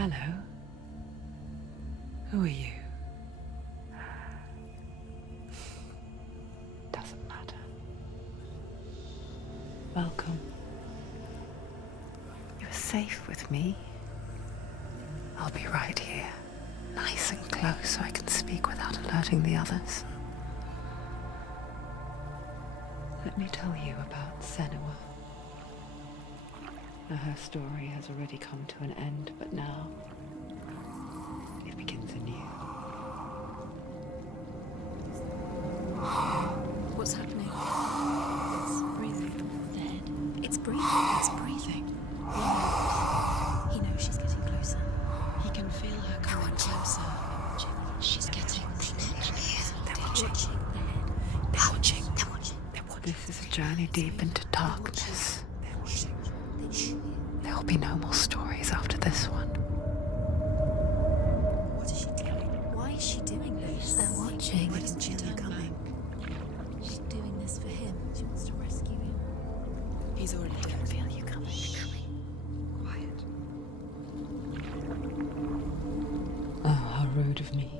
Hello. Who are you? Doesn't matter. Welcome. You're safe with me. I'll be right here, nice and close so I can speak without alerting the others. Let me tell you about Senua. Her story has already come to an end, but now it begins anew. What's happening? It's breathing. Dead. It's breathing. It's breathing. Yeah. He knows she's getting closer. He can feel her coming closer. She's getting closer. They're watching. They're watching. They're watching. They're watching. This is a journey deep into darkness. There will be no more stories after this one. What is she doing? Why is she doing this? They're watching. Why doesn't she turn coming? She's doing this for him. She wants to rescue him. He's already dead. I feel you coming. Quiet. Oh, how rude of me.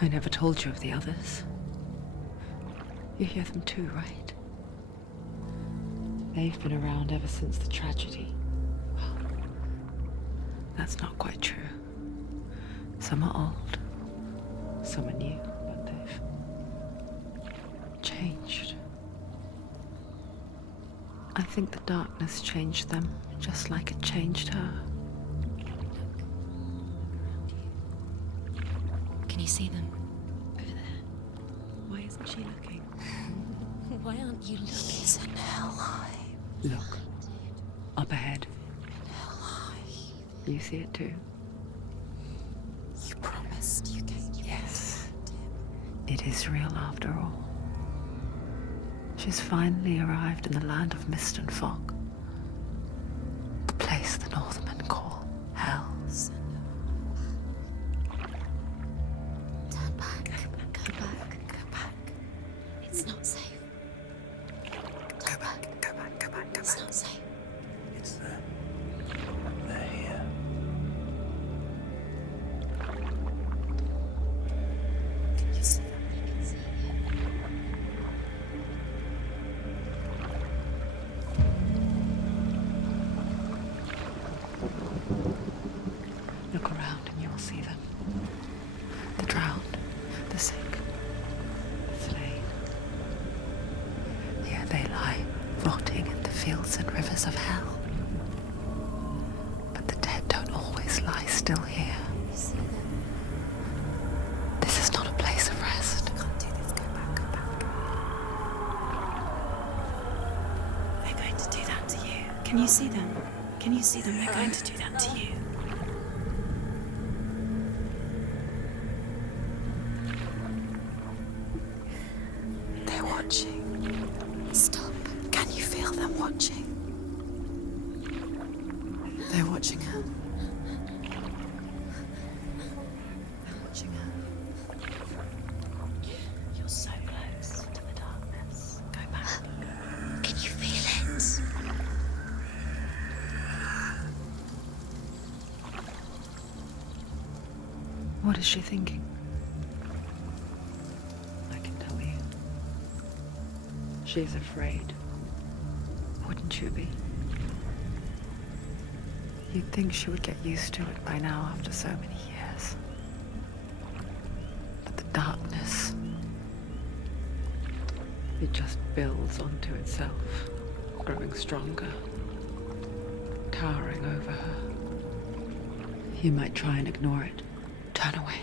I never told you of the others. You hear them too, right? They've been around ever since the tragedy. Well, that's not quite true. Some are old, some are new, but they've changed. I think the darkness changed them, just like it changed her. Can you see them? Over there. Why isn't she looking? Why aren't you looking? He's in hell. Look, up ahead. You see it too? You promised you came. Yes. It is real after all. She's finally arrived in the land of mist and fog. The place the Northmen call Hell. Turn back. Go back. Go back. It's not safe. Go back, go back, go back, go It's back. not safe. It's them. They're here. Can you see them? You can see Look around and you will see them. The drowned, the sick, the slain. Here they lie, rotting in the fields and rivers of hell. But the dead don't always lie still here. You see them? This is not a place of rest. You can't do this. Go back. Go back. They're going to do that to you. Can you see them? Can you see them? They're going to do that to you. They're watching. Stop. Can you feel them watching? They're watching her. They're watching her. You're so close to the darkness. Go back. Can you feel it? What is she thinking? I can tell you. She's afraid. Wouldn't you be? You'd think she would get used to it by now after so many years. But the darkness, it just builds onto itself, growing stronger, towering over her. You might try and ignore it, turn away.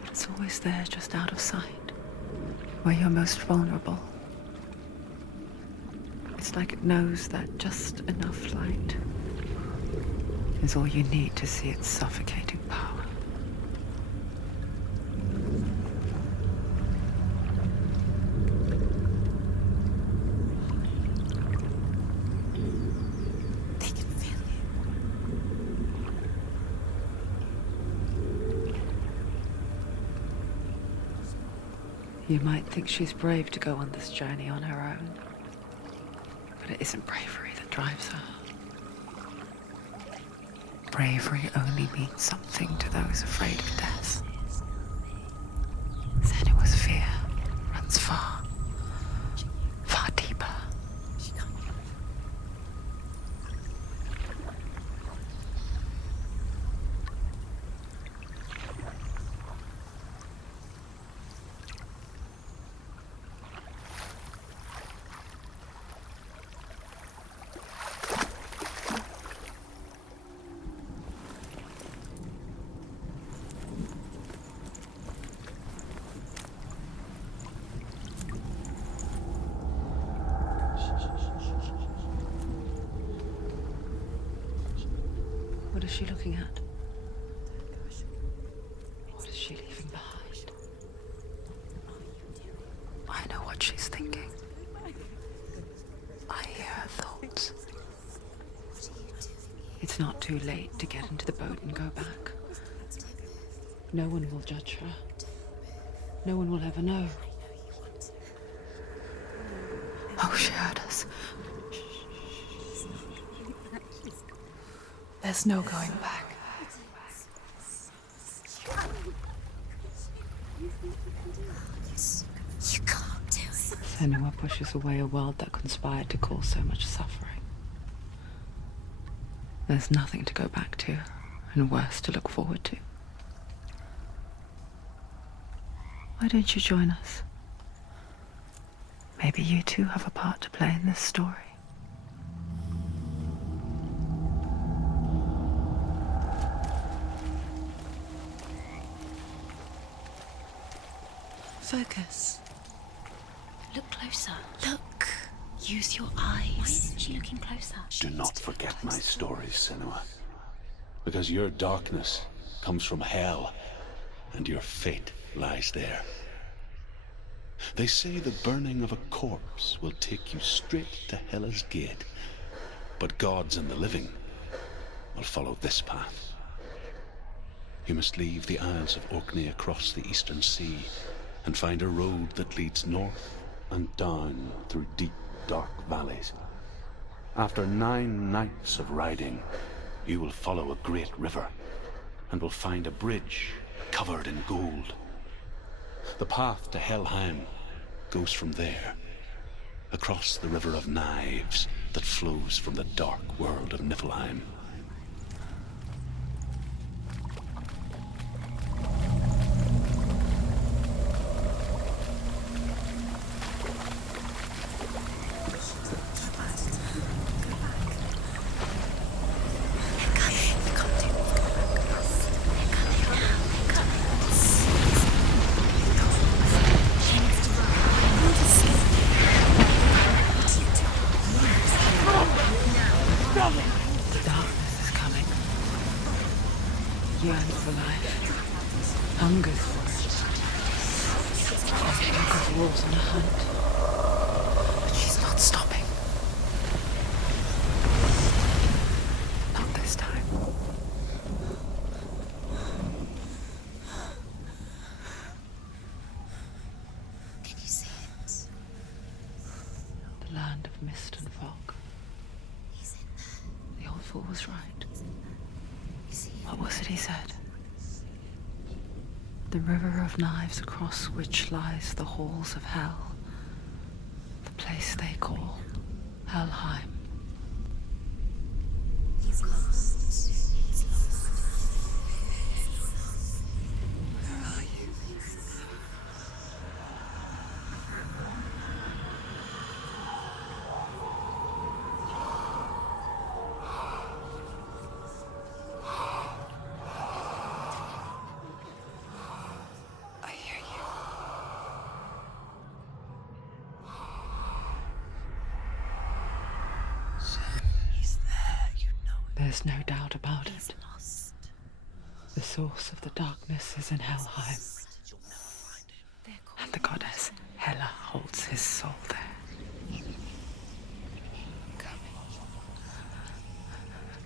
But it's always there, just out of sight, where you're most vulnerable. It's like it knows that just enough light is all you need to see its suffocating power. They can feel You might think she's brave to go on this journey on her own, but it isn't bravery that drives her. bravery only means something to those afraid of death. Senua's fear runs far, far deeper. What is she looking at? What is she leaving behind? I know what she's thinking. I hear her thoughts. It's not too late to get into the boat and go back. No one will judge her. No one will ever know. Oh, she heard us. There's no going back. You can't do it. Senua pushes away a world that conspired to cause so much suffering. There's nothing to go back to, and worse to look forward to. Why don't you join us? Maybe you too have a part to play in this story. Focus. Look closer. Look. Use your eyes. Why isn't she looking closer? Do not forget my stories, Senua. Because your darkness comes from hell, and your fate lies there. They say the burning of a corpse will take you straight to Hela's gate, but gods and the living will follow this path. You must leave the Isles of Orkney across the eastern sea and find a road that leads north and down through deep, dark valleys. After 9 nights of riding, you will follow a great river and will find a bridge covered in gold. The path to Helheim goes from there, across the river of knives that flows from the dark world of Niflheim. Darkness is coming. Yearns for life. Hungers for it. She's like of wolves on a hunt. But she's not stopping. Not this time. Can you see it? The land of mist and fog. He's in there. The old fool was right. You see him? What was it he said? The river of knives across which lies the halls of hell. The place they call Helheim. He's lost. He's lost. Where are you? I hear you. He's there, you know it. There's no doubt about He's it. lost. The source of the darkness is in Helheim, and the goddess Hela holds his soul there.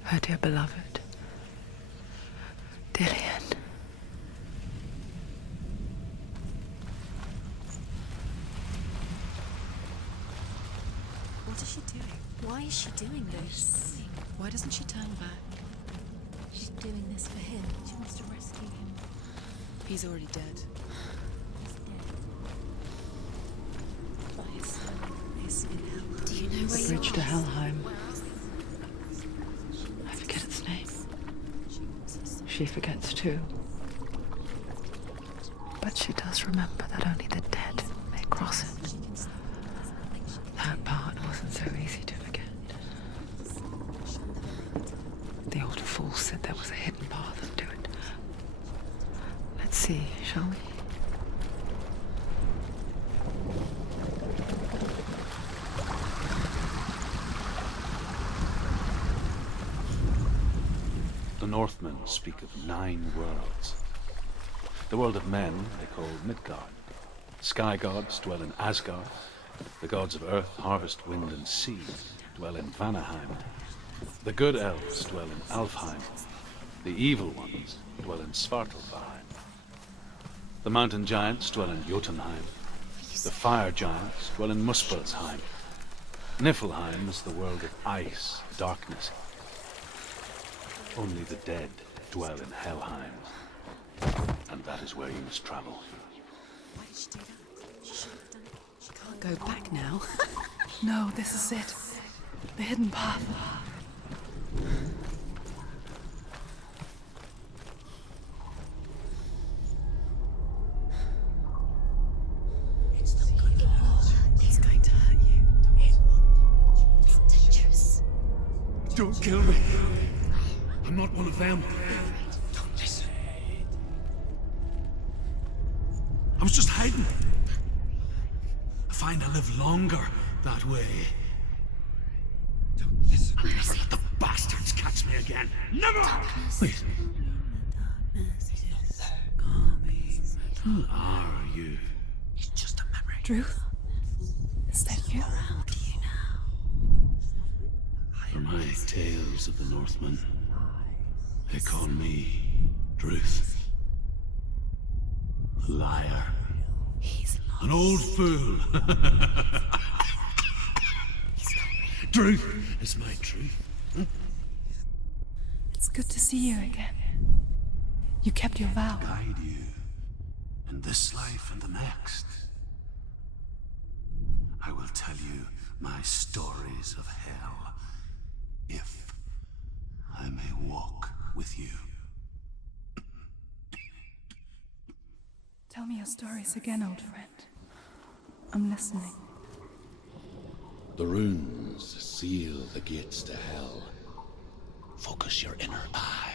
Her dear beloved, Dillian. What is she doing? Why is she doing this? Why doesn't she turn back? She doing this for him. She wants to rescue him. He's already dead. He's dead. But his son is in hell. Do you know where The you bridge are? to Helheim. I forget its name. She forgets too. But she does remember that only the dead may cross it. That part wasn't so easy to forget. The old fool said there was a hidden path to it. Let's see, shall we? The Northmen speak of 9 worlds. The world of men they call Midgard. Sky gods dwell in Asgard. The gods of earth, harvest, wind, and sea dwell in Vanaheim. The good elves dwell in Alfheim. The evil ones dwell in Svartalfheim. The mountain giants dwell in Jotunheim. The fire giants dwell in Muspelheim. Niflheim is the world of ice, darkness. Only the dead dwell in Helheim. And that is where you must travel. Why did she do that? She should have done it. She can't Go back now. No, this is it. The hidden path. It's going to hurt you. It's dangerous. Don't kill me. I'm not one of them. Don't listen. I was just hiding. I find I live longer that way. Don't listen. I'll never let the bastards catch me again. Never! Wait. Who are you? It's just a memory. Drew? Is that you? For my tales of the Northmen, they call me Druth. A liar. He's lost. An old fool. Druth is my truth. It's good to see you again. You kept your vow. Guide you in this life and the next. I will tell you my stories of hell, if I may walk with you. Tell me your stories again, old friend. I'm listening. The runes seal the gates to hell. Focus your inner eye,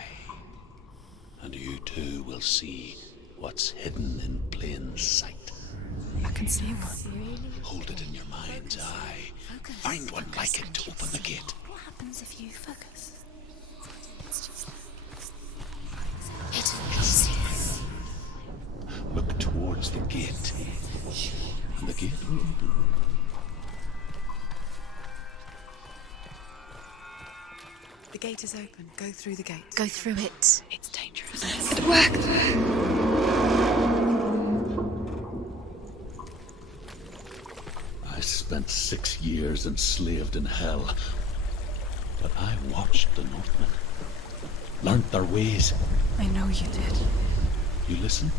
and you too will see what's hidden in plain sight. I can see one. Really? Hold it in your mind's eye. Find one like it to open the gate. What happens if you focus? It's just hidden. Look towards the gate, and the gate will open. The gate is open. Go through the gate. Go through it. It's dangerous. It worked! I spent 6 years enslaved in hell, but I watched the Northmen, learnt their ways. I know you did. You listen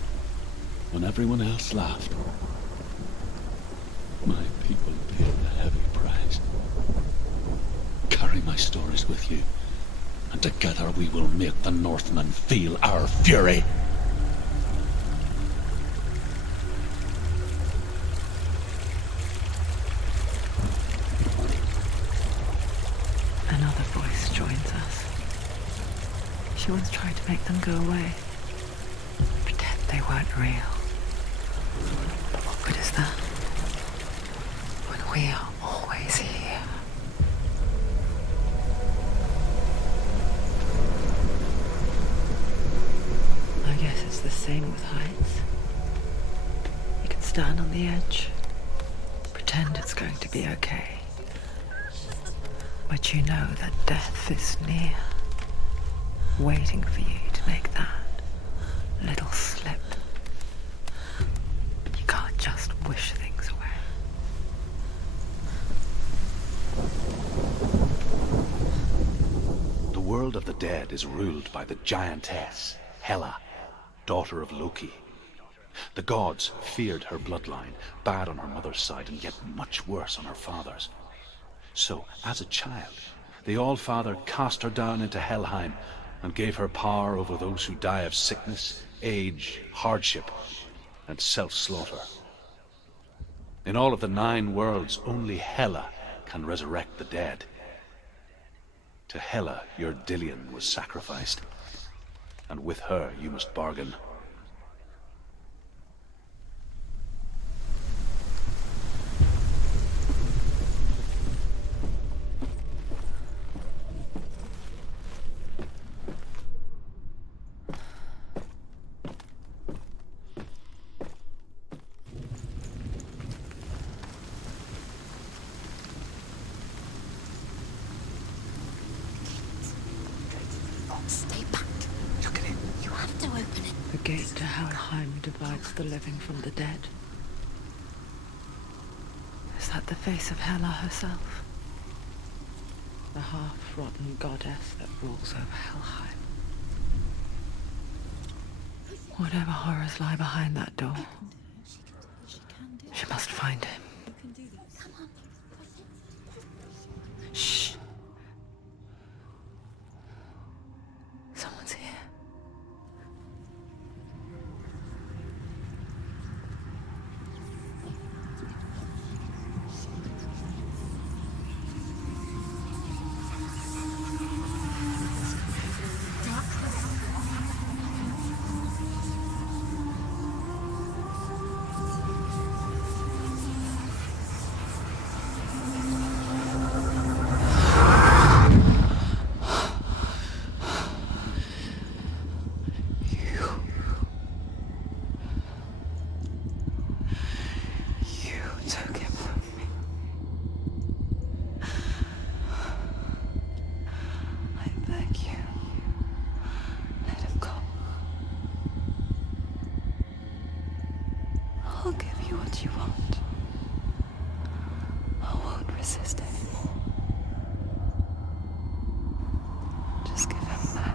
when everyone else laughed. My people paid a heavy price. Carry my stories with you, and together we will make the Northmen feel our fury. Another voice joins us. She once tried to make them go away. Pretend they weren't real. But what good is that? When we are always here. I guess it's the same with heights. You can stand on the edge, pretend it's going to be okay. But you know that death is near, waiting for you to make that little slip. You can't just wish things away. The world world of the dead is ruled by the giantess, Hela, daughter of Loki. The gods feared her bloodline, bad on her mother's side and yet much worse on her father's. So, as a child, the All-Father cast her down into Helheim and gave her power over those who die of sickness, age, hardship, and self-slaughter. In all of the 9 worlds, only Hela can resurrect the dead. To Hela, your Dillion was sacrificed, and with her you must bargain. Stay back. Look at it. You have to open it. The gate to Helheim divides the living from the dead. Is that the face of Hela herself? The half-rotten goddess that rules over Helheim. Whatever horrors lie behind that door, she must find him. Shh. Someone's here. I'll give you what you want. I won't resist anymore. Just give him back.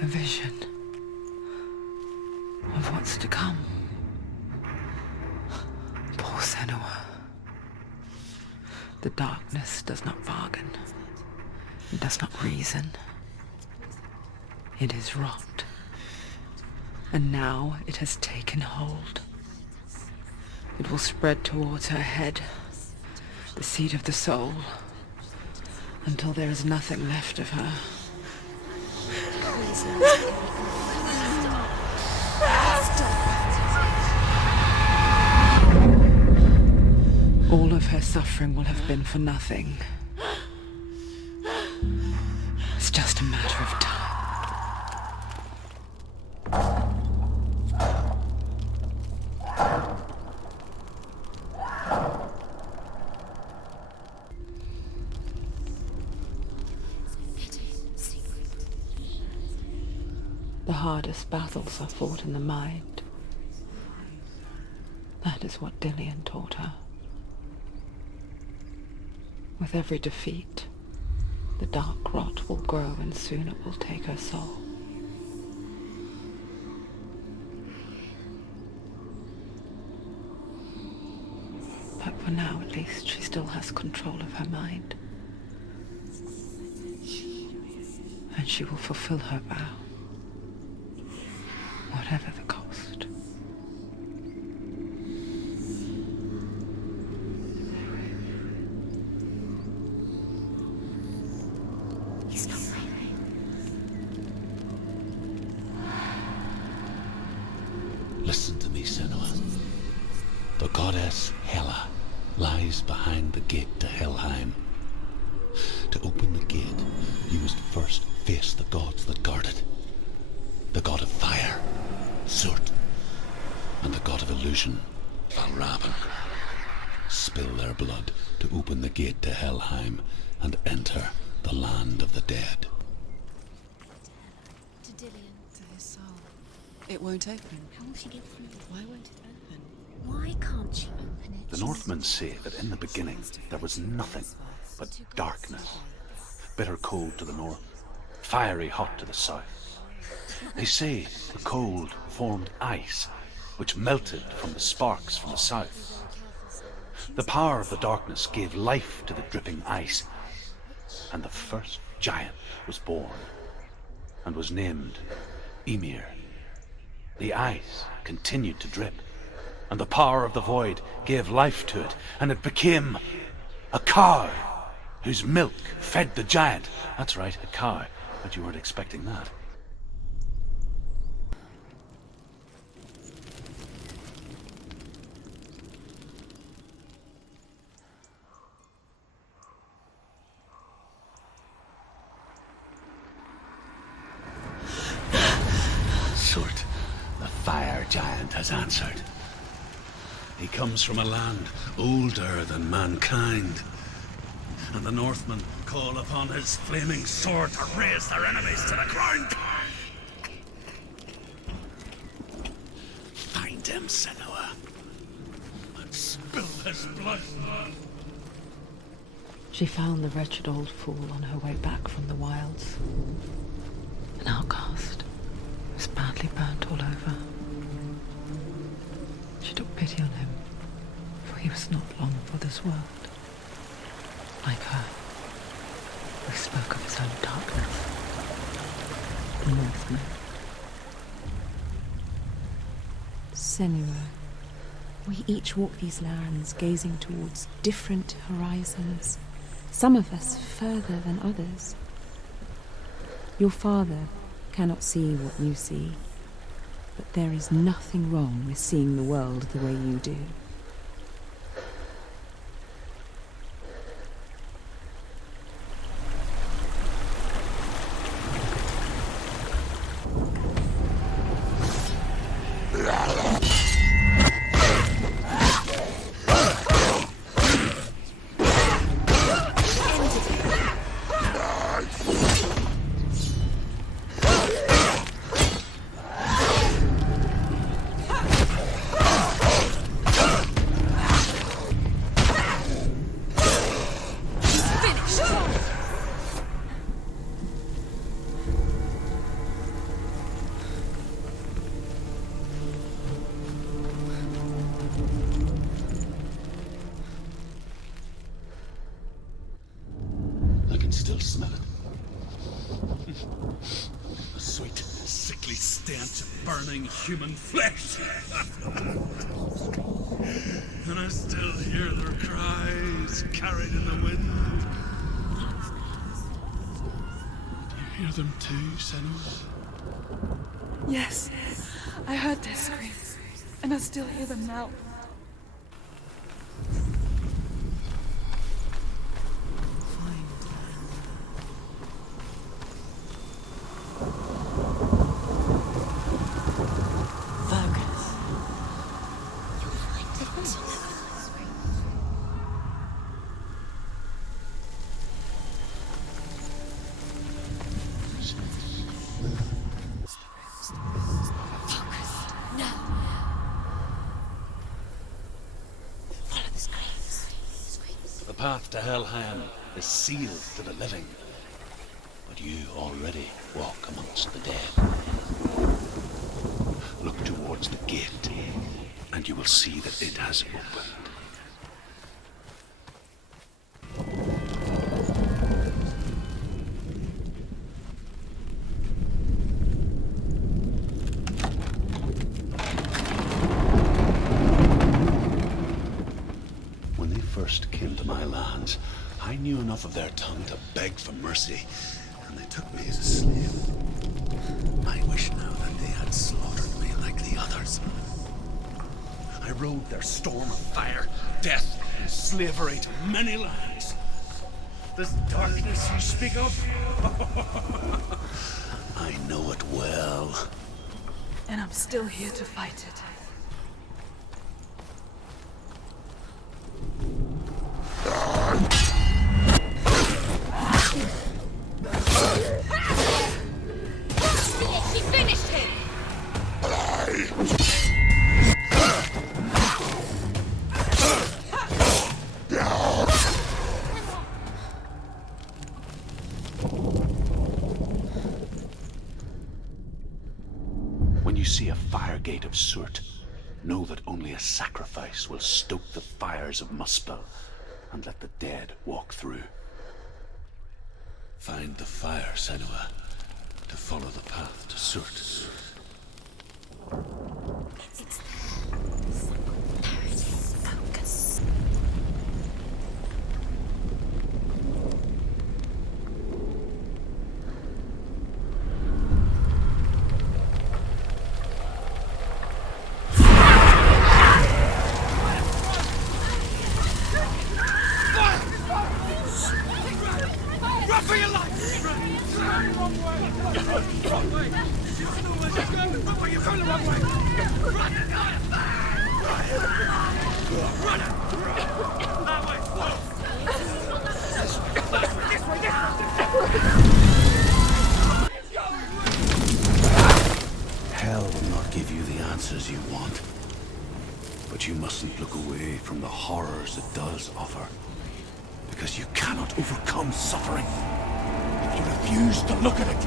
A vision of what's to come. Poor Senua. The darkness does not bargain. It does not reason. It is rot. And now it has taken hold. It will spread towards her head, the seat of the soul, until there is nothing left of her. All of her suffering will have been for nothing. It's just a matter of time. The hardest battles are fought in the mind. That is what Dillian taught her. With every defeat, the dark rot will grow and soon it will take her soul. But for now, at least, she still has control of her mind. And she will fulfill her vow, whatever the cost. He's not right. Listen to me, Senua. The goddess Hela lies behind the gate to Helheim. To open the gate, you must first face the gods that guard it. The god of fire, Surt, and the god of illusion, Valravan. Spill their blood to open the gate to Helheim and enter the land of the dead. To Dillian. To his soul. It won't open. How will she get through? Why won't it open? Why can't she open it? The Northmen say that in the beginning there was nothing but darkness. Bitter cold to the north, fiery hot to the south. They say the cold formed ice, which melted from the sparks from the south. The power of the darkness gave life to the dripping ice, and the first giant was born, and was named Ymir. The ice continued to drip, and the power of the void gave life to it, and it became a cow, whose milk fed the giant. That's right, a cow, but you weren't expecting that. Surt, the fire giant, has answered. He comes from a land older than mankind, and the Northmen call upon his flaming sword to raise their enemies to the ground. Find him, Senua, and spill his blood. She found the wretched old fool on her way back from the wilds. An outcast, was badly burnt all over. She took pity on him, for he was not long for this world. Like her, we spoke of his own darkness. The Northmen. Senua, we each walk these lands gazing towards different horizons, some of us further than others. Your father cannot see what you see, but there is nothing wrong with seeing the world the way you do. Still smell it. The sweet, sickly stench of burning human flesh. And I still hear their cries carried in the wind. Do you hear them too, Senua? Yes, I heard their screams, and I still hear them now. path to Helheim is sealed to the living. But you already walk amongst the dead. Look towards the gate, and you will see that it has opened. When they first came to my lands, I knew enough of their tongue to beg for mercy, and they took me as a slave. I wish now that they had slaughtered me like the others. I rode their storm of fire, death, and slavery to many lands. This darkness you speak of? I know it well. And I'm still here to fight it. She finished him! When you see a fire gate of soot, know that only a sacrifice will stoke the fires of Muspel and let the dead walk through. Find the fire, Senua, to follow the path to Soot. It's there it is. Focus. Run for your life! You're going the wrong way! Hell will not give you the answers you want. But you mustn't look away from the horrors it does offer. Because you cannot overcome suffering if you refuse to look at it.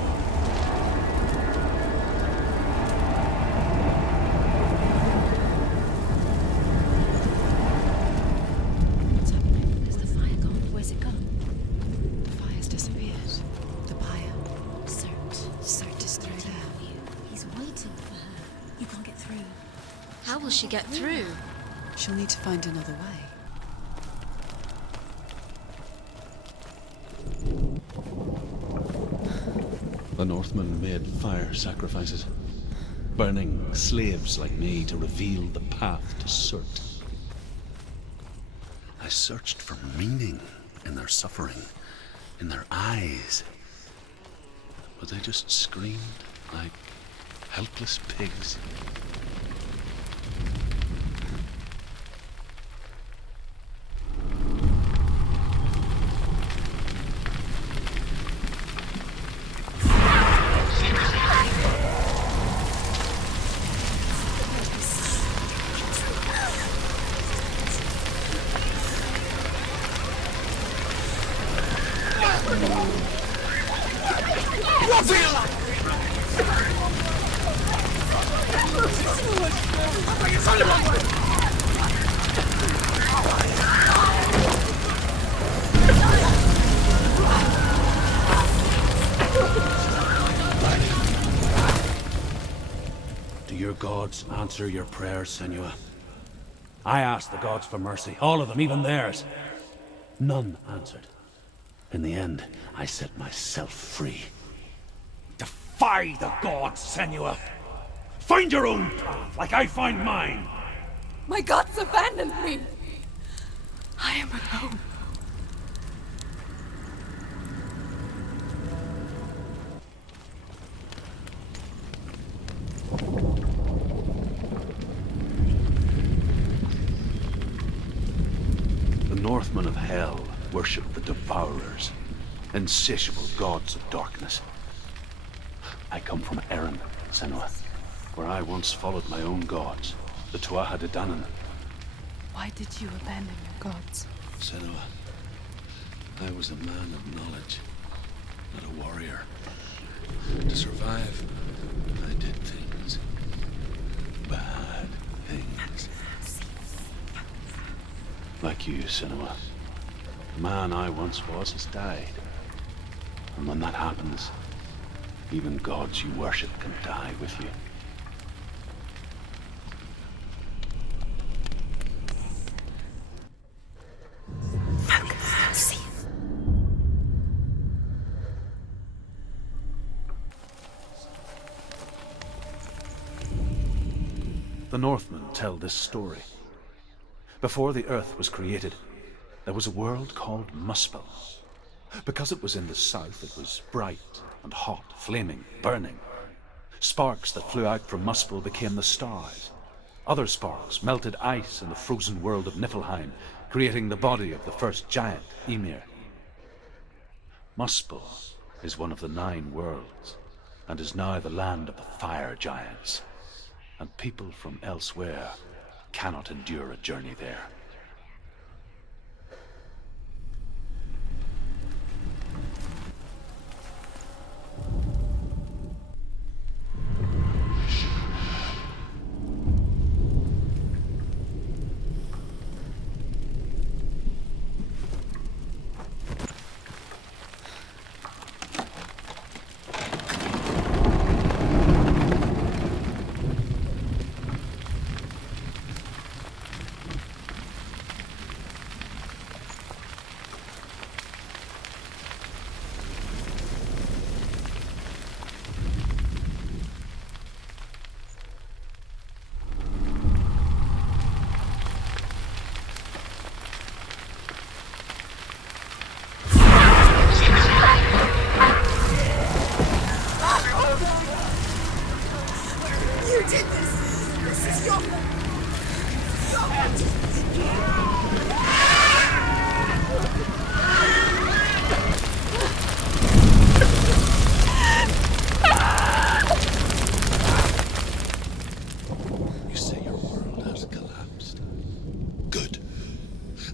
What's happening? Is the fire gone? Where's it gone? The fire's disappeared. The buyer. Cert is through there. He's waiting for her. You can't get through. How will she get through? She'll need to find another way. The Northmen made fire sacrifices, burning slaves like me to reveal the path to Surt. I searched for meaning in their suffering, in their eyes, but they just screamed like helpless pigs. Do your gods answer your prayers, Senua? I asked the gods for mercy, all of them, even theirs. None answered. In the end, I set myself free. Defy the gods, Senua! Find your own path, like I find mine! My gods abandoned me! I am alone. The Northmen of Hell worship the Devourers, insatiable gods of darkness. I come from Erin, Senua, where I once followed my own gods, the Tuatha De Danann. Why did you abandon your gods? Senua, I was a man of knowledge, not a warrior. To survive, I did things. Bad things. Like you, Senua. The man I once was has died. And when that happens, even gods you worship can die with you. The Northmen tell this story. Before the earth was created, there was a world called Muspel. Because it was in the south, it was bright and hot, flaming, burning. Sparks that flew out from Muspel became the stars. Other sparks melted ice in the frozen world of Niflheim, creating the body of the first giant, Ymir. Muspel is one of the 9 worlds, and is now the land of the fire giants. And people from elsewhere cannot endure a journey there.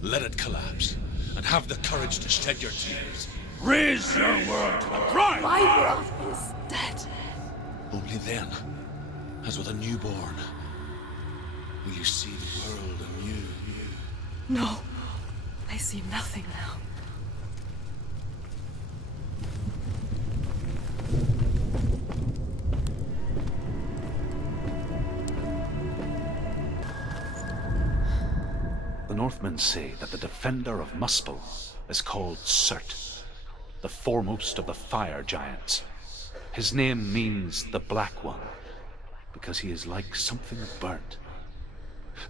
Let it collapse, and have the courage to shed your tears. Raise your world to the pride! My world is dead. Only then, as with a newborn, will you see the world anew. No, I see nothing now. The Northmen say that the defender of Muspel is called Surt, the foremost of the fire giants. His name means the Black One, because he is like something burnt.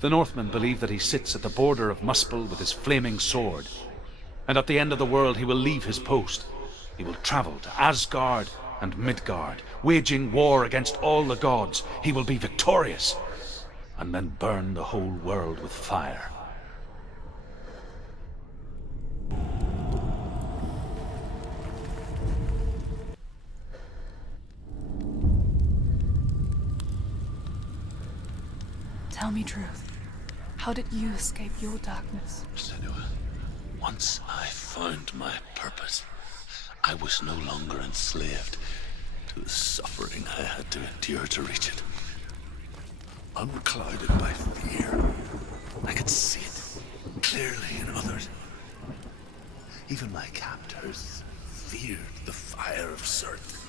The Northmen believe that he sits at the border of Muspel with his flaming sword, and at the end of the world he will leave his post. He will travel to Asgard and Midgard, waging war against all the gods. He will be victorious, and then burn the whole world with fire. Tell me truth. How did you escape your darkness? Senua, once I found my purpose, I was no longer enslaved to the suffering I had to endure to reach it. Unclouded by fear, I could see it clearly in others. Even my captors feared the fire of Surt.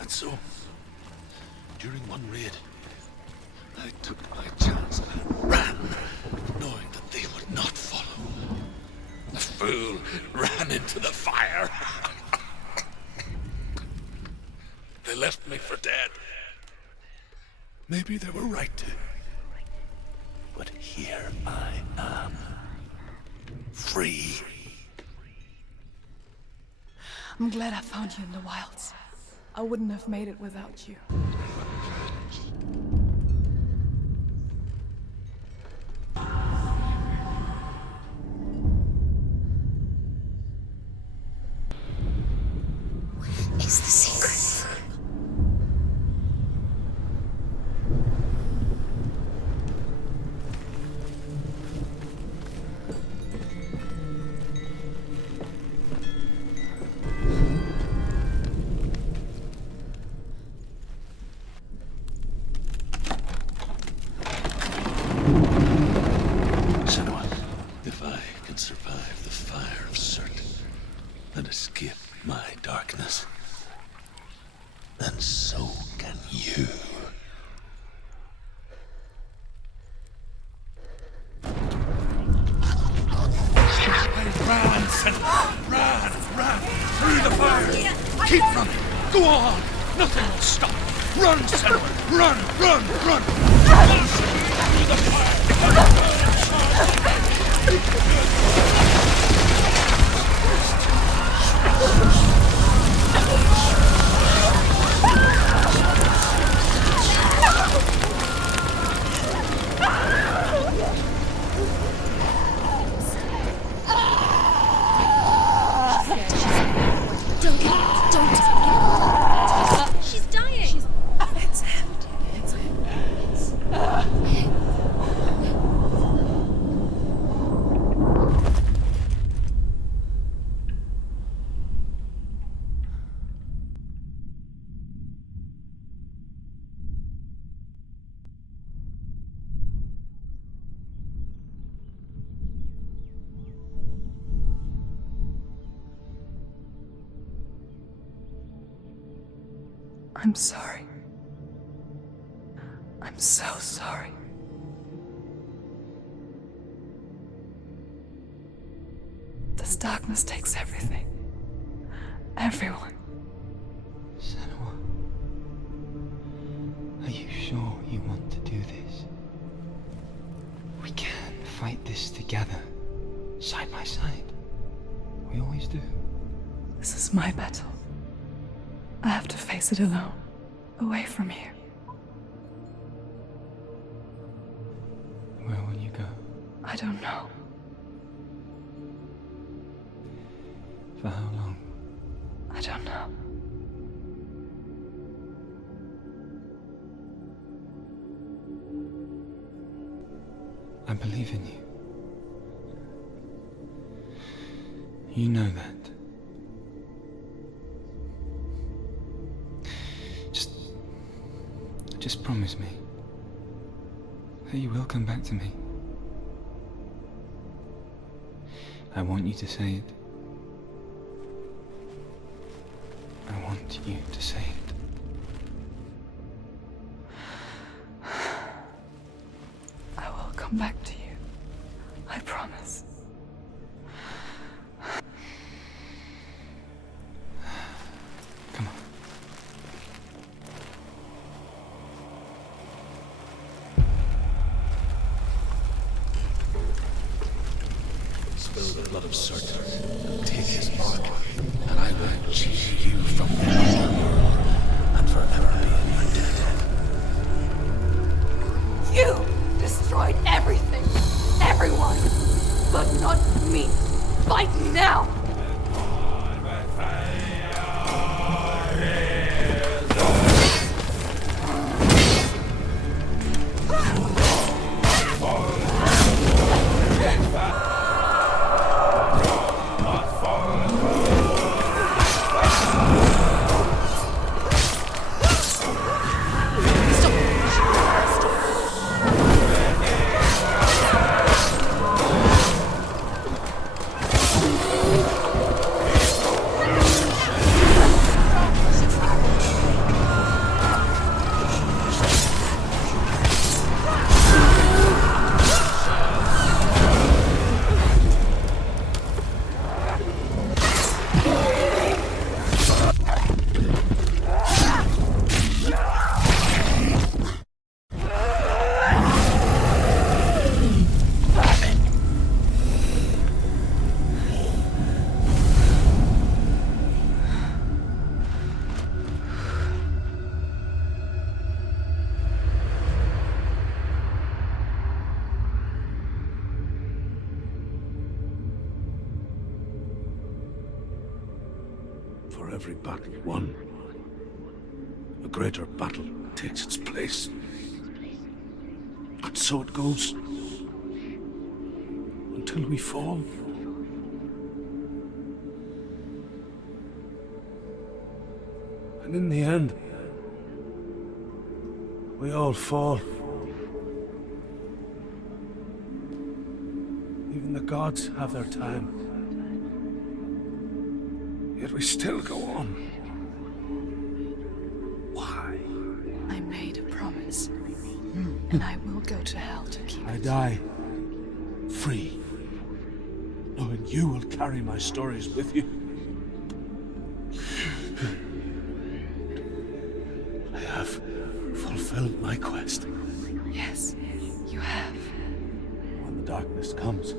And so, during one raid, I took my chance and ran, knowing that they would not follow. The fool ran into the fire. They left me for dead. Maybe they were right to. But here I am, free. I'm glad I found you in the wilds. I wouldn't have made it without you. Is the secret? you. Run, Senua! Run! Through the fire! Keep running! Go on! Nothing will stop! Run, Senua! Run! Run, Senua! Through the Don't give up. Don't give up. She's dying. It's him. It's him. I'm sorry. I'm so sorry. This darkness takes everything. Everyone. Senua, are you sure you want to do this? We can fight this together, side by side. We always do. This is my battle. I have to face it alone, away from you. Where will you go? I don't know. For how long? I don't know. I believe in you. You know that. Just promise me that you will come back to me. I want you to say it. I want you to say it. I will come back to you. I promise. Come on. Spill the blood of Surt, and take his mark, and I will cheat you from the world, and forever be in your debt. You destroyed everything, everyone, but not me. Fight now! For every battle won, a greater battle takes its place. And so it goes. Until we fall. And in the end, we all fall. Even the gods have their time. Yet we still go on. Why? I'm remains. And I will go to hell to keep I it. die free, knowing you will carry my stories with you. I have fulfilled my quest. Yes, you have. When the darkness comes,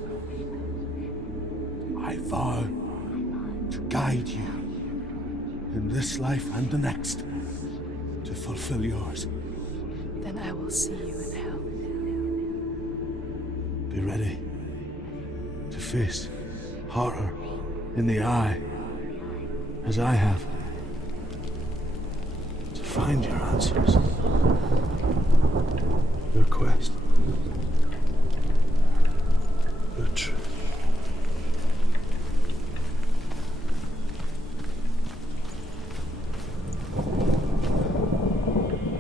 I vow to guide you in this life and the next to fulfill yours. Then I will see you in hell. Be ready to face horror in the eye, as I have. To find your answers. Your quest. Your truth.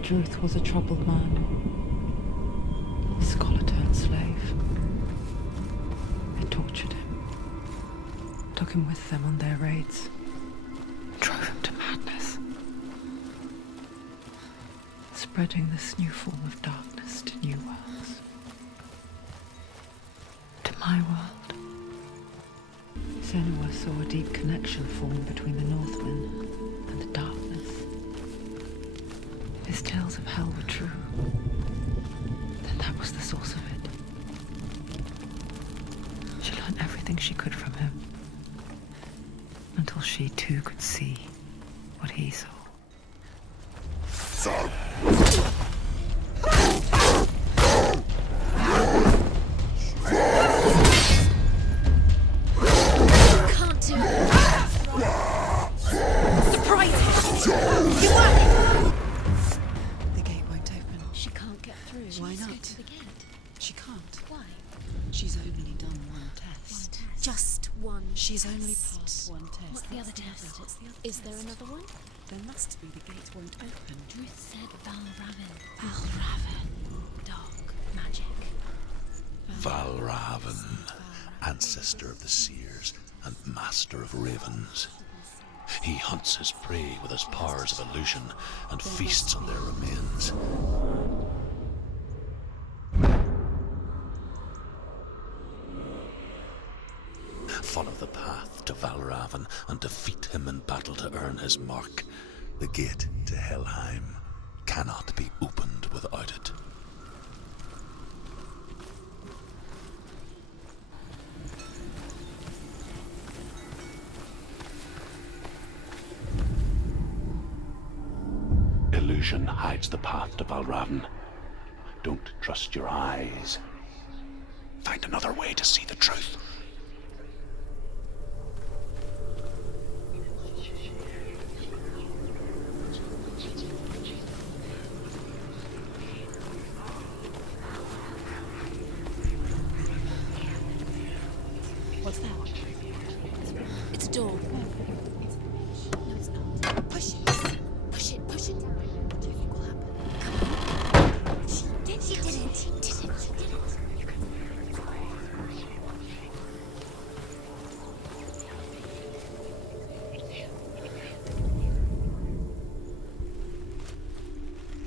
Druth was a troubled man. A scholar turned slave. They tortured him. Took him with them on their raids. Drove him to madness. Spreading this new form of darkness to new worlds. To my world. Senua saw a deep connection form between the Northmen and the darkness. His tales of hell were true. Then that was the source of it. She learned everything she could from him. Until she too could see what he saw. Can't do it. Surprise him. You work. The gate won't open. She can't get through. Why Let's go not? to the gate. She can't. Why? She's only done one test. Just one. She's only test. passed one test. What's the other test? Is there another one? There must be. The gate won't open. Druth said Valravan. Valravan. Dark magic. Valravan, ancestor of the seers and master of ravens. He hunts his prey with his powers of illusion and feasts on their remains. Follow the path to Valravan and defeat him in battle to earn his mark. The gate to Helheim cannot be opened without it. Illusion hides the path to Valravan. Don't trust your eyes. Find another way to see the truth. What's that? It's a door. No, it's not. Push it. Push it. Push it. What do you think will happen? Come on. She did it. She did it. She did it. She did it.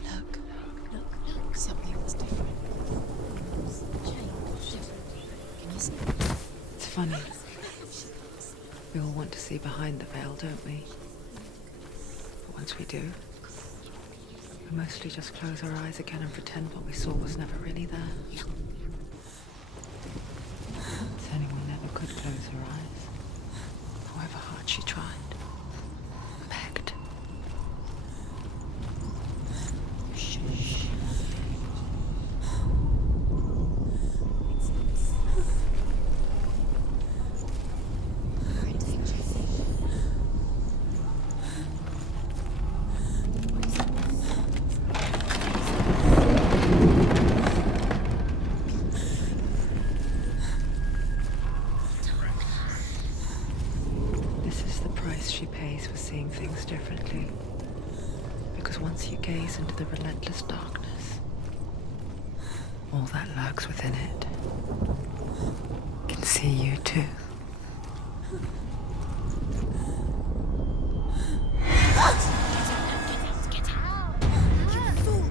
Look. Look. Something was different. Can you see? It's funny. We all want to see behind the veil, don't we? But once we do, we mostly just close our eyes again and pretend what we saw was never really there. Senua never could close her eyes, however hard she tried. Begged. Shh. This is the price she pays for seeing things differently. Because once you gaze into the relentless darkness, all that lurks within it can see you too. Get out. You fool.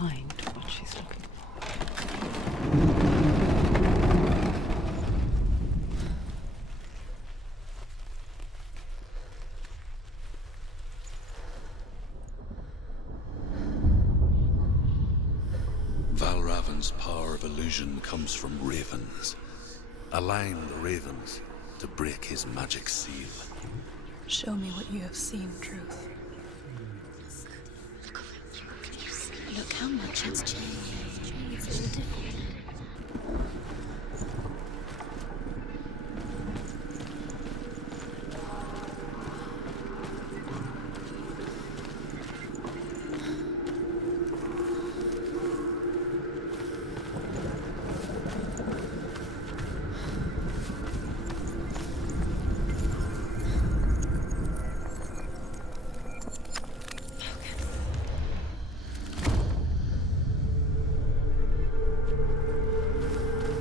find what she's looking for. Valravan's power of illusion comes from ravens. Align the ravens to break his magic seal. Show me what you have seen, Truth. Look how much it's changed. It's all different.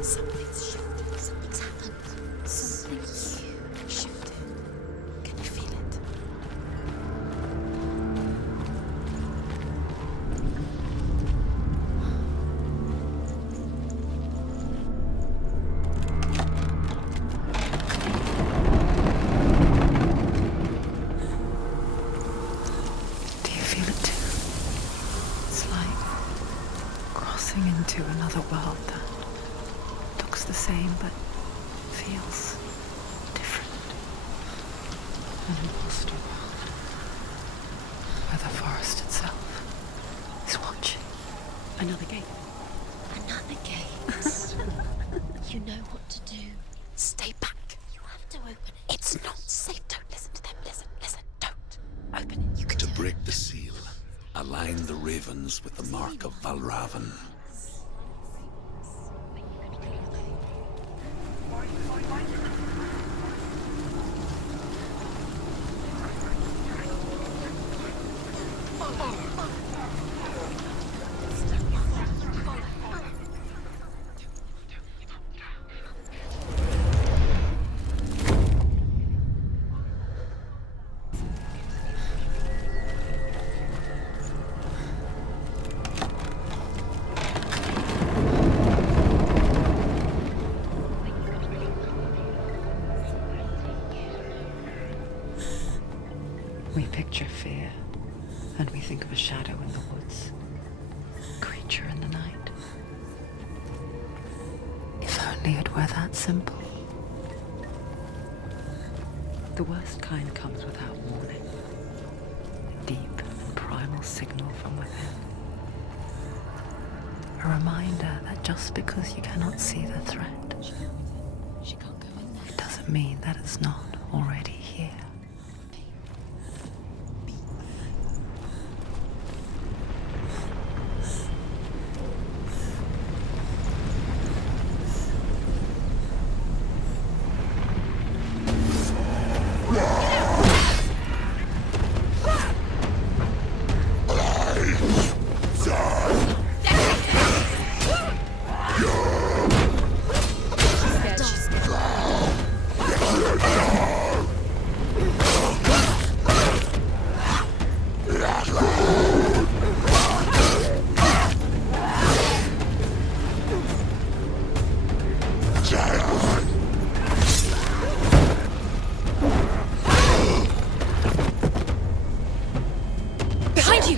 Something's shifted. Something's happened. Something huge shifted. Can you feel it? Do you feel it too? It's like crossing into another world that looks the same but feels different. An imposter world where the forest itself is watching. Another gate. Another gate. You know what to do. Stay back. You have to open it. It's not safe. Don't listen to them. Listen. Don't. Open it. You can To do break the seal, align the ravens with the mark of Valravan. We picture fear, and we think of a shadow in the woods, a creature in the night. If only it were that simple. The worst kind comes without warning. A deep and primal signal from within. A reminder that just because you cannot see the threat, She can't go in there. it doesn't mean that it's not already here. Behind you!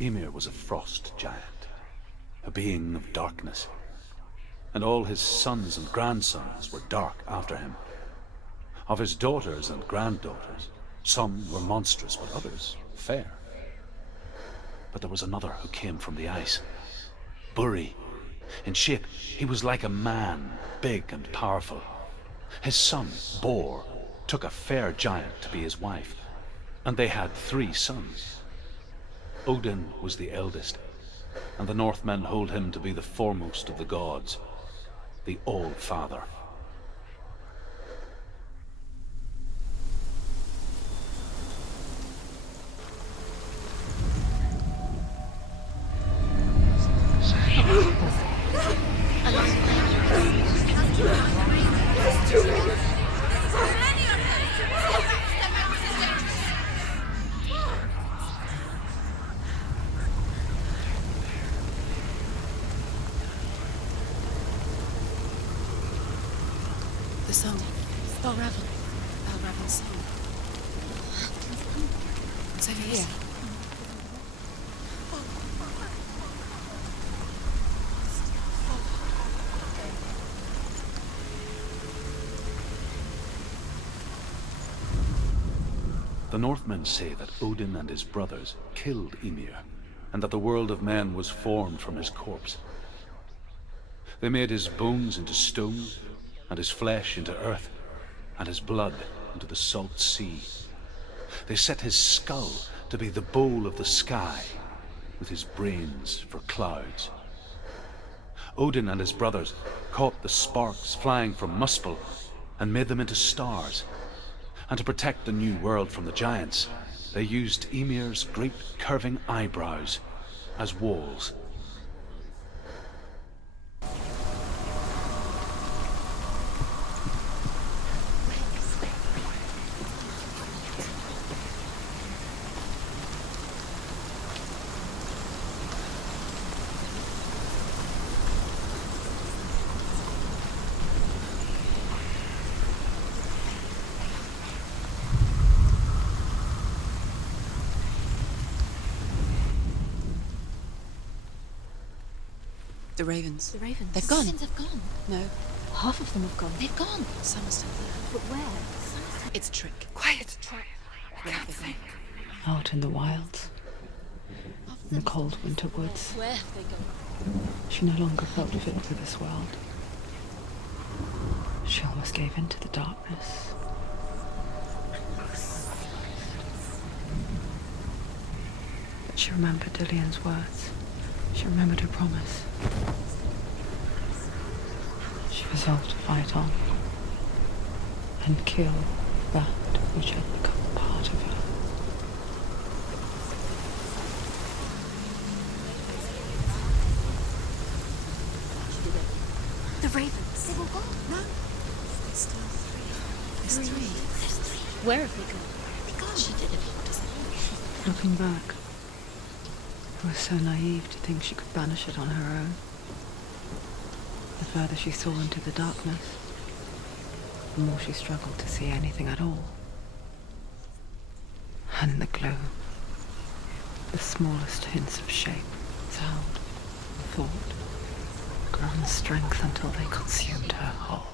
Ymir was a frost giant, a being of darkness, and all his sons and grandsons were dark after him. Of his daughters and granddaughters, some were monstrous, but others fair. But there was another who came from the ice. Buri. In shape, he was like a man, big and powerful. His son, Bor, took a fair giant to be his wife, and they had 3 sons. Odin was the eldest, and the Northmen hold him to be the foremost of the gods, the All-Father. The song. Balravan. Balravan's song. It's over here. The Northmen say that Odin and his brothers killed Ymir, and that the world of men was formed from his corpse. They made his bones into stone, and his flesh into earth, and his blood into the salt sea. They set his skull to be the bowl of the sky, with his brains for clouds. Odin and his brothers caught the sparks flying from Muspel and made them into stars. And to protect the new world from the giants, they used Ymir's great curving eyebrows as walls. The ravens. The ravens. They've gone. The ravens have gone. No, Half of them have gone. They've gone. some are still there. But where? It's a trick. Quiet. Where have they gone? Out in the wilds, in the cold winter woods. Where have they gone? She no longer felt fit for this world. She almost gave in to the darkness. But she remembered Dillion's words. She remembered her promise. She resolved to fight on and kill that which had become part of her. The ravens. They've all gone. No. There's still three. There's three. There's three. Where have they gone? She did it. Looking back, I was so naive to think she could banish it on her own. The further she saw into the darkness, the more she struggled to see anything at all. And in the glow, the smallest hints of shape, sound, thought, grew in strength until they consumed her whole.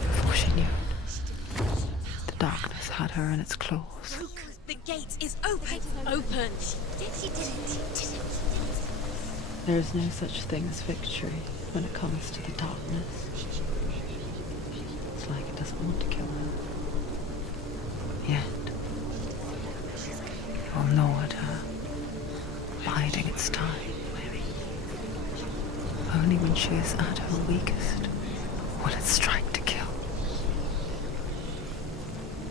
Before she knew it, the darkness had her in its claws. The gate is open. Open. She did it. There is no such thing as victory when it comes to the darkness. It's like it doesn't want to kill her. Yet, it will gnaw at her, biding its time. Only when she is at her weakest will it strike to kill.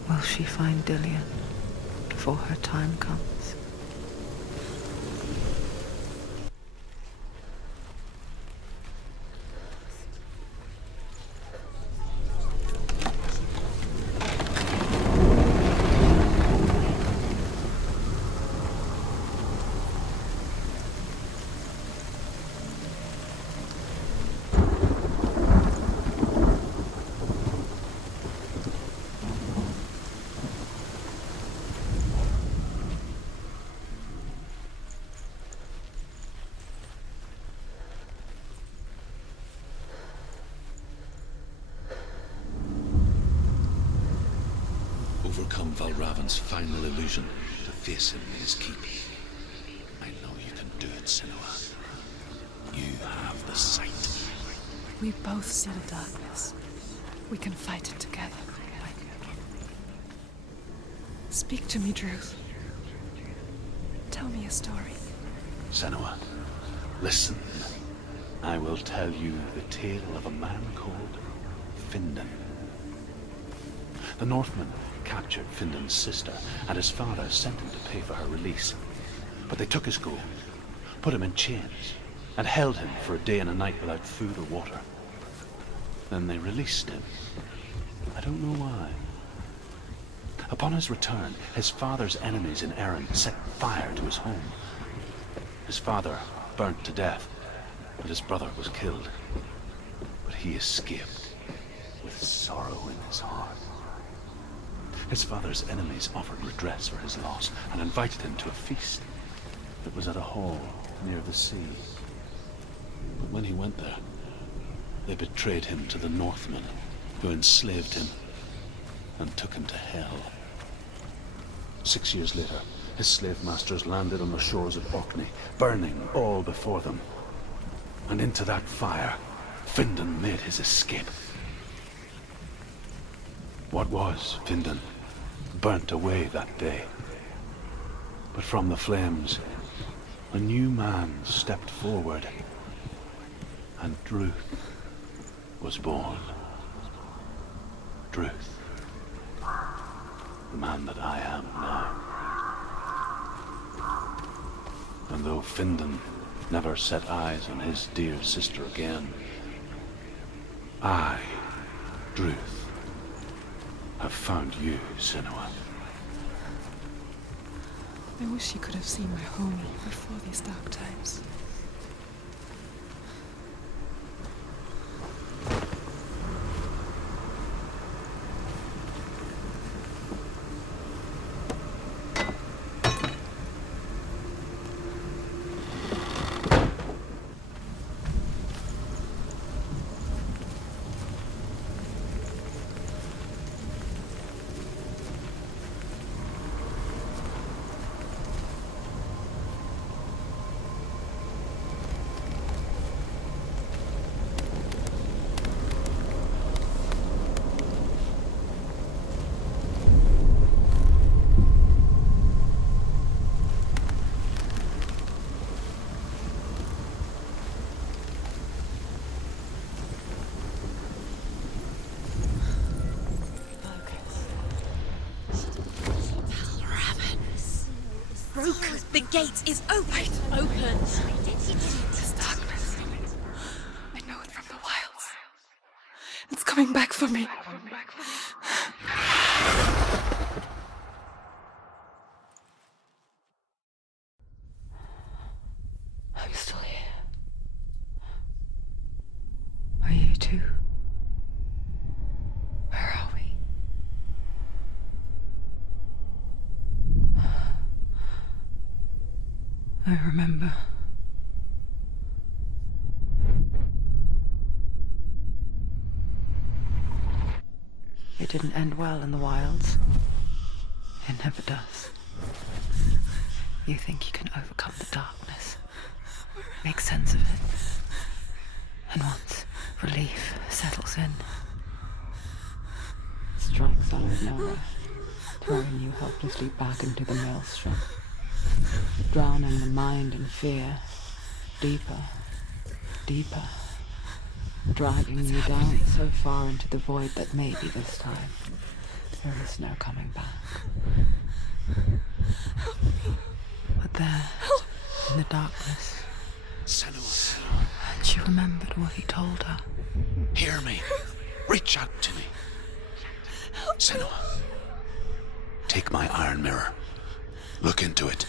Will she find Dillion before her time comes? Overcome Valravan's final illusion to face him in his keep. I know you can do it, Senua. You have the sight. We both see the darkness. We can fight it together. Speak to me, Druth. Tell me a story. Senua, listen. I will tell you the tale of a man called Findan. The Northmen captured Findan's sister, and his father sent him to pay for her release. But they took his gold, put him in chains, and held him for a day and a night without food or water. Then they released him. I don't know why. Upon his return, his father's enemies in Erin set fire to his home. His father burnt to death, and his brother was killed. But he escaped with sorrow in his heart. His father's enemies offered redress for his loss and invited him to a feast. It was at a hall near the sea. But when he went there, they betrayed him to the Northmen, who enslaved him and took him to hell. 6 years later, his slave masters landed on the shores of Orkney, burning all before them. And into that fire, Findan made his escape. What was Findan burnt away that day. But from the flames, a new man stepped forward, and Druth was born. Druth, the man that I am now. And though Findan never set eyes on his dear sister again, I, Druth, have found you, Senua. I wish you could have seen my home before these dark times. The gate is open! Open! This darkness. I know it from the wilds. It's coming back for me. I'm still here. Are you too? Where are we? I remember. It didn't end well in the wilds. It never does. You think you can overcome the darkness, make sense of it, and once relief settles in, it strikes out of nowhere, throwing you helplessly back into the maelstrom, drowning the mind in fear, deeper, deeper, dragging you down so far into the void that maybe this time there is no coming back. But there, in the darkness, Senua, and she remembered what he told her. hear me. Reach out to me. Senua, take my iron mirror. Look into it,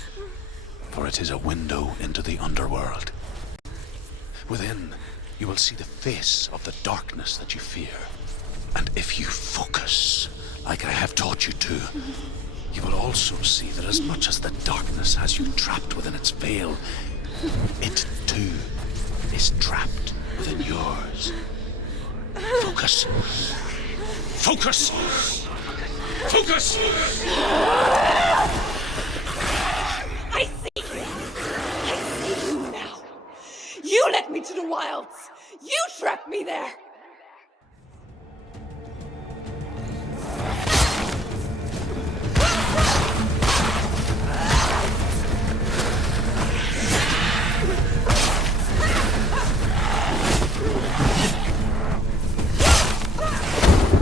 for it is a window into the underworld. Within, you will see the face of the darkness that you fear. And if you focus, like I have taught you to, you will also see that as much as the darkness has you trapped within its veil, it too is trapped within yours. Focus. Focus! Focus! I see you! I see you now! You led me to the wilds! You trapped me there!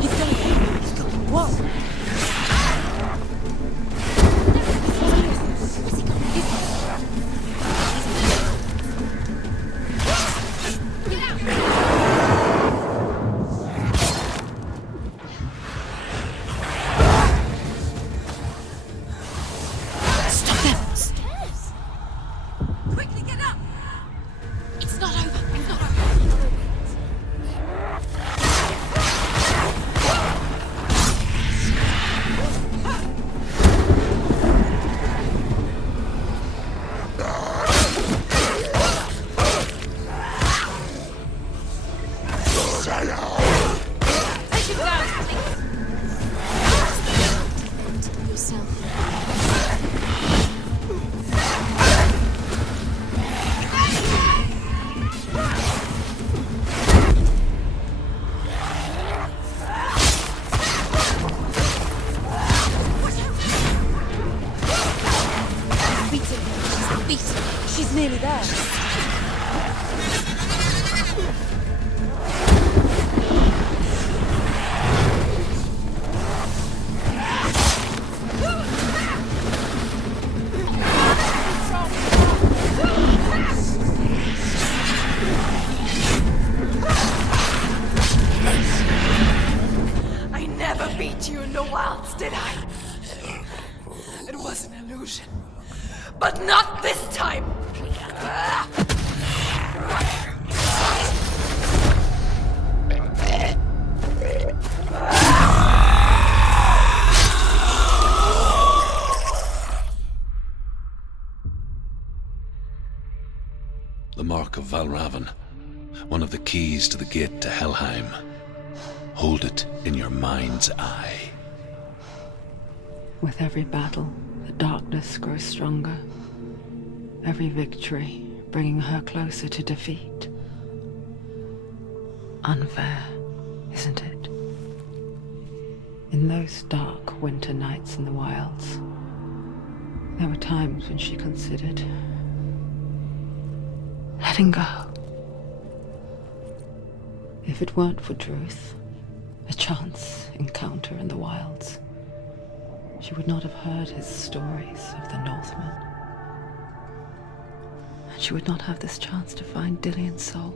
He's got it. What? Quickly get up! It's not over. It's not over. Take him down, Yourself. Beat it. Beat it. She's nearly there. I never beat you in the wilds, did I? It was an illusion. But not this time! The Mark of Valravan, one of the keys to the gate to Helheim. Hold it in your mind's eye. With every battle, the darkness grows stronger. Every victory bringing her closer to defeat. Unfair, isn't it? In those dark winter nights in the wilds, there were times when she considered letting go. If it weren't for Druth, a chance encounter in the wilds, she would not have heard his stories of the Northmen. And she would not have this chance to find Dillion's soul.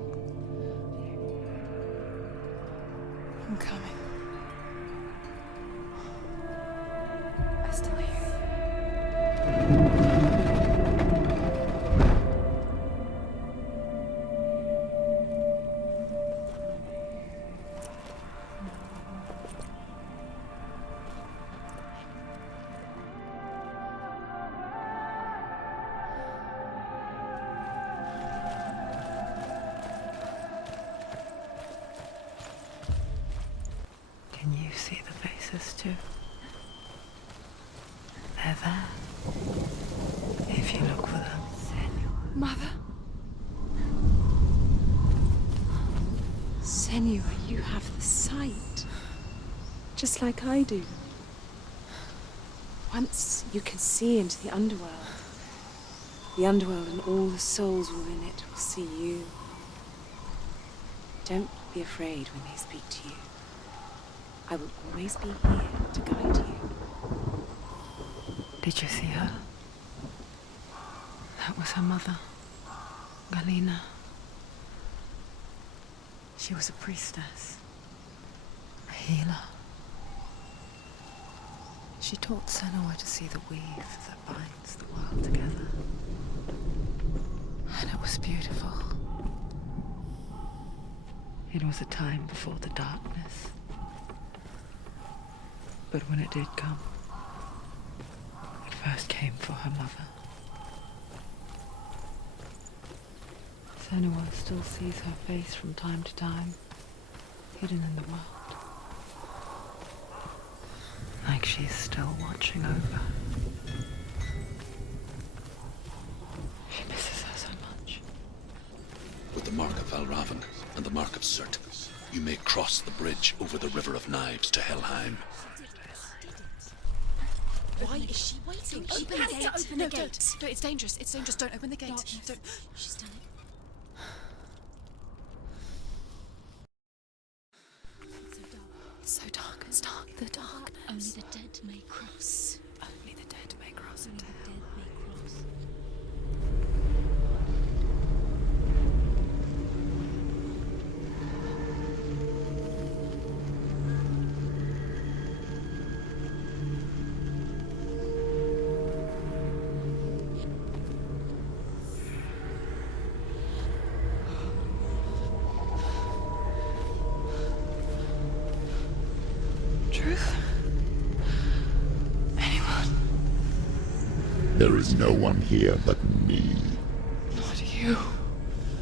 I'm coming. I still hear you. Can you see the faces too? They're there. If you look for them. Mother? Senua, you have the sight. Just like I do. Once you can see into the underworld. The underworld and all the souls within it will see you. Don't be afraid when they speak to you. I will always be here to guide you. Did you see her? That was her mother, Galina. She was a priestess, a healer. She taught Senua to see the weave that binds the world together. And it was beautiful. It was a time before the darkness. But when it did come, it first came for her mother. Senua still sees her face from time to time, hidden in the world. Like she's still watching over. She misses her so much. With the Mark of Valravan and the Mark of Surt, you may cross the bridge over the River of Knives to Helheim. Why is she waiting? She Open has the to gate. open No, the gate. don't. It's dangerous. It's dangerous. Don't open the gate. Darkness. Don't. She's done it. It's so dark. It's dark. The darkness. Only the dead may cross. Only the dead may cross into Only the hell. dead may cross. Truth? Anyone? There is no one here but me. Not you.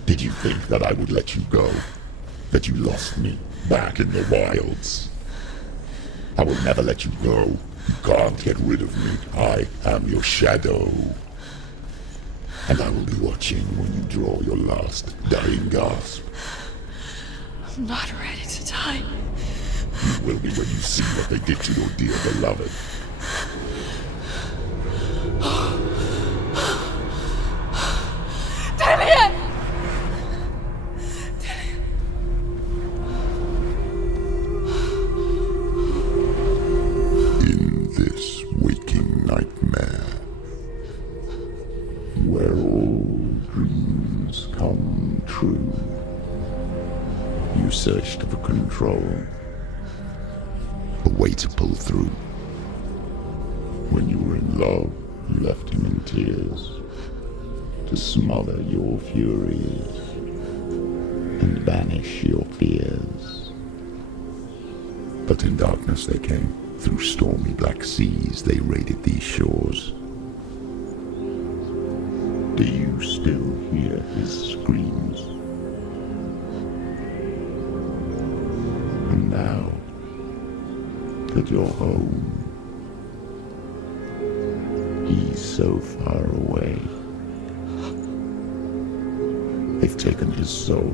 Did you think that I would let you go? That you lost me back in the wilds? I will never let you go. You can't get rid of me. I am your shadow. And I will be watching when you draw your last dying gasp. I'm not ready to die. You will be when you see what they did to your dear beloved. In this waking nightmare, where all dreams come true, you searched for control, a way to pull through. When you were in love, you left him in tears, to smother your furies and banish your fears. But in darkness they came, through stormy black seas they raided these shores. Do you still hear his screams? And now that you're home, he's so far away. They've taken his soul.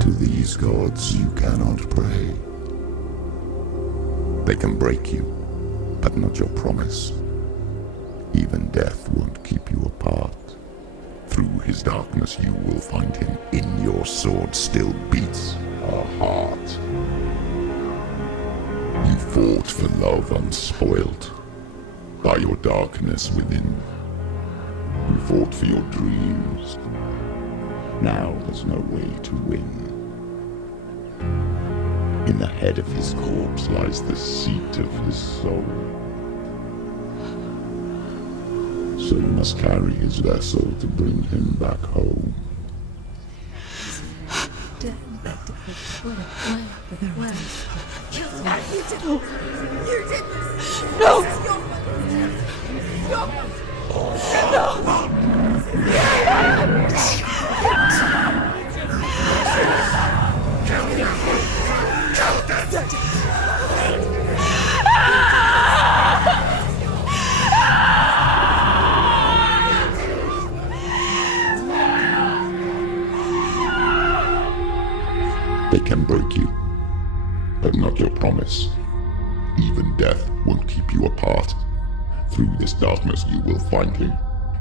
To these gods you cannot pray. They can break you, but not your promise. Even death won't keep you apart. Through his darkness you will find him. In your sword still beats a heart. You fought for love unspoilt by your darkness within. You fought for your dreams. Now there's no way to win. In the head of his corpse lies the seat of his soul. So you must carry his vessel to bring him back home. Where? You did this! No! This is your fault! They can break you, but not your promise. Even death won't keep you apart. Through this darkness you will find him.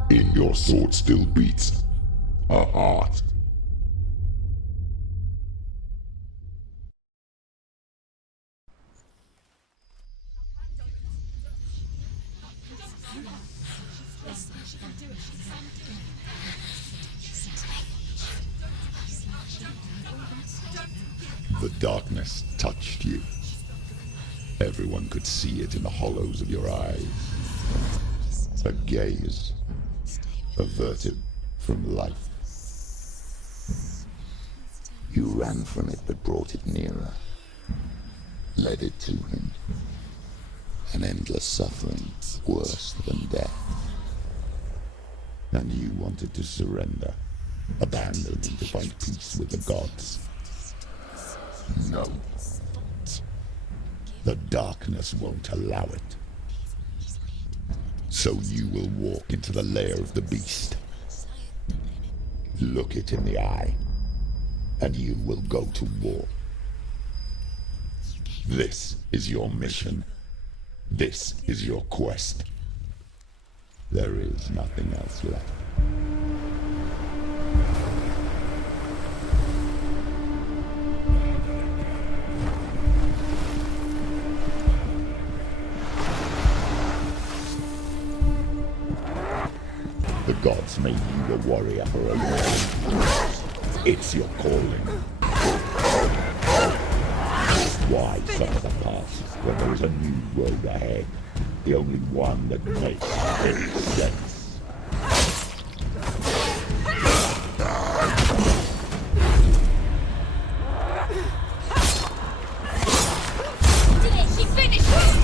In your sword still beats a heart. The darkness touched you. Everyone could see it in the hollows of your eyes. A gaze averted from life. You ran from it but brought it nearer. Led it to him. An endless suffering worse than death. And you wanted to surrender, abandoning to find peace with the gods. No. The darkness won't allow it. So you will walk into the lair of the beast. Look it in the eye, and you will go to war. This is your mission. This is your quest. There is nothing else left. What's made you a warrior for a while? It's your calling. Why suffer the past when there is a new road ahead? The only one that makes any sense. Did she finish it?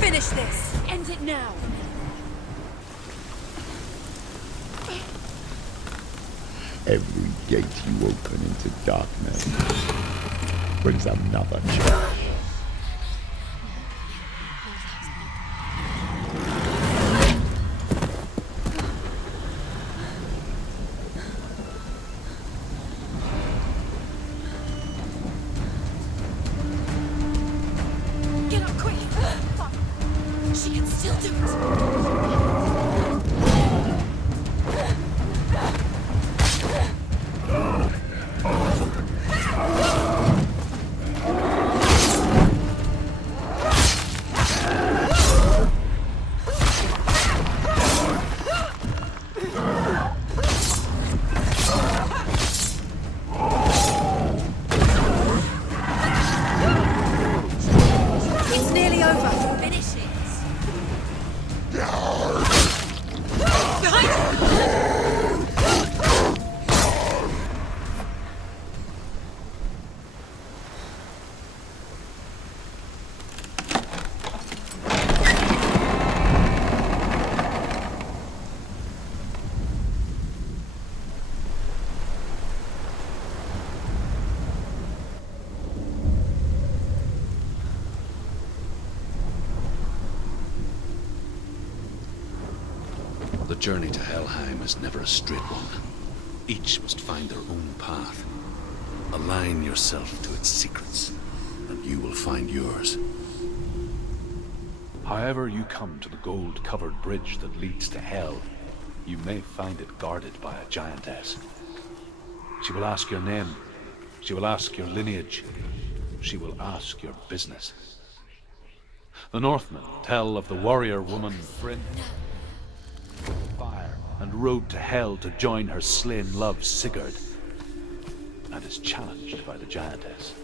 Finish this! End it now! Every gate you open into darkness brings another challenge. Get up quick! Fuck. She can still do it! It's nearly over. Finish it! Behind you! The journey to Helheim is never a straight one. Each must find their own path. Align yourself to its secrets, and you will find yours. However you come to the gold-covered bridge that leads to Hell, you may find it guarded by a giantess. She will ask your name. She will ask your lineage. She will ask your business. The Northmen tell of the warrior woman Bryn, fire, and rode to Hell to join her slain love Sigurd, and is challenged by the giantess.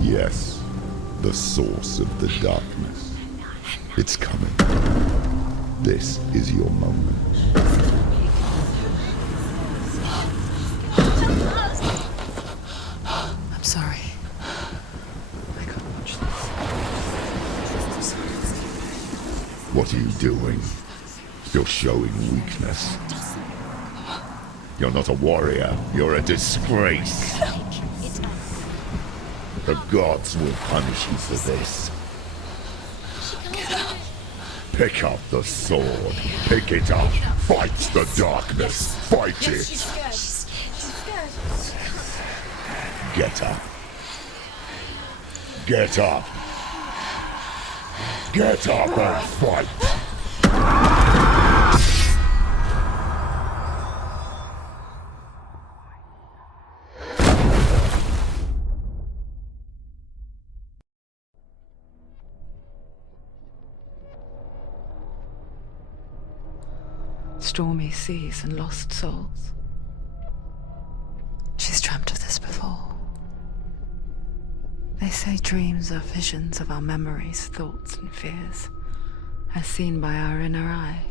Yes, the source of the darkness. It's coming. This is your moment. I'm sorry. I can't watch this. What are you doing? You're showing weakness. You're not a warrior. You're a disgrace. The gods will punish you for this. Pick up the sword. Pick it up. Fight the darkness. Fight it. Get up. Get up. Get up and fight. Stormy seas and lost souls. She's dreamt of this before. They say dreams are visions of our memories, thoughts, and fears, as seen by our inner eye.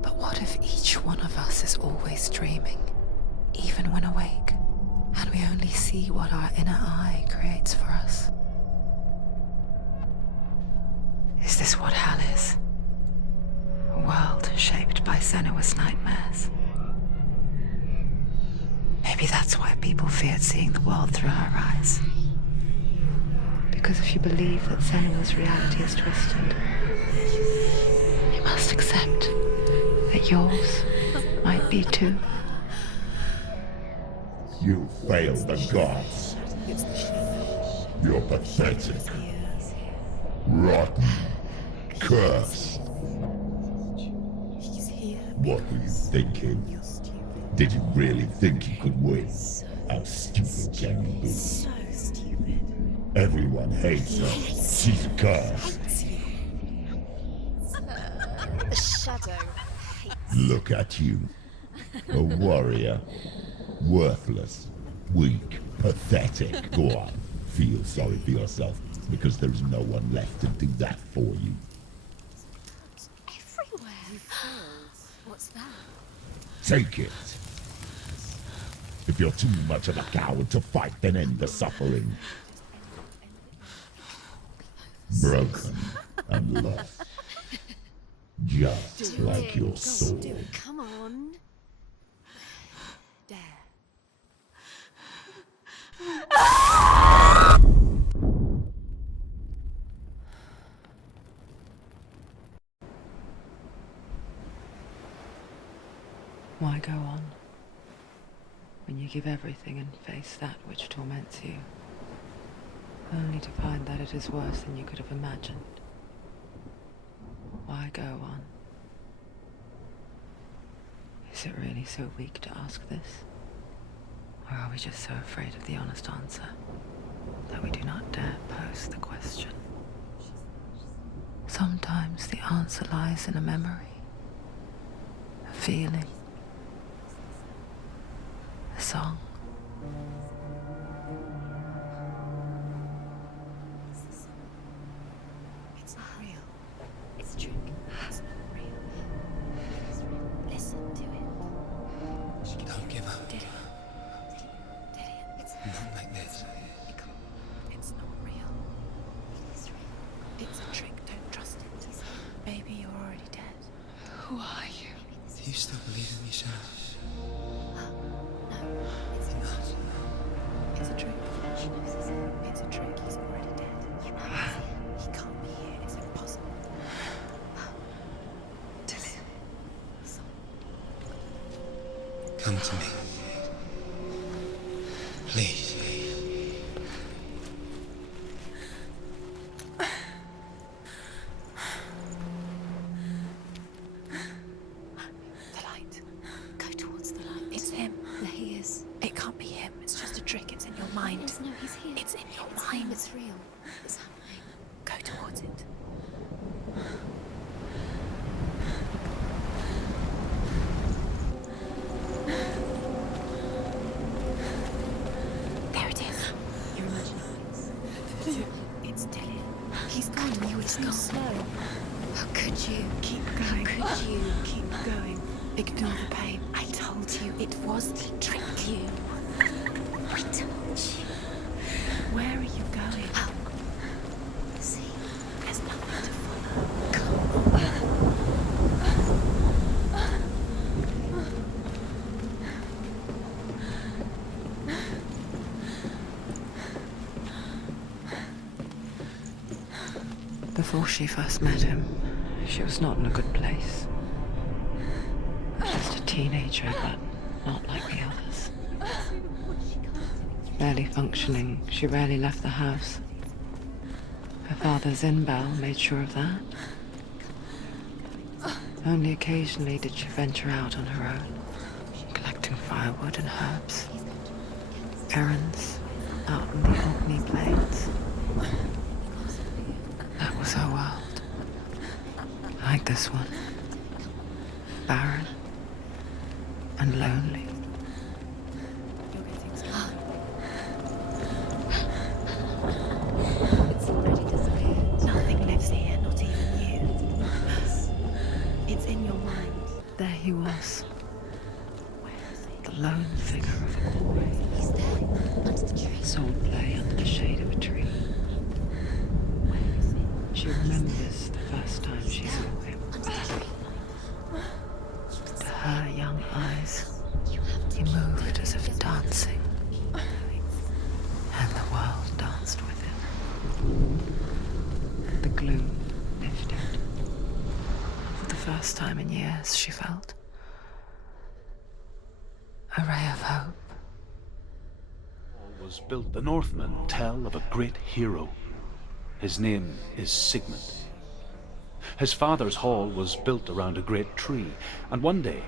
But what if each one of us is always dreaming, even when awake, and we only see what our inner eye creates for us? Is this what hell is? A world shaped by Senua's nightmares. Maybe that's why people feared seeing the world through her eyes. Because if you believe that Senua's reality is twisted, you must accept that yours might be too. You failed the gods. You're pathetic. Rotten. Cursed. What were you thinking? Did you really think you could win? How stupid can you be? So stupid. Everyone hates her. She's cursed. The shadow hates. Look at you. A warrior. Worthless. Weak. Pathetic. Go on. Feel sorry for yourself, because there is no one left to do that for you. Everywhere. You failed. What's that? Take it. If you're too much of a coward to fight, then end the suffering. Broken and lost. Just like your soul. Come on. Dare. Why go on when you give everything and face that which torments you, only to find that it is worse than you could have imagined? Why go on? Is it really so weak to ask this? Or are we just so afraid of the honest answer that we do not dare pose the question? Sometimes the answer lies in a memory, a feeling, a song. It's not real. It's a trick. It's not real. It is real. Listen to it. Don't give up. Did it? It's Not like this. It's not real. It is real. It's a trick. Don't trust it. Baby, you're already dead. Who are you? Do you still believe in me, Senua? No, it's not. It's a trick. She knows it's him. It's a trick. He's already dead. You know it's him. He can't be here. It's impossible. Tilly. Come to me. Please. The light. Go towards the light. It's him. There he is. It can't be him. It's just a trick. It's in your mind. No, he's here. It's in your mind. It's real. It's happening. Go towards it. There it is. You're imagining things. It's Dillian. He's gone. You were too slow. How could you? Keep going. How could you? Keep going. Ignore the pain. I told you it was to trick you. I told you. Where are you going? Up. See, there's nothing to follow. Come on. Before she first met him, she was not in a good place. Just a teenager, but not like the others. Barely functioning, she rarely left the house. Her father's in-bell made sure of that. Only occasionally did she venture out on her own, collecting firewood and herbs. Errands out in the Orkney plains. That was her world. Like this one. Barren and lonely. It's already disappeared. Nothing lives here, not even you. It's in your mind. There he was. The lone figure of a boy. He's there, under the tree. Swordplay under the shade of a tree. She remembers the first time she saw him. To her young eyes, he moved as if dancing, and the world danced with him. The gloom lifted. For the first time in years, she felt a ray of hope. Was built. The Northmen tell of a great hero. His name is Sigmund. His father's hall was built around a great tree, and one day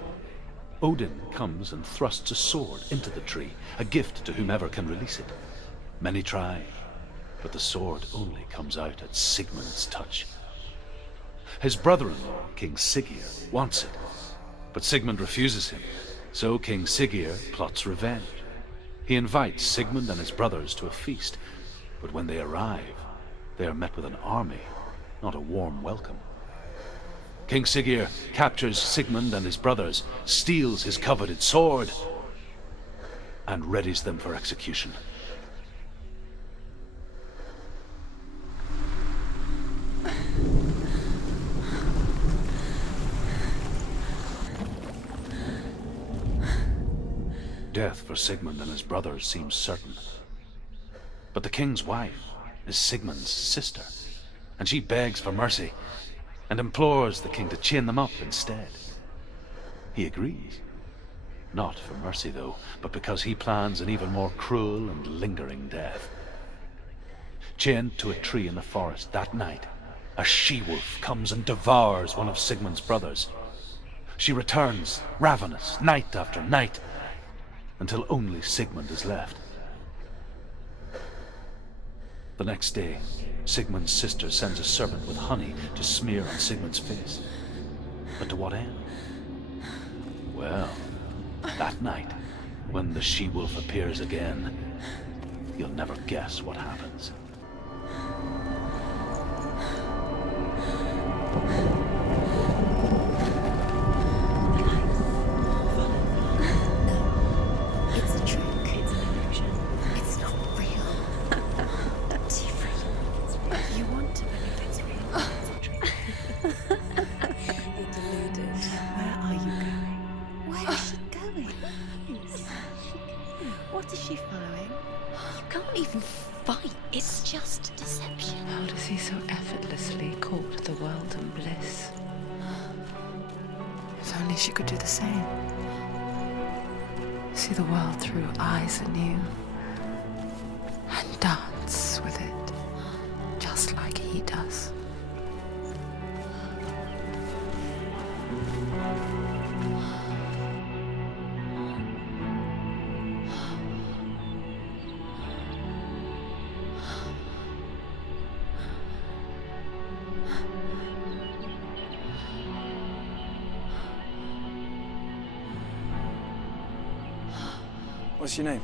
Odin comes and thrusts a sword into the tree, a gift to whomever can release it. Many try, but the sword only comes out at Sigmund's touch. His brother-in-law, King Siggeir, wants it, but Sigmund refuses him, so King Siggeir plots revenge. He invites Sigmund and his brothers to a feast, but when they arrive, they are met with an army, not a warm welcome. King Siggeir captures Sigmund and his brothers, steals his coveted sword, and readies them for execution. Death for Sigmund and his brothers seems certain. But the king's wife is Sigmund's sister, and she begs for mercy and implores the king to chain them up instead. He agrees. Not for mercy, though, but because he plans an even more cruel and lingering death. Chained to a tree in the forest that night, a she-wolf comes and devours one of Sigmund's brothers. She returns, ravenous, night after night, until only Sigmund is left. The next day, Sigmund's sister sends a servant with honey to smear on Sigmund's face. But to what end? Well, that night, when the she-wolf appears again, you'll never guess what happens. It's a trick. It's an illusion. It's not real. Don't you real? You want to believe it's real. It's a trick. You're deluded. Where are you going? Where is she going? What is she following? You can't even fight. It's just deception. How does he so effortlessly court the world and bliss? If only she could do the same. See the world through eyes anew and dance with it, just like he does. What's your name?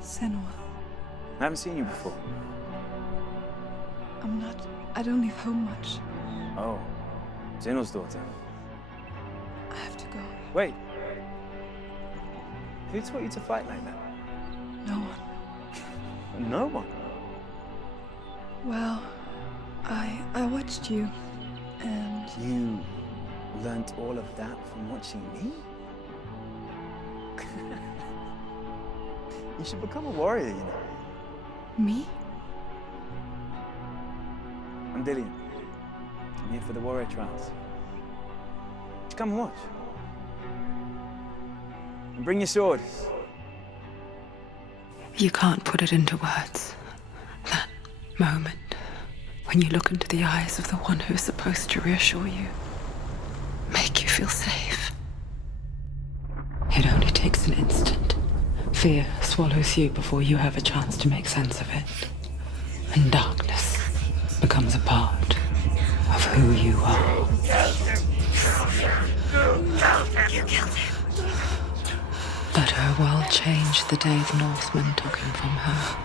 Senua. I haven't seen you before. I don't leave home much. Oh, Zenua's daughter. I have to go. Wait. Who taught you to fight like that? No one. No one? Well, I watched you, and You learnt all of that from watching me? You should become a warrior, you know. Me? I'm Dillian. I'm here for the warrior trials. Just come and watch. And bring your sword. You can't put it into words. That moment when you look into the eyes of the one who is supposed to reassure you, make you feel safe. It only takes an instant. Fear swallows you before you have a chance to make sense of it. And darkness becomes a part of who you are. You killed him. Let her world change the day the Northmen took him from her.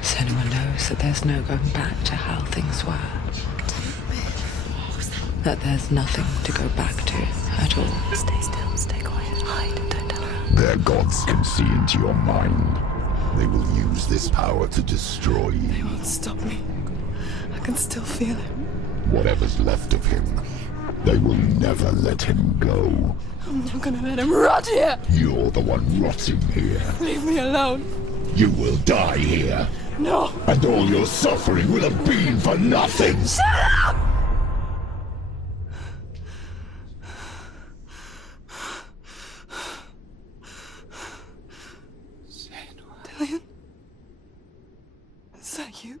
Senua knows that there's no going back to how things were. That there's nothing to go back to at all. Stay still, stay quiet, hide, don't tell her. Their gods can see into your mind. They will use this power to destroy you. They won't stop me. I can still feel him. Whatever's left of him, they will never let him go. I'm not gonna let him rot here. You're the one rotting here. Leave me alone. You will die here. No. And all your suffering will have been for nothing. Shut up! Dillian? Is that you?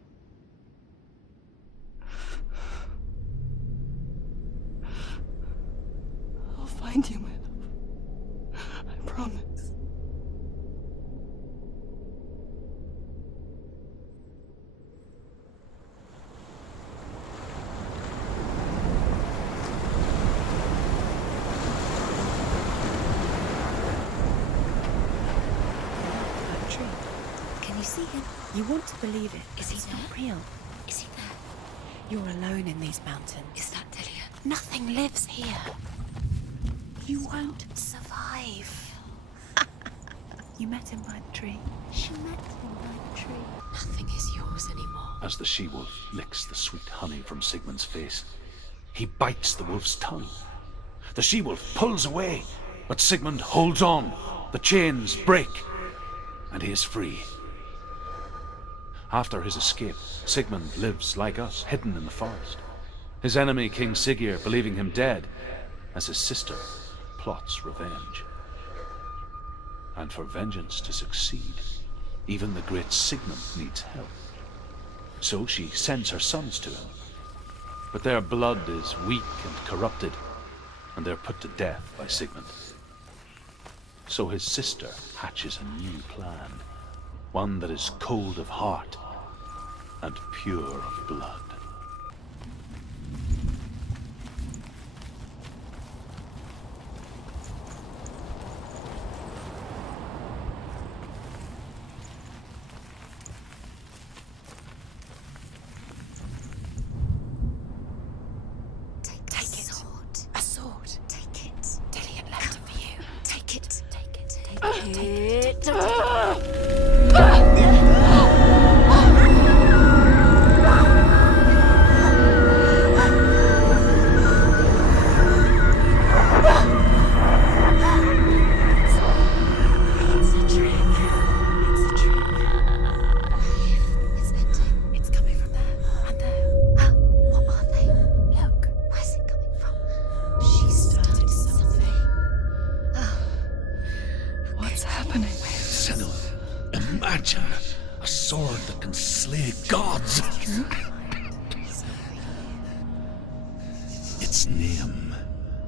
I'll find you, my love. I promise. Can you see him? You want to believe it. Is he It's there? not real. Is he there? You're alone in these mountains. Is that Dillian? Nothing lives here. You won't Survive. You met him by the tree. She met him by the tree. Nothing is yours anymore. As the she-wolf licks the sweet honey from Sigmund's face, he bites the wolf's tongue. The she-wolf pulls away, but Sigmund holds on. The chains break, and he is free. After his escape, Sigmund lives like us, hidden in the forest. His enemy, King Siggeir, believing him dead, as his sister plots revenge. And for vengeance to succeed, even the great Sigmund needs help. So she sends her sons to him. But their blood is weak and corrupted, and they're put to death by Sigmund. So his sister hatches a new plan, one that is cold of heart and pure of blood. Take it. Sword. A sword. Take it. Dillian left it for you. Take it. Take it. Take Take it. it. It's a trick. It's a trick. It's ending. It's coming from there and there. Oh, what are they? Look. Where's it coming from? She started something. Oh. What's happening? Senua, imagine a sword that can slay gods. Its name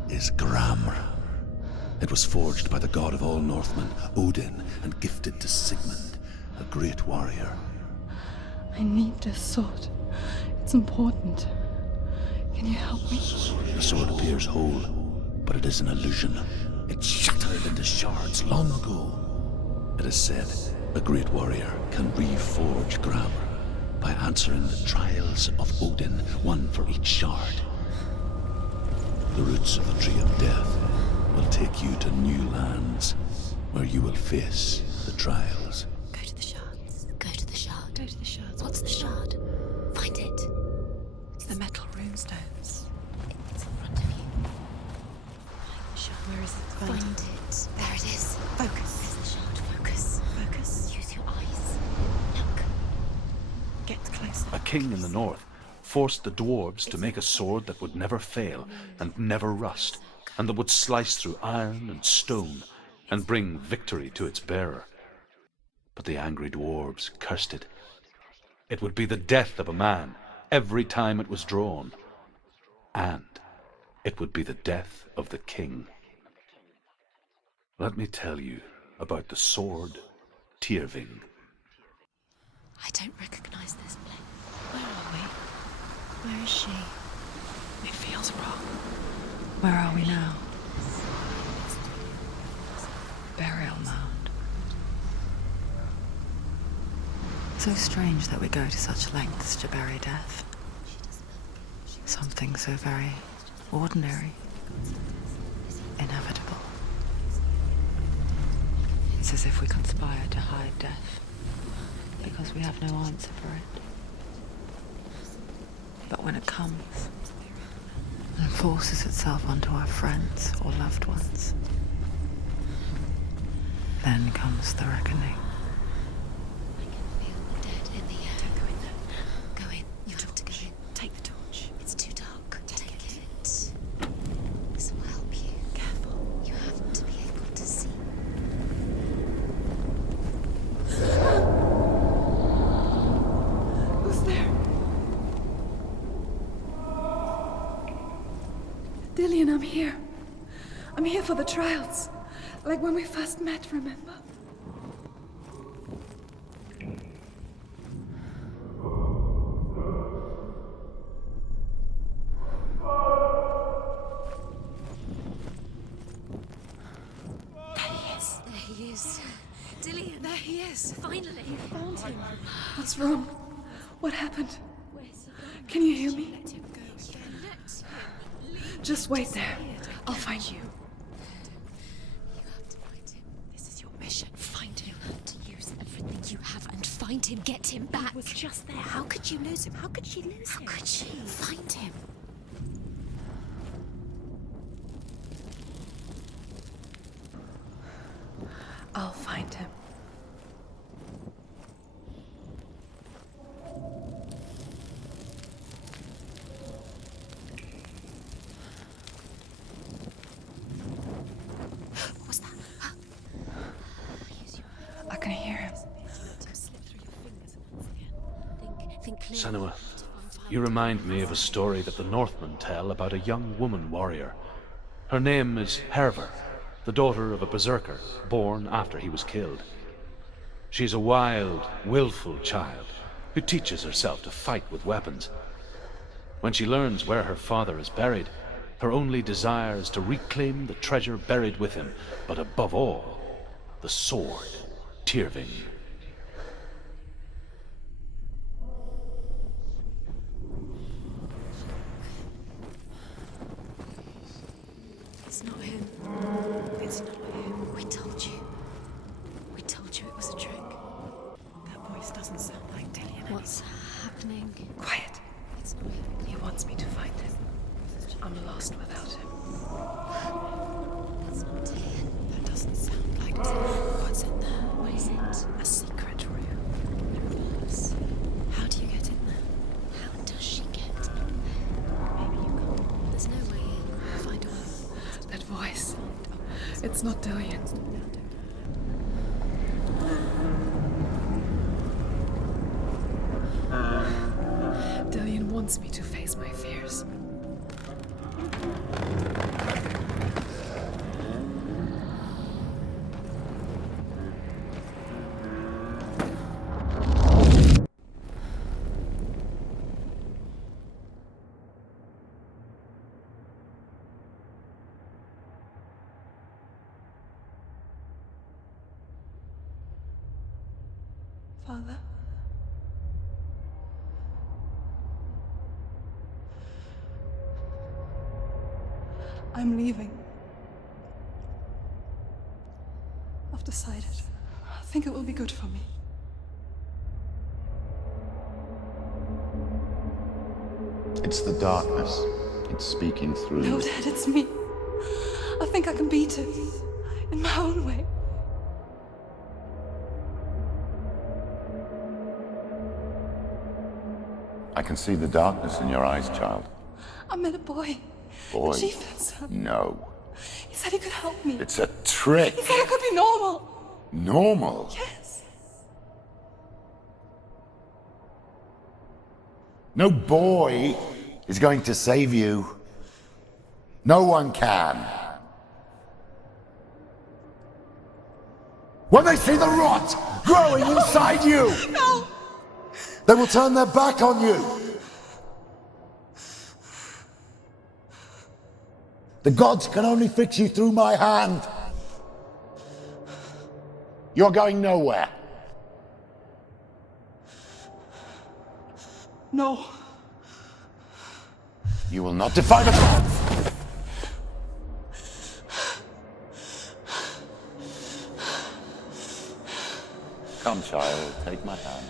is Gramr. It was forged by the god of all Northmen, Odin, and gifted to Sigmund, a great warrior. I need this sword. It's important. Can you help me? The sword appears whole, but it is an illusion. It shattered into shards long ago. It is said a great warrior can reforge Gramr by answering the trials of Odin, one for each shard. The roots of the Tree of Death will take you to new lands where you will face the trials. Go to the shards. Go to the shard. Go to the shards. What's the shard? Find it. It's the metal runestones. It's in front of you. Find the shard. Where is it? Find it. There it is. Focus. There's the shard. Focus. Focus. Use your eyes. king in the north forced the dwarves to make a sword that would never fail and never rust, and that would slice through iron and stone and bring victory to its bearer. But the angry dwarves cursed it. It would be the death of a man every time it was drawn, and it would be the death of the king. Let me tell you about the sword Tyrving. I don't recognize this place. Where are we? Where is she? It feels wrong. Where are we now? Burial mound. So strange that we go to such lengths to bury death. Something so very ordinary, inevitable. It's as if we conspire to hide death, because we have no answer for it. But when it comes and forces itself onto our friends or loved ones, then comes the reckoning. I can feel the dead in the air. Don't go in there. Go in. You have to go in. Take the torch. It's too dark. Take it. This will help you. Careful. You have to be able to see. Who's there? Dillian, I'm here. I'm here for the trials. Like when we first met, remember? There he is. Dillian, there he is. Finally. You found him. What's wrong? What happened? Where's he going? Can you hear me? Let him go. Let him leave. Just wait there. I'll find you. You have to find him. This is your mission. Find him. You have to use everything you have and find him. Get him back. He was just there. How could you lose him? How could she lose him? How could she? Find him. I'll find him. What was that? I can hear him. Think clearly. Senua, you remind me of a story that the Northmen tell about a young woman warrior. Her name is Hervor, the daughter of a berserker born after he was killed. She's a wild, willful child who teaches herself to fight with weapons. When she learns where her father is buried, her only desire is to reclaim the treasure buried with him, but above all, the sword, Tyrving. It's not him. It's not him. We told you. We told you it was a trick. That voice doesn't sound like Dillian. What's happening? Quiet. It's not him. He wants me to find him. I'm lost without him. That's not Dillian. That doesn't sound like What's in there? What is it? A secret room. Embarks. How do you get in there? How does she get in there? Maybe you can't. There's no way in. Find a way. That voice. It's not Dillian. Dillian wants me to face my fears. Father? I'm leaving. I've decided. I think it will be good for me. It's the darkness. It's speaking through No, you. Dad, it's me. I think I can beat it. In my own way. I can see the darkness in your eyes, child. I met a boy. Boy? The chief said so. No. He said he could help me. It's a trick. He said I could be normal. Normal? Yes. No boy is going to save you. No one can. When they see the rot growing inside you, No! they will turn their back on you. The gods can only fix you through my hand. You're going nowhere. No. You will not defy the gods. Come, child, take my hand.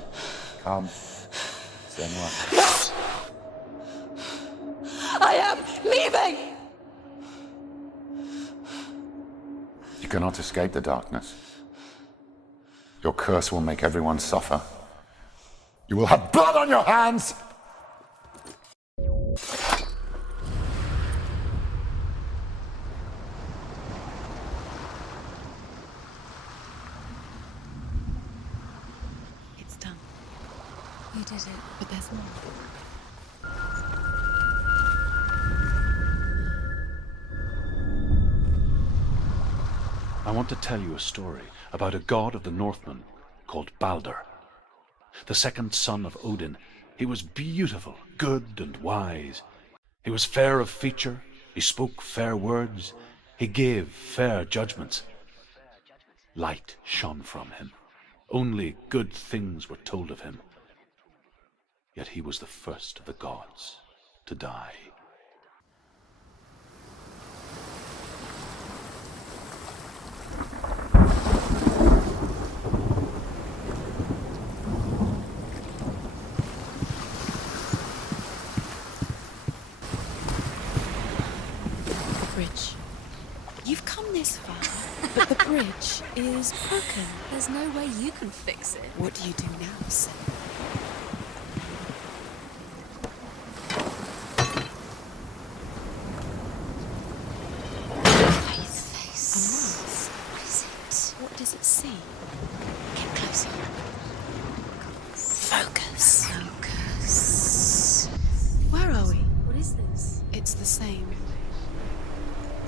Come, Senua. No! I am leaving! You cannot escape the darkness. Your curse will make everyone suffer. You will have blood on your hands! It's done. You did it. But there's more. I want to tell you a story about a god of the Northmen called Balder. The second son of Odin. He was beautiful, good and wise. He was fair of feature, he spoke fair words, he gave fair judgments. Light shone from him. Only good things were told of him. Yet he was the first of the gods to die. Bridge. You've come this far, but the bridge is broken. There's no way you can fix it. What do you do now, Sen? Face. A mask. What is it? What does it see? Get closer. Focus. Focus. Where are we? What is this? It's the same.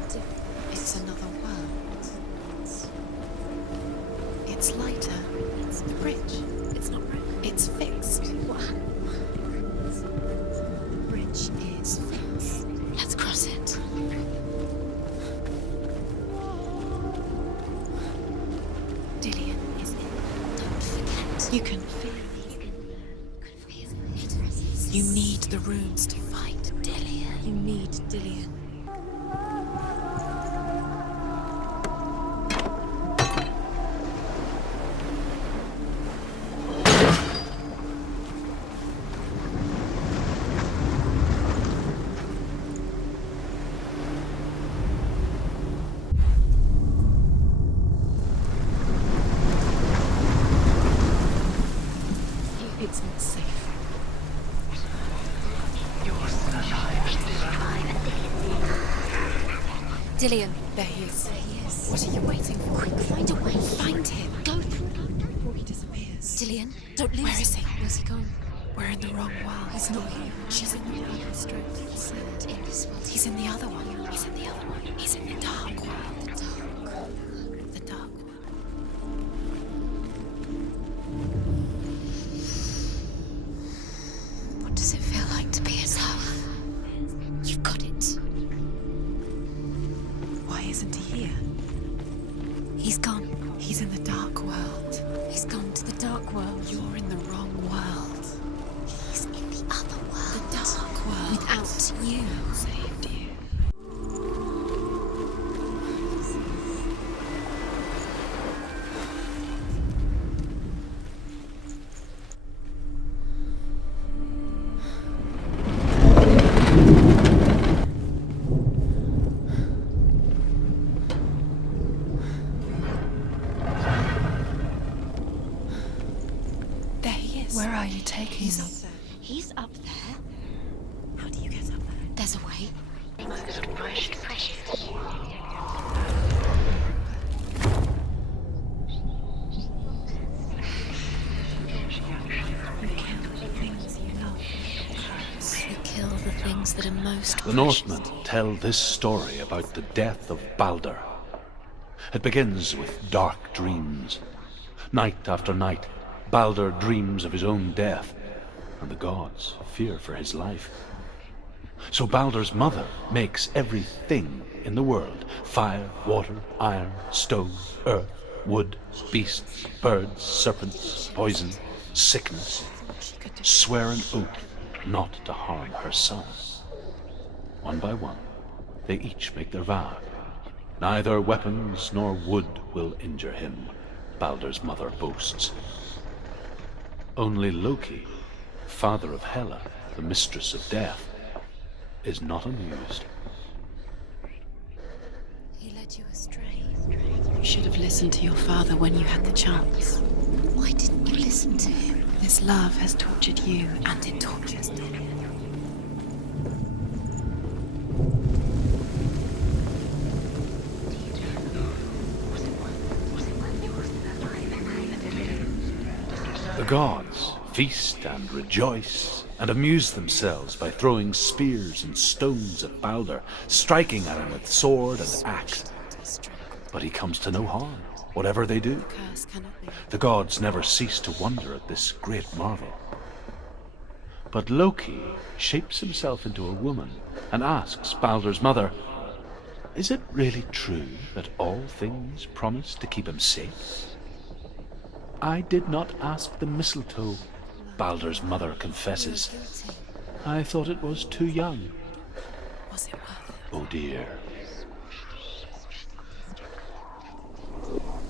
Different. It's another world. It's lighter. It's the bridge. It's not broken. It's fixed. What happened? The bridge is fixed. Let's cross it. Dillian is in. Don't forget. You can feel it. You need the runes to fight Dillian. You need Dillian. It's not safe. Dillian. There he is. There he is. What are you waiting for? Quick, find a way. Find him. Go through. Before he disappears. Dillian, don't lose. Where is he? Where's he gone? We're in the wrong world. He's not here. She's in the other strength. Sad in this world. He's in the other one. He's in the other one. He's in the dark world. The dark. The dark world. What does it feel like to be yourself? You've got it. Why isn't he here? He's gone. He's in the dark world. He's gone to the dark world. You're in the wrong world. He's in the other world. The dark world. Without you. Saved you. There he is. Where are you taking He's me? up there. He's up there. How do you get up there? There's a way. You kill the things that are most The Northmen tell this story about the death of Balder. It begins with dark dreams. Night after night, Balder dreams of his own death, and the gods fear for his life. So Balder's mother makes everything in the world, fire, water, iron, stone, earth, wood, beasts, birds, serpents, poison, sickness, swear an oath not to harm her son. One by one, they each make their vow. Neither weapons nor wood will injure him, Balder's mother boasts. Only Loki, father of Hela, the mistress of death, is not amused. He led you astray. You should have listened to your father when you had the chance. Why didn't you listen to him? This love has tortured you, and it tortures me. The gods feast and rejoice and amuse themselves by throwing spears and stones at Balder, striking at him with sword and axe. But he comes to no harm, whatever they do. The gods never cease to wonder at this great marvel. But Loki shapes himself into a woman and asks Balder's mother, "Is it really true that all things promise to keep him safe?" "I did not ask the mistletoe," Balder's mother confesses. "I thought it was too young." Was it worth it? Oh dear.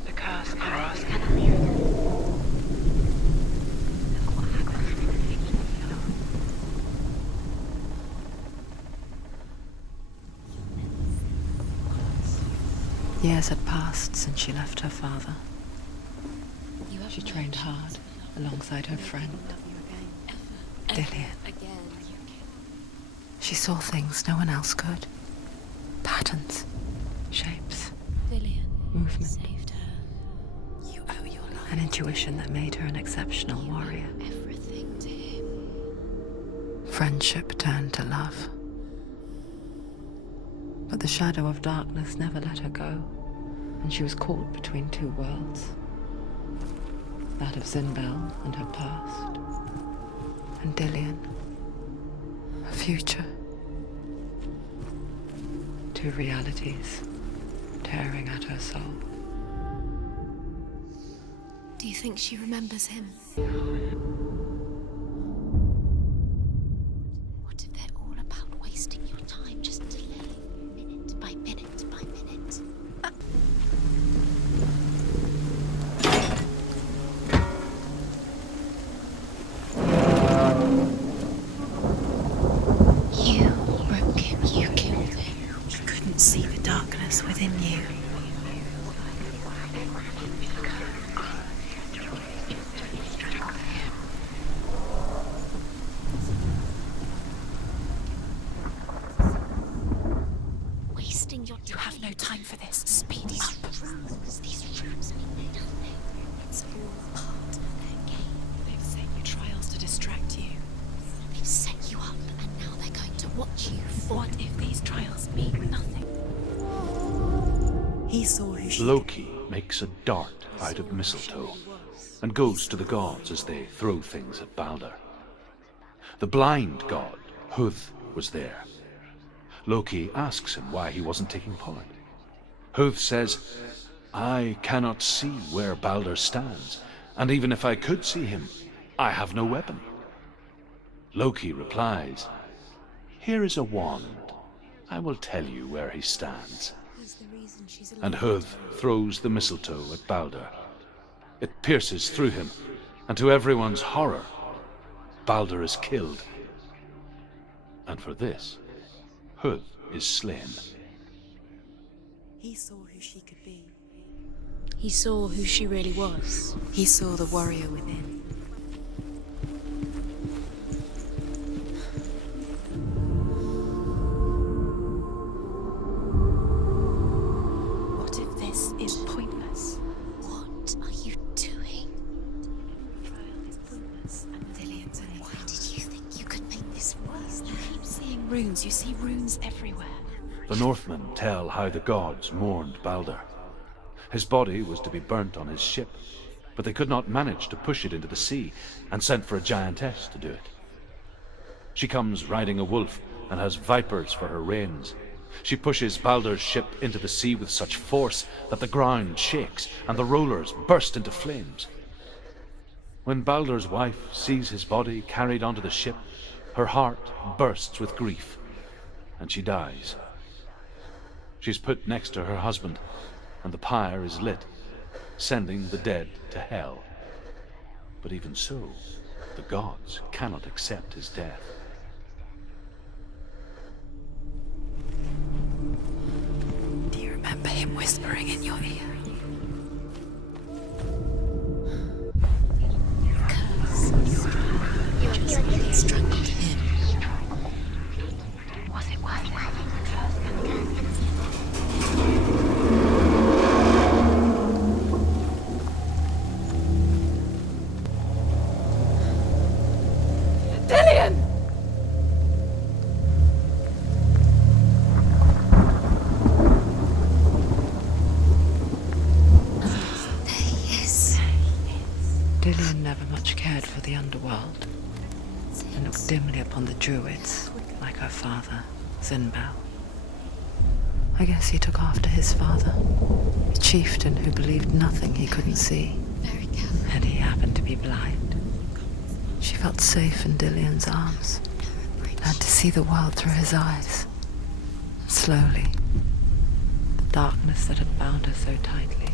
The curse cannot be. Years had passed since she left her father. She trained hard alongside her friend, Dillian. She saw things no one else could. Patterns, shapes, movement. Saved her. You owe your life. An intuition that made her an exceptional warrior. Everything to him. Friendship turned to love. But the shadow of darkness never let her go, and she was caught between two worlds. That of Zinbel and her past, and Dillian, her future. Two realities tearing at her soul. Do you think she remembers him? What if they're all about wasting your time just delaying minute by minute by minute? You broke him, you killed him. He couldn't see the darkness within you. Wasting your time. You have no time for this. Speed up. These rooms mean nothing. It's all part of their game. They've set you trials to distract you. They've set you up, and now they're going to watch you fall. What if these trials mean nothing? He saw who she Loki makes a dart out of mistletoe and goes to the gods as they throw things at Balder. The blind god, Huth, was there. Loki asks him why he wasn't taking part. Huth says, "I cannot see where Balder stands, and even if I could see him, I have no weapon." Loki replies, "Here is a wand. I will tell you where he stands." And Huth throws the mistletoe at Balder. It pierces through him, and to everyone's horror, Balder is killed. And for this, Huth is slain. He saw who she could be. He saw who she really was. He saw the warrior within. runes. You see runes everywhere. The Northmen tell how the gods mourned Balder. His body was to be burnt on his ship, but they could not manage to push it into the sea, and sent for a giantess to do it. She comes riding a wolf and has vipers for her reins. She pushes Balder's ship into the sea with such force that the ground shakes and the rollers burst into flames. When Balder's wife sees his body carried onto the ship, her heart bursts with grief, and she dies. She's put next to her husband, and the pyre is lit, sending the dead to hell. But even so, the gods cannot accept his death. Do you remember him whispering in your ear? You strangled him. Was it worth it? Dillion! There he is. Dillion never much cared for the underworld, and looked dimly upon the druids, like her father, Zinbal. I guess he took after his father, a chieftain who believed nothing he couldn't see, and he happened to be blind. She felt safe in Dillion's arms, learned to see the world through his eyes. Slowly, the darkness that had bound her so tightly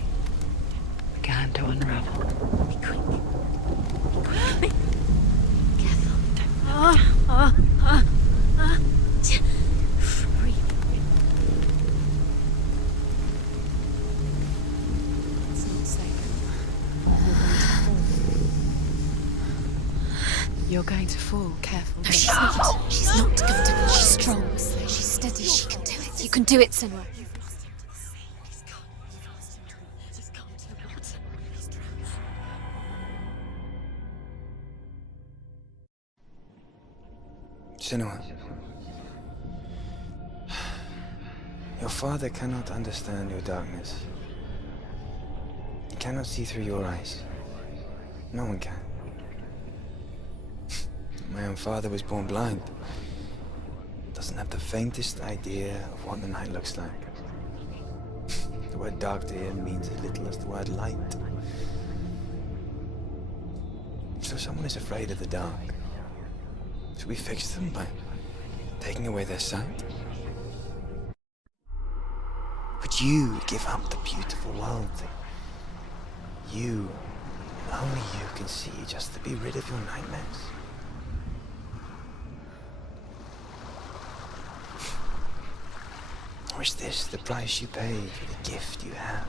began to unravel. Be quick. Be quick. Careful. Breathe. It's not safe. You're going to fall. Careful. No, she's not. She's not going to fall. She's strong. She's steady. She can do it. You can do it, Senua. Senua, your father cannot understand your darkness. He cannot see through your eyes. No one can. My own father was born blind. Doesn't have the faintest idea of what the night looks like. The word dark to him means as little as the word light. So someone is afraid of the dark. Should we fix them by taking away their sight? Would you give up the beautiful world that you, and only you can see, just to be rid of your nightmares? Or is this the price you pay for the gift you have?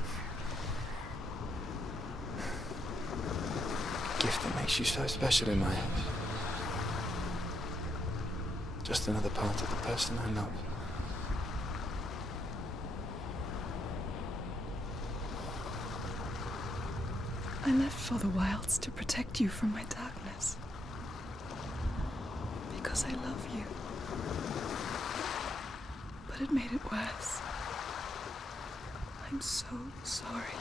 A gift that makes you so special in my eyes. Just another part of the person I love. I left for the wilds to protect you from my darkness. Because I love you. But it made it worse. I'm so sorry.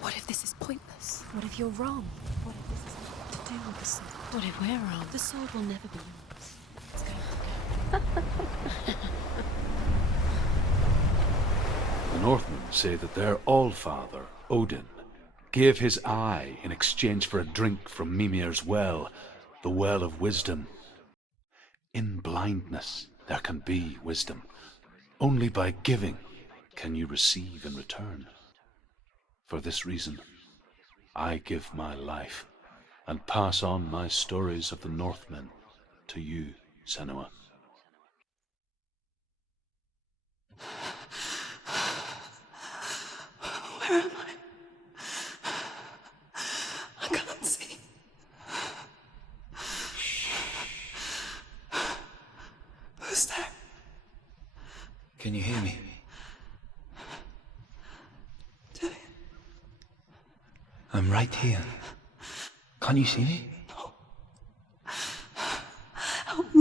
What if this is pointless? What if you're wrong? What if this is nothing to do with the sword? What if we're wrong? The sword will never be yours. It's going to go. The Northmen say that their Allfather, Odin, gave his eye in exchange for a drink from Mimir's well, the well of wisdom. In blindness there can be wisdom. Only by giving can you receive in return. For this reason, I give my life and pass on my stories of the Northmen to you, Senua. Where am I? I can't see. Who's there? Can you hear me? Dillion. I'm right here. Can't you see me? Help me.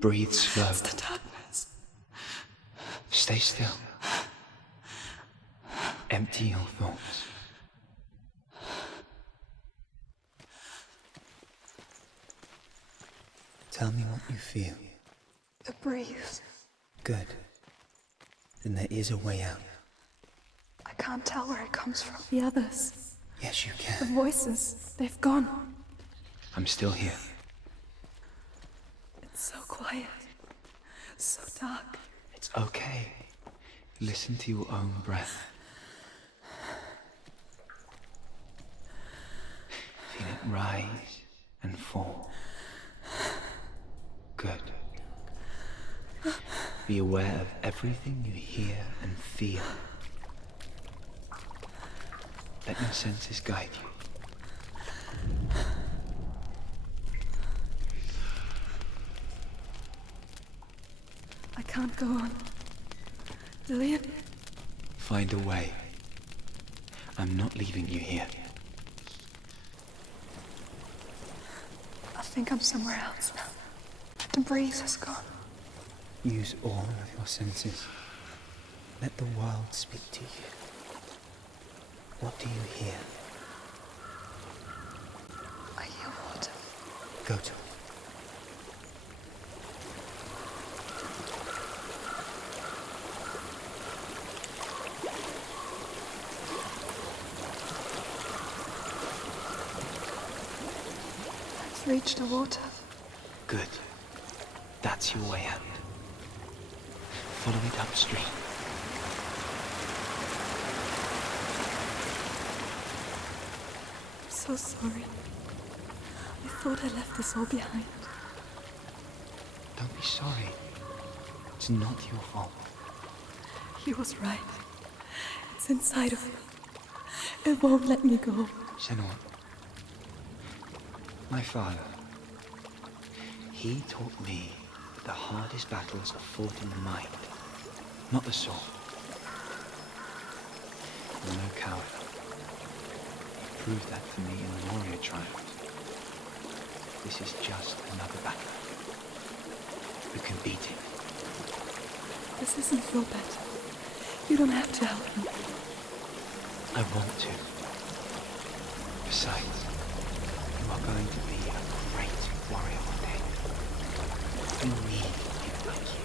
Breathe slow. It's the darkness. Stay still. Empty your thoughts. Tell me what you feel. The breeze. Good. Then there is a way out. I can't tell where it comes from. The others. Yes, you The can. voices. They've gone. I'm still here. It's so quiet. So dark. It's okay. Listen to your own breath. Feel it rise and fall. Good. Be aware of everything you hear and feel. Let your senses guide you. I can't go on. Lillian? Find a way. I'm not leaving you here. I think I'm somewhere else now. The breeze has gone. Use all of your senses. Let the world speak to you. What do you hear? I hear water. Go to it. I've reached the water. Good. That's your way out. Follow it upstream. I'm so sorry. I thought I left this all behind. Don't be sorry. It's not your fault. He was right. It's inside of me. It won't let me go. Senua. My father. He taught me that the hardest battles are fought in the mind, not the sword. I'm no coward. He proved that for me in the warrior trials. This is just another battle. You can beat it. This isn't your battle. You don't have to help me. I want to. Besides, you are going to be a great warrior one day. You need people like you.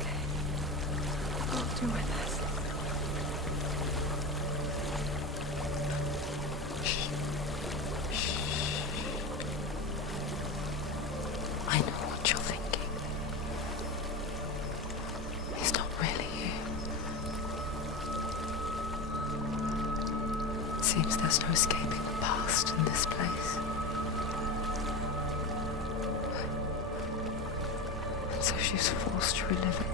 Okay. I'll do my best. I know what you're thinking. He's not really here. Seems there's no escaping the past in this place. And so she's forced to relive it.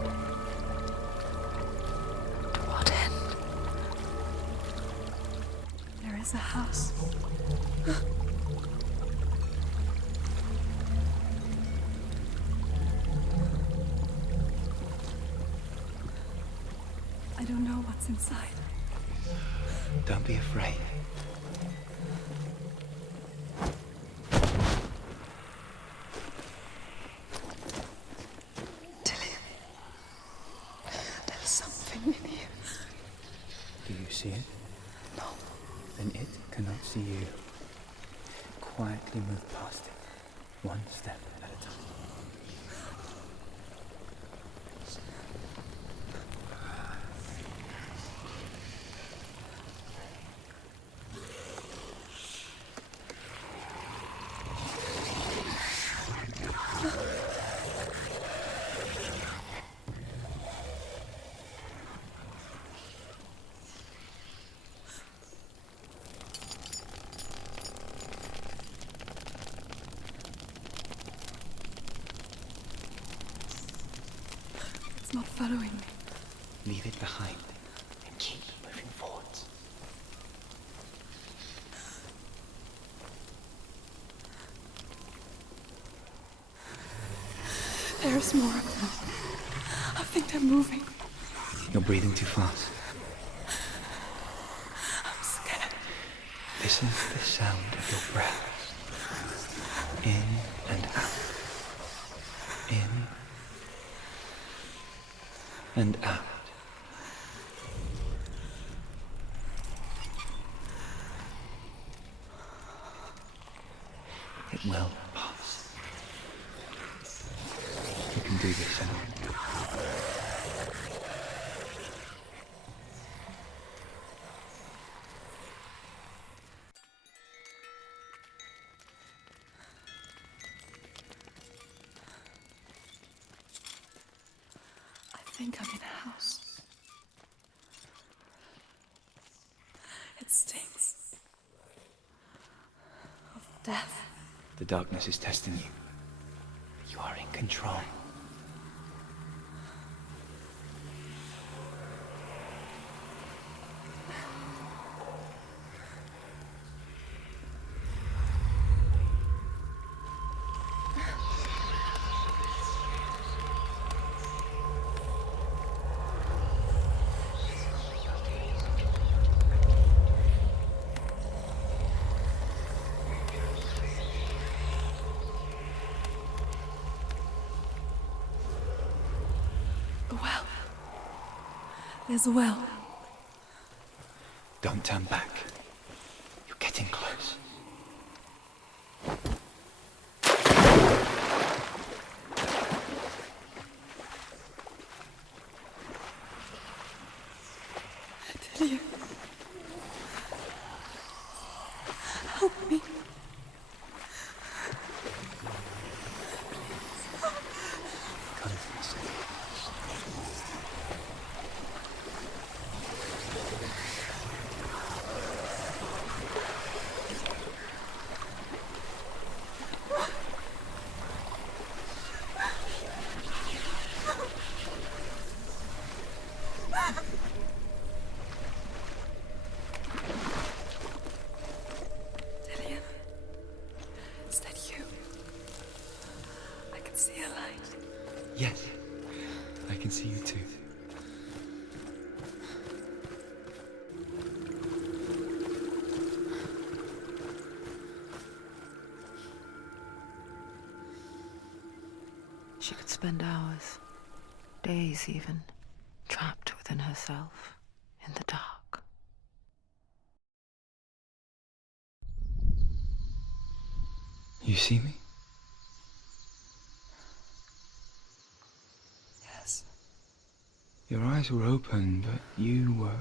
To what end? There is a house. I don't know what's inside. Don't be afraid. There's something in here. Do you see it? No. Then it cannot see you. Quietly move past it, one step at a time. It's not following me. Leave it behind and keep moving forwards. There's more of them. I think they're moving. You're breathing too fast. I'm scared. Listen to the sound of your breath. In and out. In and out. It will pass. You can do this, Senua. I think I'm in a house. It stinks of death. The darkness is testing you. You are in control. A well. There's a well. Don't turn back. You're getting close. Did you? Help me. Is that you? I can see a light. Yes, I can see you too. She could spend hours, days even, trapped within herself, in the dark. You see me? Yes. Your eyes were open, but you were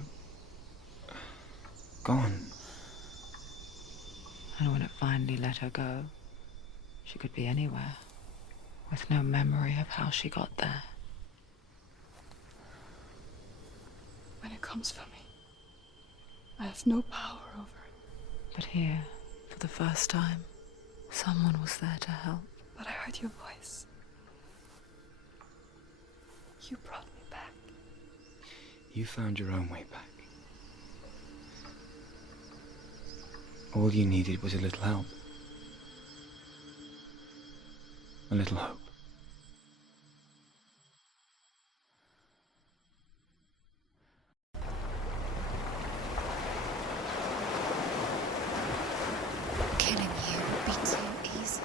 gone. And when it finally let her go, she could be anywhere, with no memory of how she got there. When it comes for me, I have no power over it. But here, for the first time, someone was there to help. But I heard your voice. You brought me back. You found your own way back. All you needed was a little help. A little hope. Killing you would be too easy.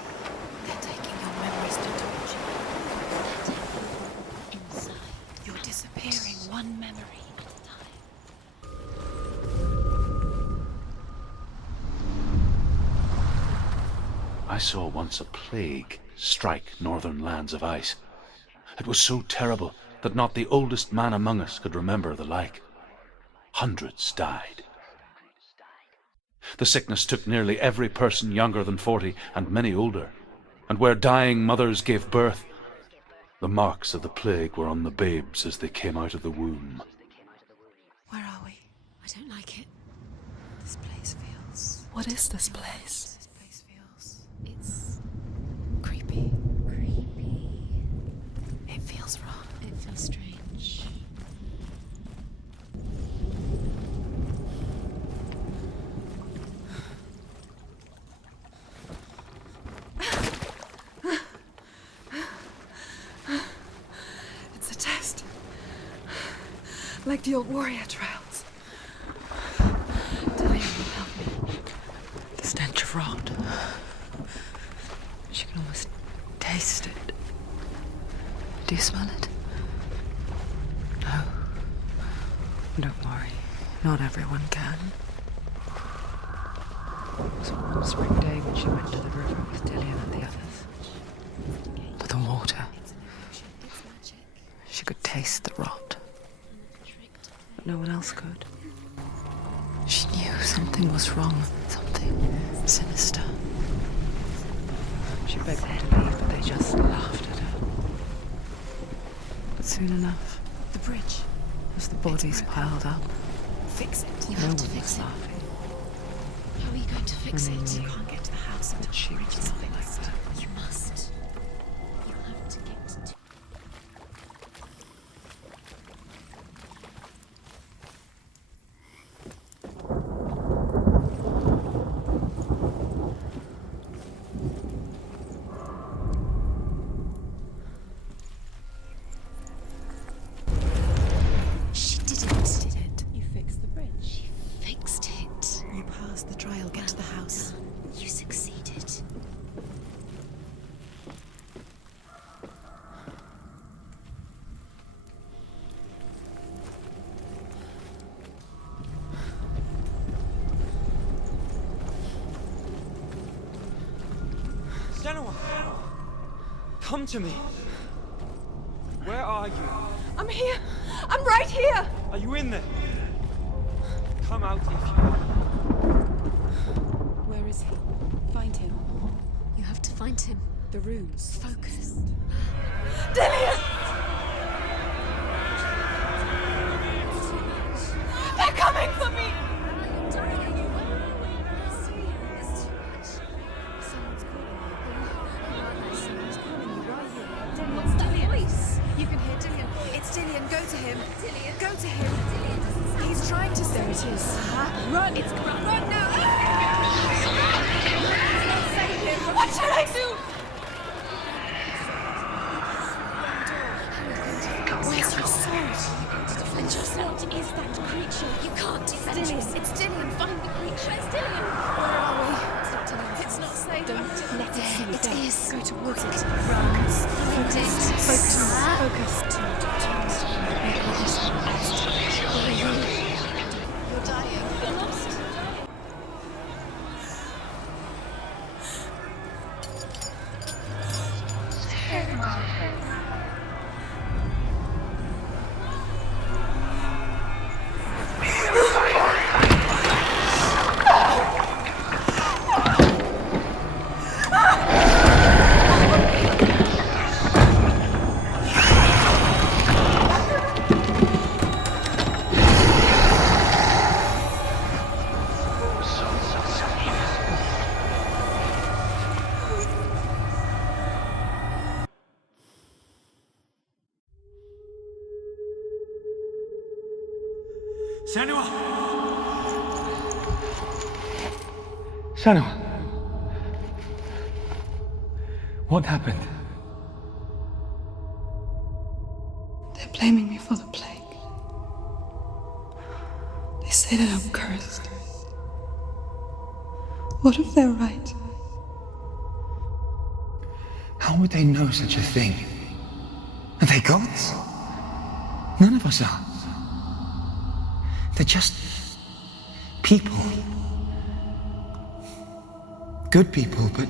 They're taking your memories to torture you. Inside. You're disappearing one memory at a time. I saw once a plague strike northern lands of ice. It was so terrible that not the oldest man among us could remember the like. Hundreds died. The sickness took nearly every person younger than 40 and many older. And where dying mothers gave birth, the marks of the plague were on the babes as they came out of the womb. Where are we? I don't like it. This place feels... What is this place? This place feels... It's... creepy. Creepy. It feels wrong. It feels strange. It's a test. Like the old warrior trials. Delia will help me. The stench of rot. She can almost taste it. Do you smell it? No. Don't worry. Not everyone can. It was a warm spring day when she went to the river with Dillian and the others. But the water... She could taste the rot. But no one else could. She knew something was wrong. Something sinister. She begged them to leave, but they just laughed at her. But soon enough... The bridge. As the bodies piled up... Fix it. You no have one to was fix it. laughing. How are you going to fix When it? they You knew can't get to the house until she the bridge was is not like fixed. that. You must. You'll have to get to... She did it. You fixed the bridge. She fixed it. You passed the trial. Get to the house. You succeeded. Senua! Come to me! Where are you? I'm here! I'm right here! Are you in there? Come out if you are. Where is he? Find him. You have to find him. The runes. Focus. Dillian! They're coming for me! What's that voice? You can hear Dillian. It's Dillian. Go to him. Dillian. Go to him. He's trying to... There it is. Run! It's... Run now! Save him! What should I do? Where's your sword? Defend yourself. What is that creature? You can't defend yourself. It's Dillian. Find the creature. It's Dillian. Where are we? It's not Dillian. It's not safe. Don't let it see you. It is. Go towards it. Focus. Focus. You're dying. You're lost. Senua! Senua! What happened? They're blaming me for the plague. They say that I'm cursed. What if they're right? How would they know such a thing? Are they gods? None of us are. They're just people. Good people, but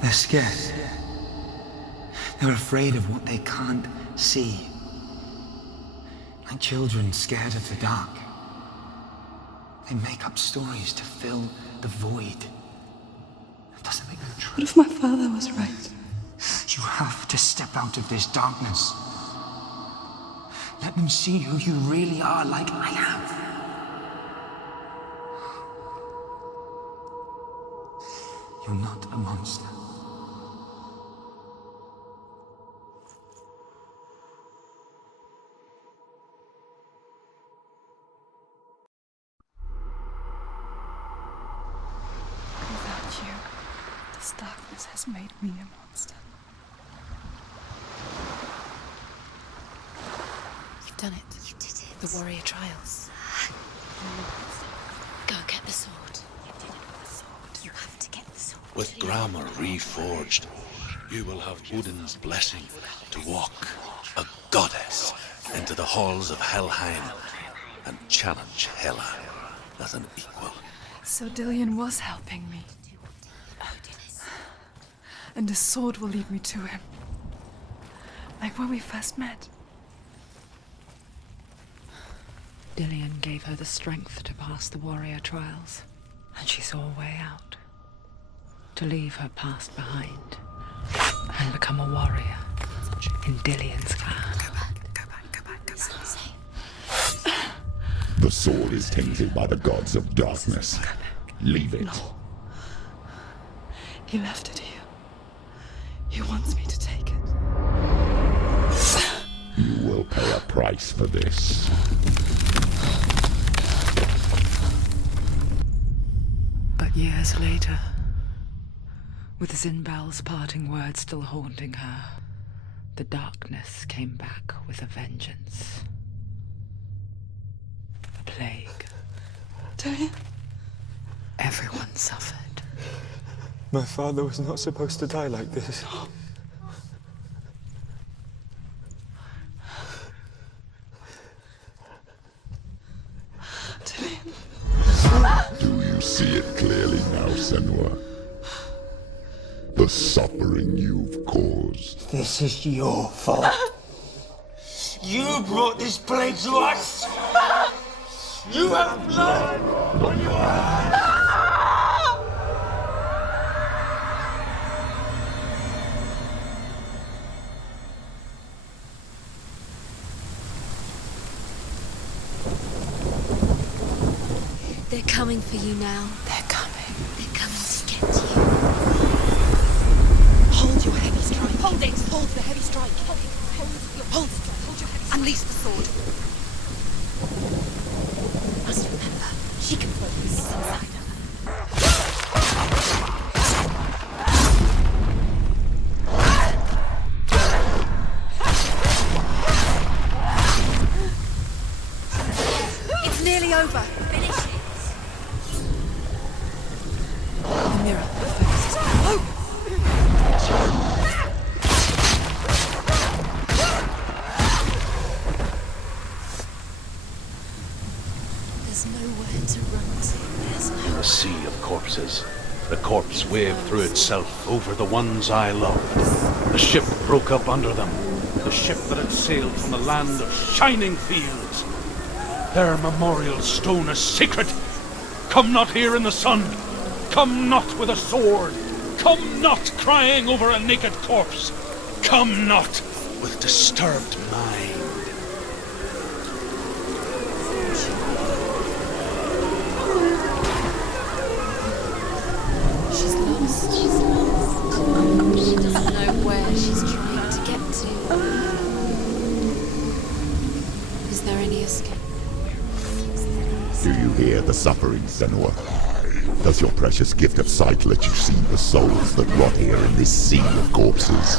they're scared. They're afraid of what they can't see. Like children scared of the dark. They make up stories to fill the void. That doesn't make them true. What if my father was right? You have to step out of this darkness. Let them see who you really are, like I have. You're not a monster. Without you, this darkness has made me a monster. You've done it. You did it. The warrior trials. Go get the sword. You did it with the sword. You have to get the sword. With grammar reforged, you will have Odin's blessing to to walk, a goddess, into the halls of Helheim and challenge Hela as an equal. So Dillion was helping me. And his sword will lead me to him. Like when we first met. Dillion gave her the strength to pass the warrior trials, and she saw a way out. To leave her past behind and become a warrior in Dillion's clan. Go back. It's not safe. The sword is tainted by the gods of darkness. Leave it. No. He left it here. He wants me to take it. You will pay a price for this. But years later, with Zinbel's parting words still haunting her, the darkness came back with a vengeance. A plague. Dillion? Everyone suffered. My father was not supposed to die like this. Do you see it clearly now, Senua? The suffering you've caused. This is your fault. You brought this plague to us. You have blood on your hands. They're coming for you now. They're coming. They're coming to get you. Hold your heavy strike. Hold it. Hold the heavy strike. Hold your heavy strike. Unleash the sword. Must remember, she can focus inside her. It's nearly over. Finish it. The mirror. Oh! There's nowhere to run to. There's In no... a sea of corpses, the corpse waved through itself over the ones I loved. The ship broke up under them. The ship that had sailed from the land of shining fields. Their memorial stone is sacred. Come not here in the sun. Come not with a sword. Come not crying over a naked corpse. Come not with disturbed mind. She's lost. She's lost. She doesn't know where she's trying to get to. Is there any escape? Do you hear the suffering, Senua? Does your precious gift of sight let you see the souls that rot here in this sea of corpses?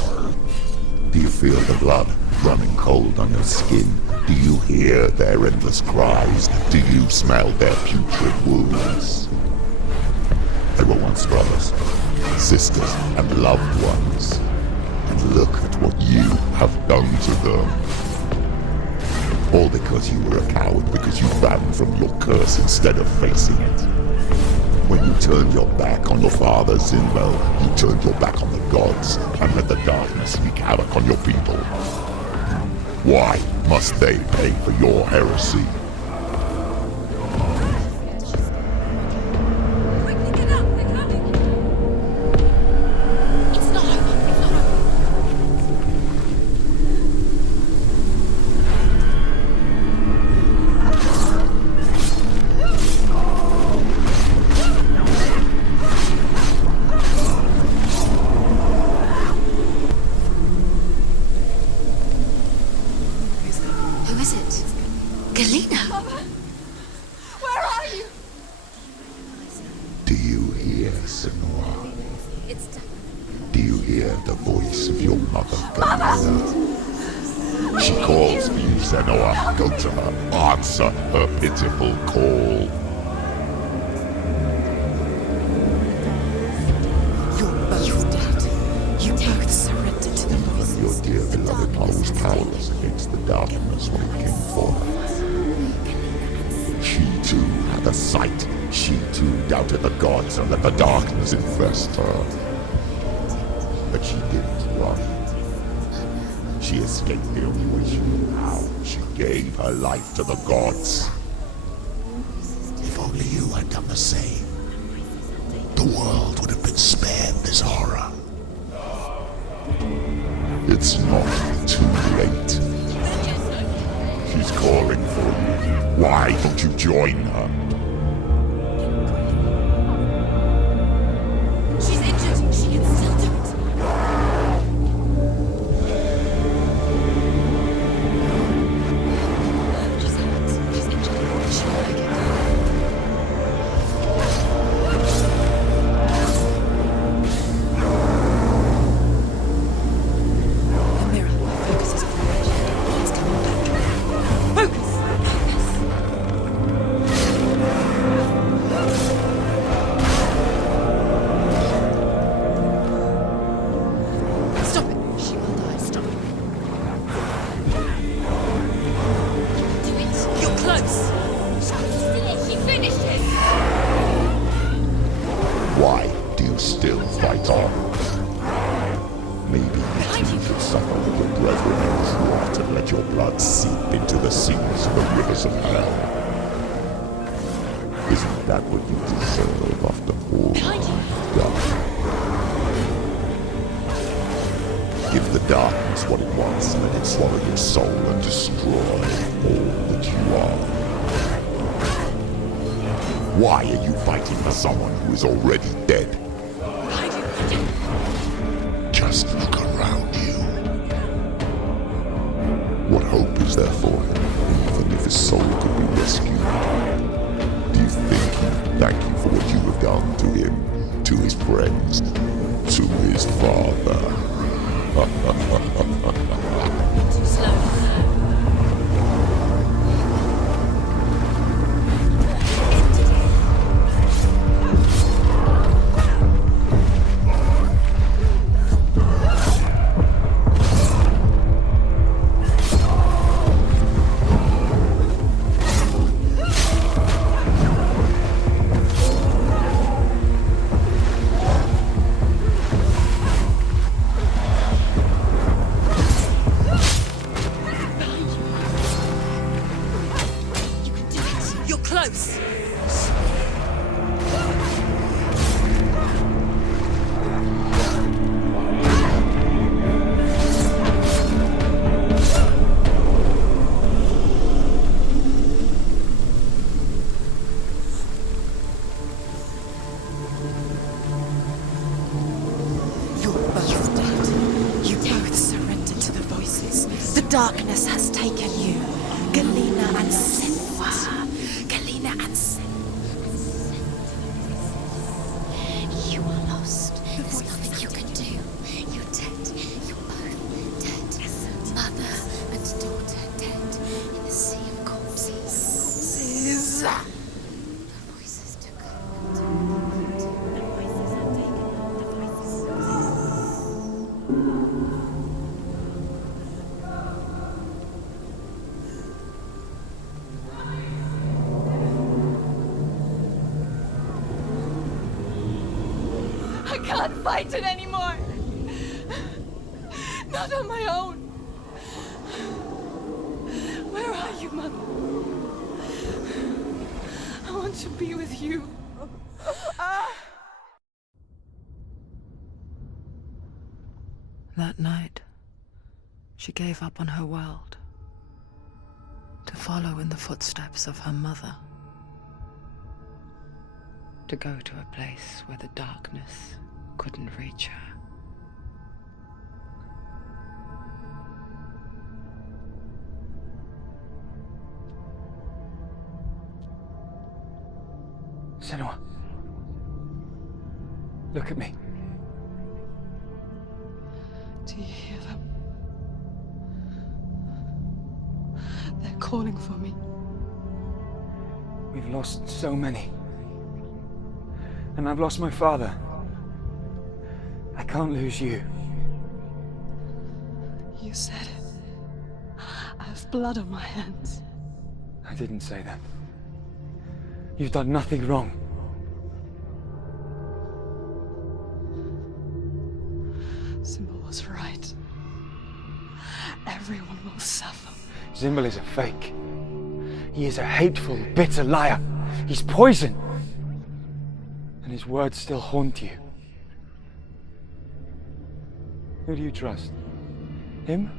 Do you feel the blood running cold on your skin? Do you hear their endless cries? Do you smell their putrid wounds? They were once brothers, sisters, and loved ones. And look at what you have done to them. All because you were a coward, because you ran from your curse instead of facing it. When you turned your back on your father, Zinbel, you turned your back on the gods and let the darkness wreak havoc on your people. Why must they pay for your heresy? Quickly get up! They're coming! It's not over. It's not over. Who is it? Galena! Mother! Where are you? Do you hear, Senua? It's done. Do you hear the voice of your mother, Galena? She calls for you, Senua. Go to her. Answer her pitiful call. You're both dead. You both surrendered to the voice. Your dear beloved one was powerless against the darkness when it came forth. She too had a sight. She too doubted the gods and let the darkness infest her. But she didn't run. She escaped the only way she knew how. She gave her life to the gods. If only you had done the same, the world would have been spared this horror. It's not too late. She's calling for you. Why don't you join her? She's injured. She can still do it. She's hurt. She's injured. She'll make it. The mirror focuses on the legend. It's coming back. Focus! Stop it! She will die. Stop it. Do it. You're close! She finished it. Why do you still fight on? Maybe you too should suffer with your brethren and rot and let your blood seep into the seas and the rivers of hell. Isn't that what you deserve after all you've done? Give the darkness what it wants and let it swallow your soul and destroy all that you are. Why are you fighting for someone who is already dead? Just look around you. What hope is there for him, even if his soul could be rescued? Do you think he'd thank you for what you have done to him, to his friends, to his father? Too slow. You're close! You're both dead. You both surrendered to the voices. The darkness has taken you. Galena and Senua. Galena and Senua. You are lost. There's nothing you can do. You're dead. You're both dead. Mother and daughter dead in the sea of corpses. The voices took over. The voices have taken the voices. I can't fight it anymore. Not on my own. Where are you, Mother? I want to be with you. That night, she gave up on her world to follow in the footsteps of her mother, to go to a place where the darkness couldn't reach her. Senua. Look at me. Do you hear them? They're calling for me. We've lost so many. And I've lost my father. I can't lose you. You You said it. I have blood on my hands. I didn't say that. You've done nothing wrong. Symbol was right. Everyone will suffer. Zimbel is a fake. He is a hateful, bitter liar. He's poison. And his words still haunt you. Who do you trust? Him?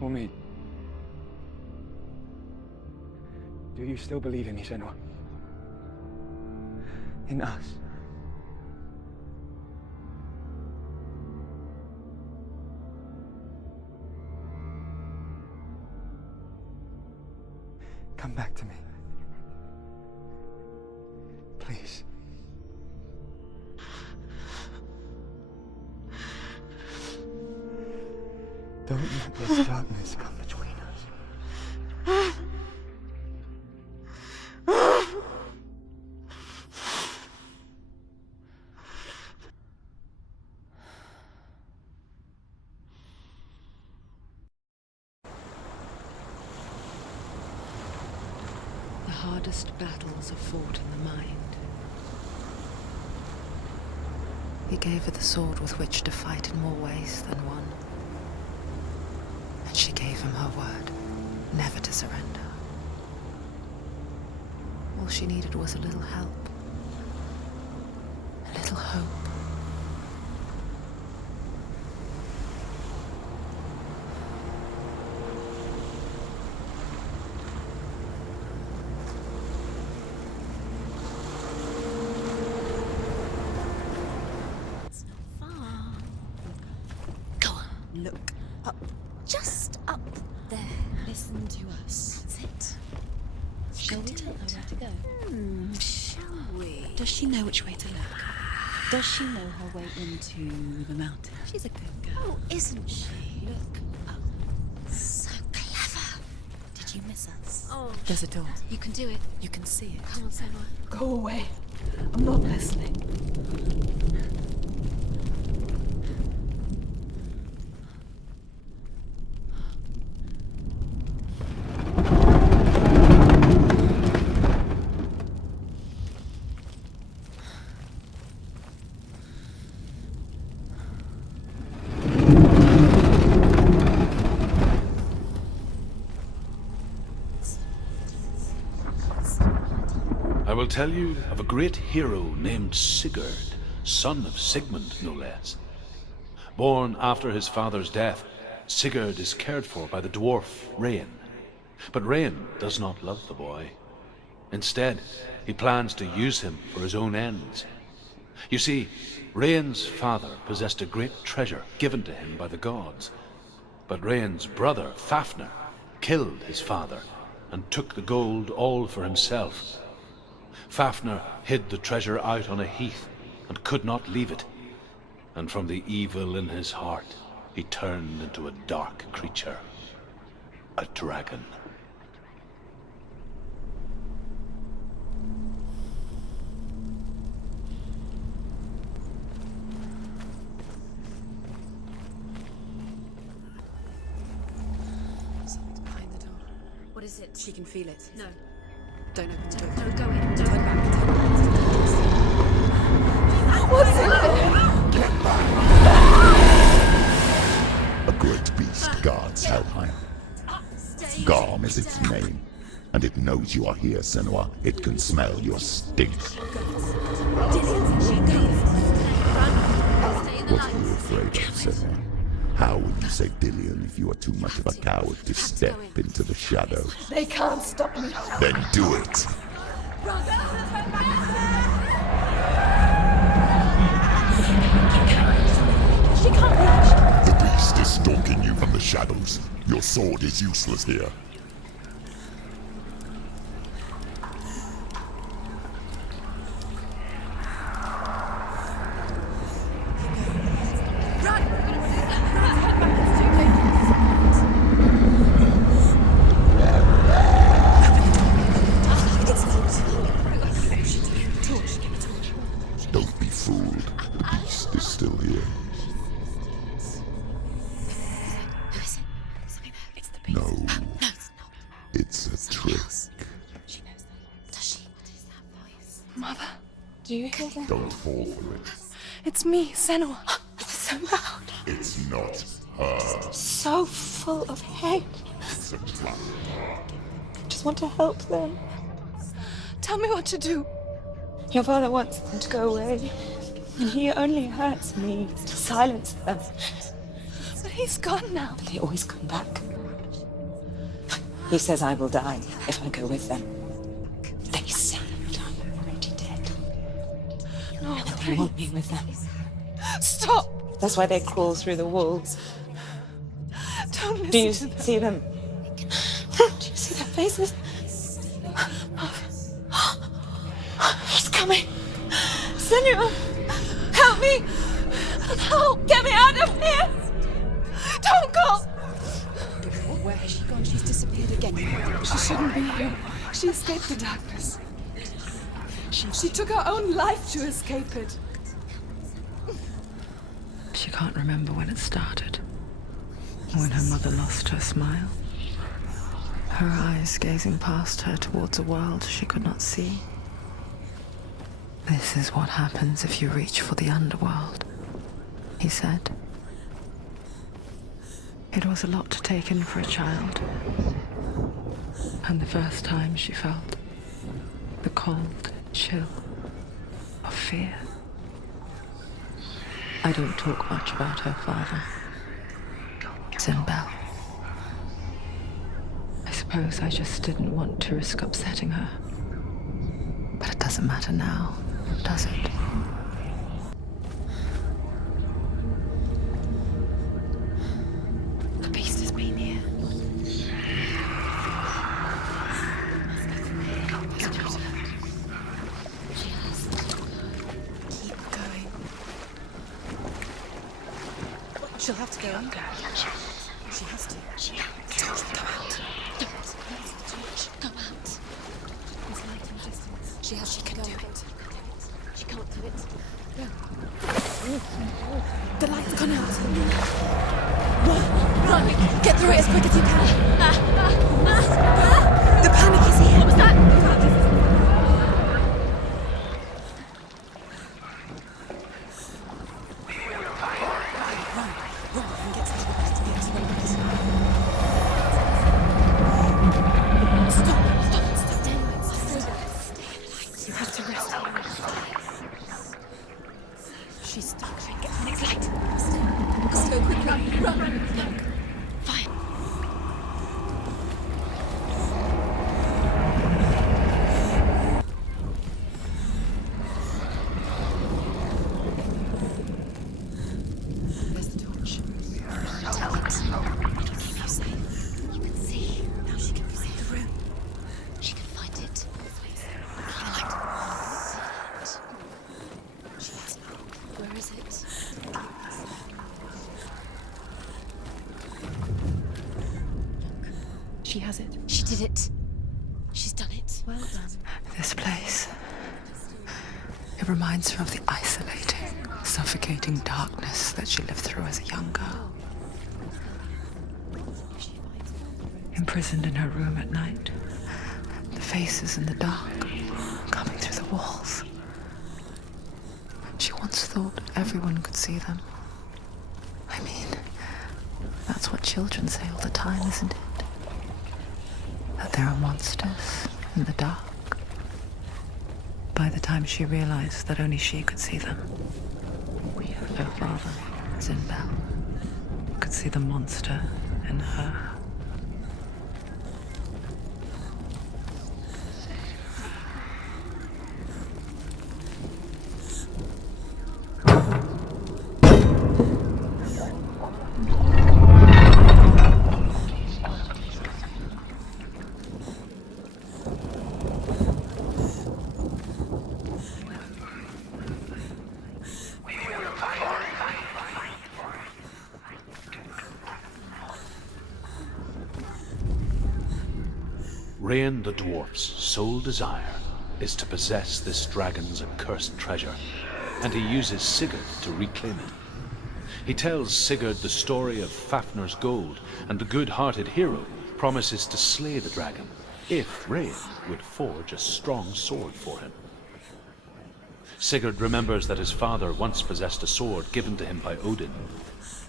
Or me? Do you still believe in me, Senua? In us? Come back to me. Please. Don't let this darkness come between us. The hardest battles are fought in the mind. He gave her the sword with which to fight in more ways than one. And she gave him her word, never to surrender. All she needed was a little help, a little hope. It's not far. Go on, look up. Just up there. Listen to us. That's it. Shall we tell her where to go? Shall we? Does she know which way to look? Does she know her way into the mountain? She's a good girl. Oh, isn't she? Look up. So clever. Did you miss us? Oh. There's a door. You can do it. You can see it. Come on, Senua. Go away. I'm not listening. I will tell you of a great hero named Sigurd, son of Sigmund, no less. Born after his father's death, Sigurd is cared for by the dwarf Rain. But Rain does not love the boy. Instead, he plans to use him for his own ends. You see, Rain's father possessed a great treasure given to him by the gods. But Rain's brother, Fafnir, killed his father and took the gold all for himself. Fafnir hid the treasure out on a heath and could not leave it. And from the evil in his heart, he turned into a dark creature, a dragon. Someone's behind the door. What is it? She can feel it. No. Don't open the door. Don't go in. Turn back. What's in there? Get back! A great beast guards Helheim. Garm is its name, and it knows you are here, Senua. It can smell your stink. What are you afraid of, Senua? How will you save Dillion if you are too much of a coward to step into the shadows? They can't stop me. Then do it! She can't reach. The beast is stalking you from the shadows. Your sword is useless here. Don't be fooled. The beast is still here. Do you hear that? Don't fall for it. It's me, Senua. It's so loud. It's not her. So full of hate. It's a trap. I just want to help them. Tell me what to do. Your father wants them to go away, and he only hurts me to silence them. But he's gone now. They always come back. He says I will die if I go with them. They say that I'm already dead. No, They want me with them. Stop! That's why they crawl through the walls. Don't listen Do you to them. see them? Do you see their faces? He's coming. Senua! Help me! Help! Get me out of here! Don't go! Where has she gone? She's disappeared again. She shouldn't be here. She escaped the darkness. She took her own life to escape it. She can't remember when it started. When her mother lost her smile. Her eyes gazing past her towards a world she could not see. This is what happens if you reach for the underworld, he said. It was a lot to take in for a child. And the first time she felt the cold chill of fear. I don't talk much about her father. Zinbel. I suppose I just didn't want to risk upsetting her. But it doesn't matter now, does it? The beast has been here. She has to keep going. She'll have to go under. She has to. The torch will go out. Don't let the torch go out. There's light in the distance. She can do it. She can't do it. No. The light's gone out. Run! Get through it as quick as you can. The panic is here. What was that? She's stuck. Get the next light. Let's go quick. Run. Fire. There's the torch. Tell it. It'll keep you safe. You can see. Now she can find the room. She can find it. The light. Where is it? She has it. She did it. She's done it. Well done. This place. It reminds her of the isolating, suffocating darkness that she lived through as a young girl. Imprisoned in her room at night. The faces in the dark, coming through the walls. She once thought everyone could see them. I mean, that's what children say all the time, isn't it? That there are monsters in the dark. By the time she realized that only she could see them, her father, Zinbel, could see the monster in her. Rain the dwarf's sole desire is to possess this dragon's accursed treasure, and he uses Sigurd to reclaim it. He tells Sigurd the story of Fafnir's gold, and the good-hearted hero promises to slay the dragon if Rain would forge a strong sword for him. Sigurd remembers that his father once possessed a sword given to him by Odin.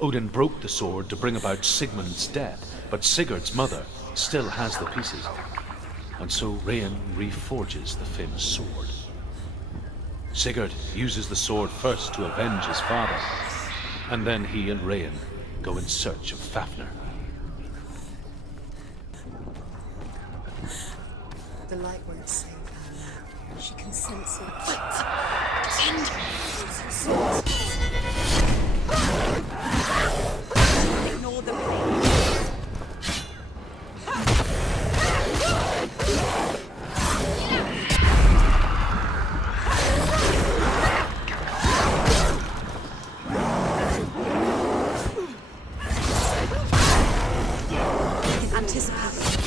Odin broke the sword to bring about Sigmund's death, but Sigurd's mother still has the pieces. And so Rayan reforges the famous sword. Sigurd uses the sword first to avenge his father, and then he and Rayan go in search of Fafnir. The light won't save her now. She can sense it. Pretend! Ignore the pain.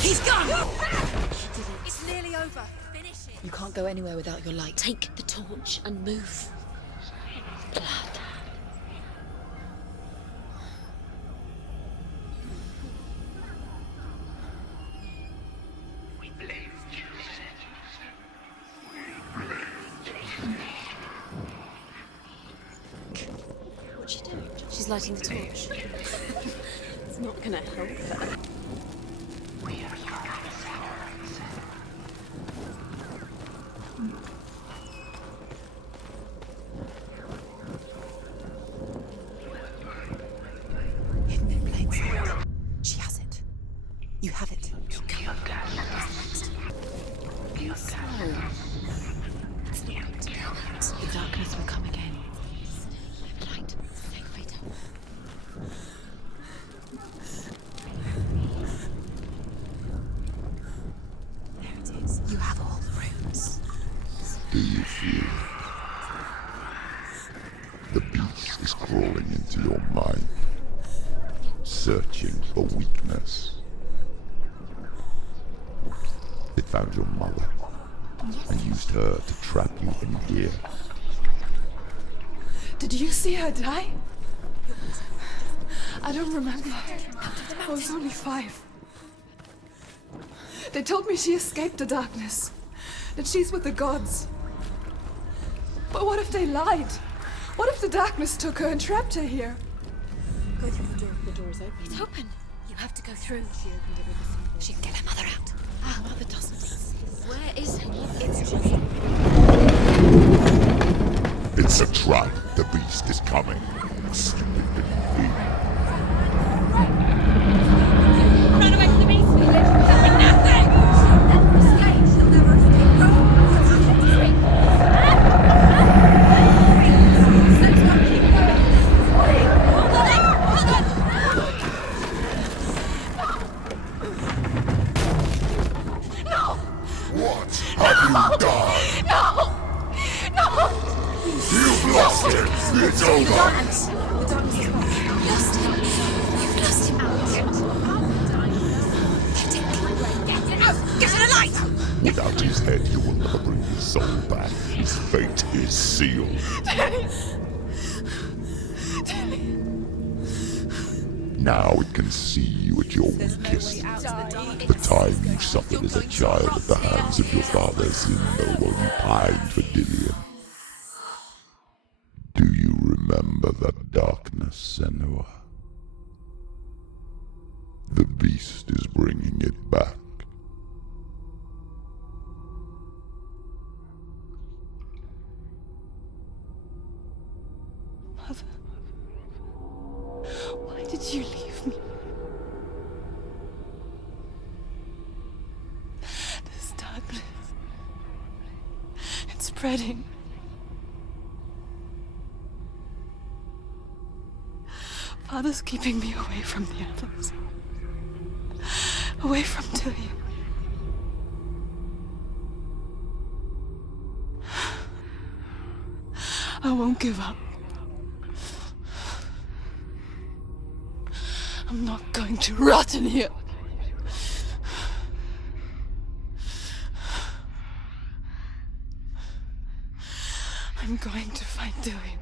He's gone! It's nearly over. Finish it. You can't go anywhere without your light. Take the torch and move. Blood. What's she doing? She's lighting the torch. It's not gonna help her. Hidden in plain sight. She has it. You have it. You'll go. It's not going to be alright. The darkness will come again. Light. Stay right up. There it is. You have all the runes. Do you feel it? The beast is crawling into your mind, searching for weakness. It found your mother and used her to trap you in here. Did you see her die? I don't remember. I was only 5. They told me she escaped the darkness, that she's with the gods. But what if they lied? What if the darkness took her and trapped her here? Go through the door. The door is open. It's open. You have to go through. She opened it with a single. She can get her mother out. Our mother doesn't exist. Where is her mother? It's just... It's a trap. The beast is coming. Stupid thing. Run away from the beast! We live for nothing! She'll never escape. She'll never escape. What have you done? No! No! You've lost it. It's over. The darkness is gone. You've lost him. You've lost him out. Get it out! Get it alive! Without his head, you will never bring his soul back. His fate is sealed. Now it can see you at your weakest. The time you suffered as a child at the hands of your father Sinno while you pined for Dillion. Do you remember that darkness, Senua? The beast is bringing it back. Mother, why did you leave me? This darkness, it's spreading. Father's keeping me away from the others. Away from Dillion. I won't give up. I'm not going to rot in here. I'm going to find Dillion.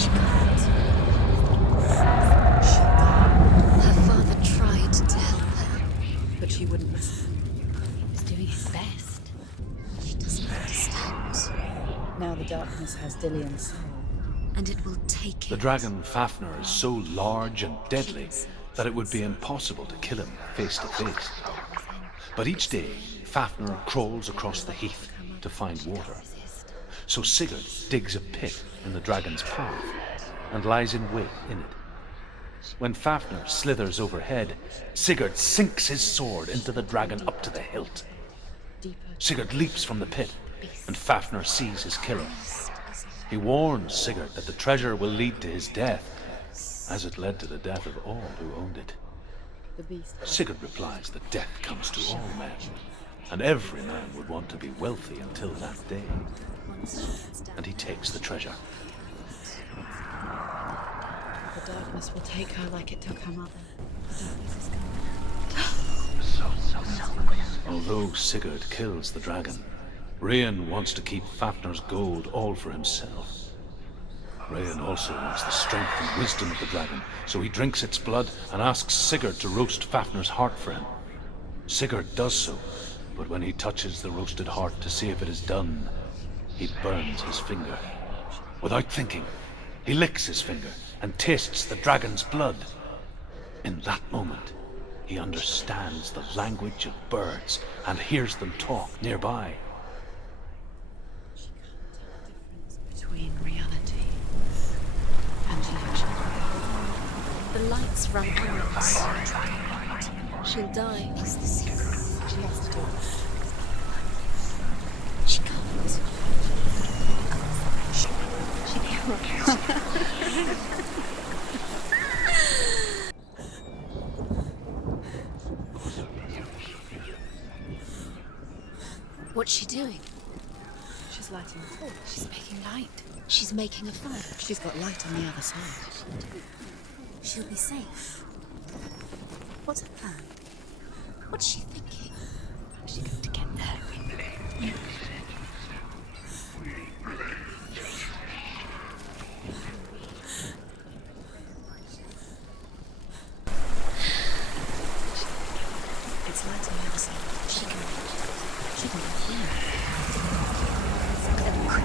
She can't. Her father tried to help her, But she wouldn't listen. he was doing his best. She doesn't understand. Now the darkness has Dillian's soul. And it will take The it. dragon Fafnir is so large and deadly that it would be impossible to kill him face to face. But each day, Fafnir crawls across the heath to find water. So Sigurd digs a pit in the dragon's path and lies in wait in it. When Fafnir slithers overhead, Sigurd sinks his sword into the dragon up to the hilt. Sigurd leaps from the pit, and Fafnir sees his killer. He warns Sigurd that the treasure will lead to his death, as it led to the death of all who owned it. Sigurd replies that death comes to all men, and every man would want to be wealthy until that day. And he takes the treasure. The darkness will take her like it took her mother. The darkness is gone. Although Sigurd kills the dragon, Rain wants to keep Fafnir's gold all for himself. Rain also wants the strength and wisdom of the dragon, so he drinks its blood and asks Sigurd to roast Fafnir's heart for him. Sigurd does so, but when he touches the roasted heart to see if it is done, he burns his finger. Without thinking, he licks his finger and tastes the dragon's blood. In that moment, he understands the language of birds and hears them talk nearby. Between reality and illusion. The lights run out. She'll die. It's the secret. She has to do it. She can't. She can't. What's she doing? She's lighting a torch. She's making light. She's making a fire. She's got light on the other side. She'll be safe. What's her plan? What's she thinking? How's she going to get there? It's light on the other side. She can go through. Quick.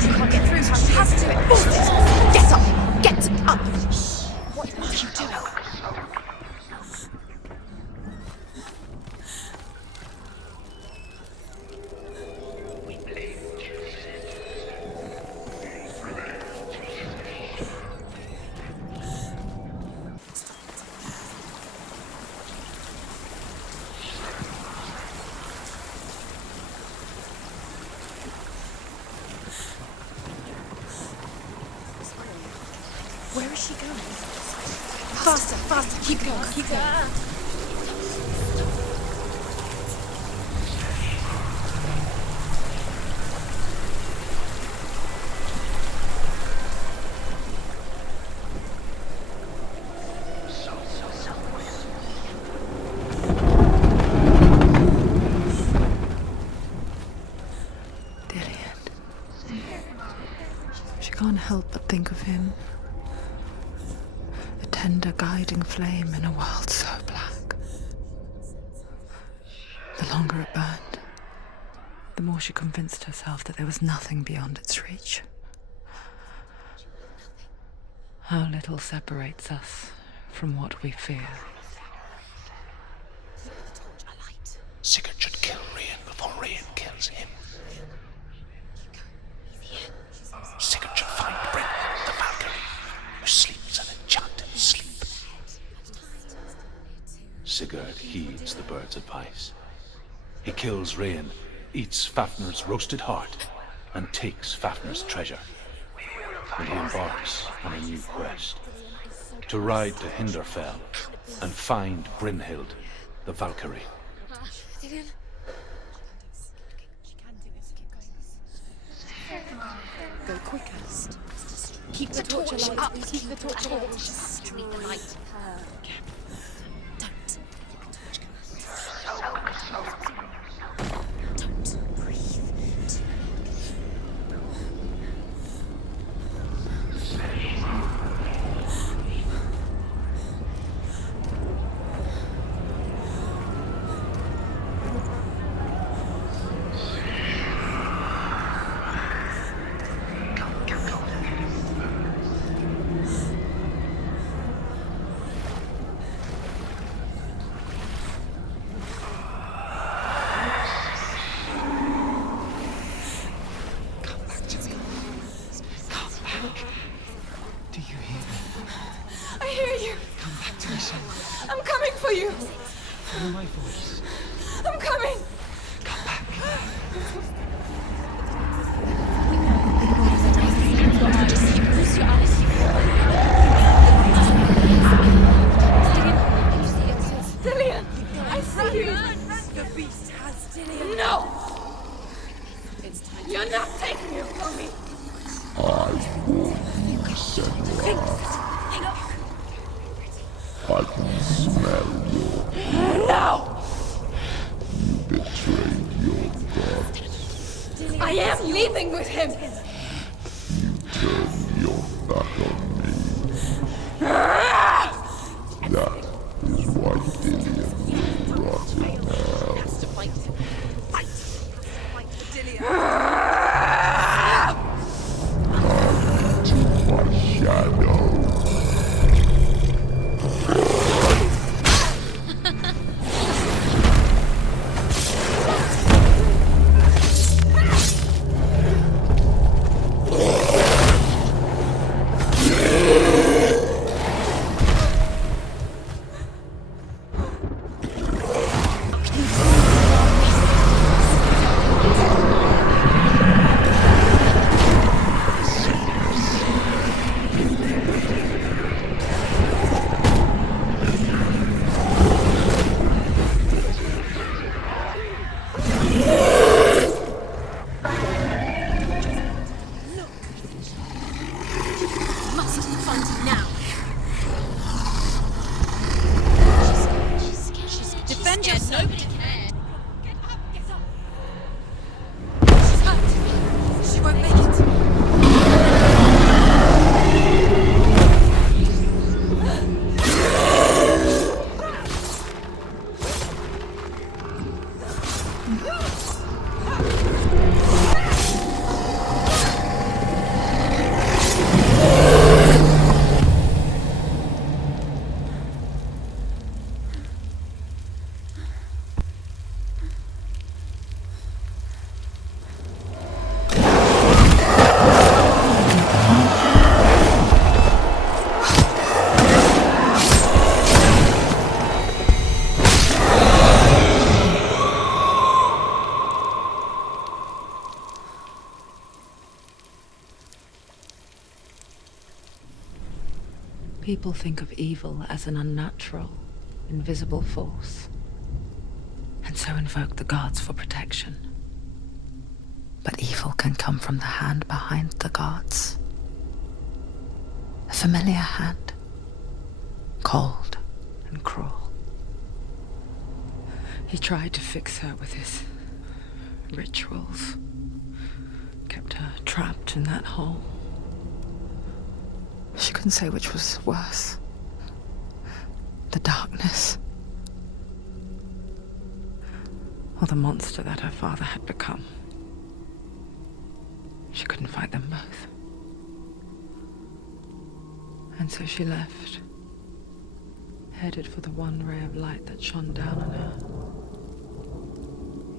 She can't get through, so she has to. Get up! Get up! What are you doing? Where is she going? Faster, faster, keep going, keep going. Dillian. She can't help but think of him. A tender guiding flame in a world so black. The longer it burned, the more she convinced herself that there was nothing beyond its reach. How little separates us from what we fear. Sigurd should kill Rain before Rain kills him. Sigurd should find Brynhild, the Valkyrie, who sleeps an enchanted sleep. Sigurd heeds the bird's advice. He kills Rain, eats Fafnir's roasted heart, and takes Fafnir's treasure. And he embarks on a new quest, to ride to Hinderfell and find Brynhild, the Valkyrie. Go quicker. Keep the torch alight. Up. Keep the torch alight. Just need the light. Don't. Don't breathe. Do you hear me? I hear you. Come back to me, Senua. I'm coming for you. Follow my voice. I'm coming. Come back. Just close your eyes. Dillian, I see you. The beast has Dillian. No. You're not taking it from me. I warn you, Senua. I can smell your No. You betrayed your god. I am leaving with him. You turned your back on me. That is why Dillian will rot in hell. Come to my shadow. Defend yourself. Nobody cared. She's hurt. She won't make it. People think of evil as an unnatural, invisible force, and so invoke the gods for protection. But evil can come from the hand behind the gods. A familiar hand, cold and cruel. He tried to fix her with his rituals, kept her trapped in that hole. She couldn't say which was worse. The darkness, or the monster that her father had become. She couldn't fight them both. And so she left, headed for the one ray of light that shone down on her.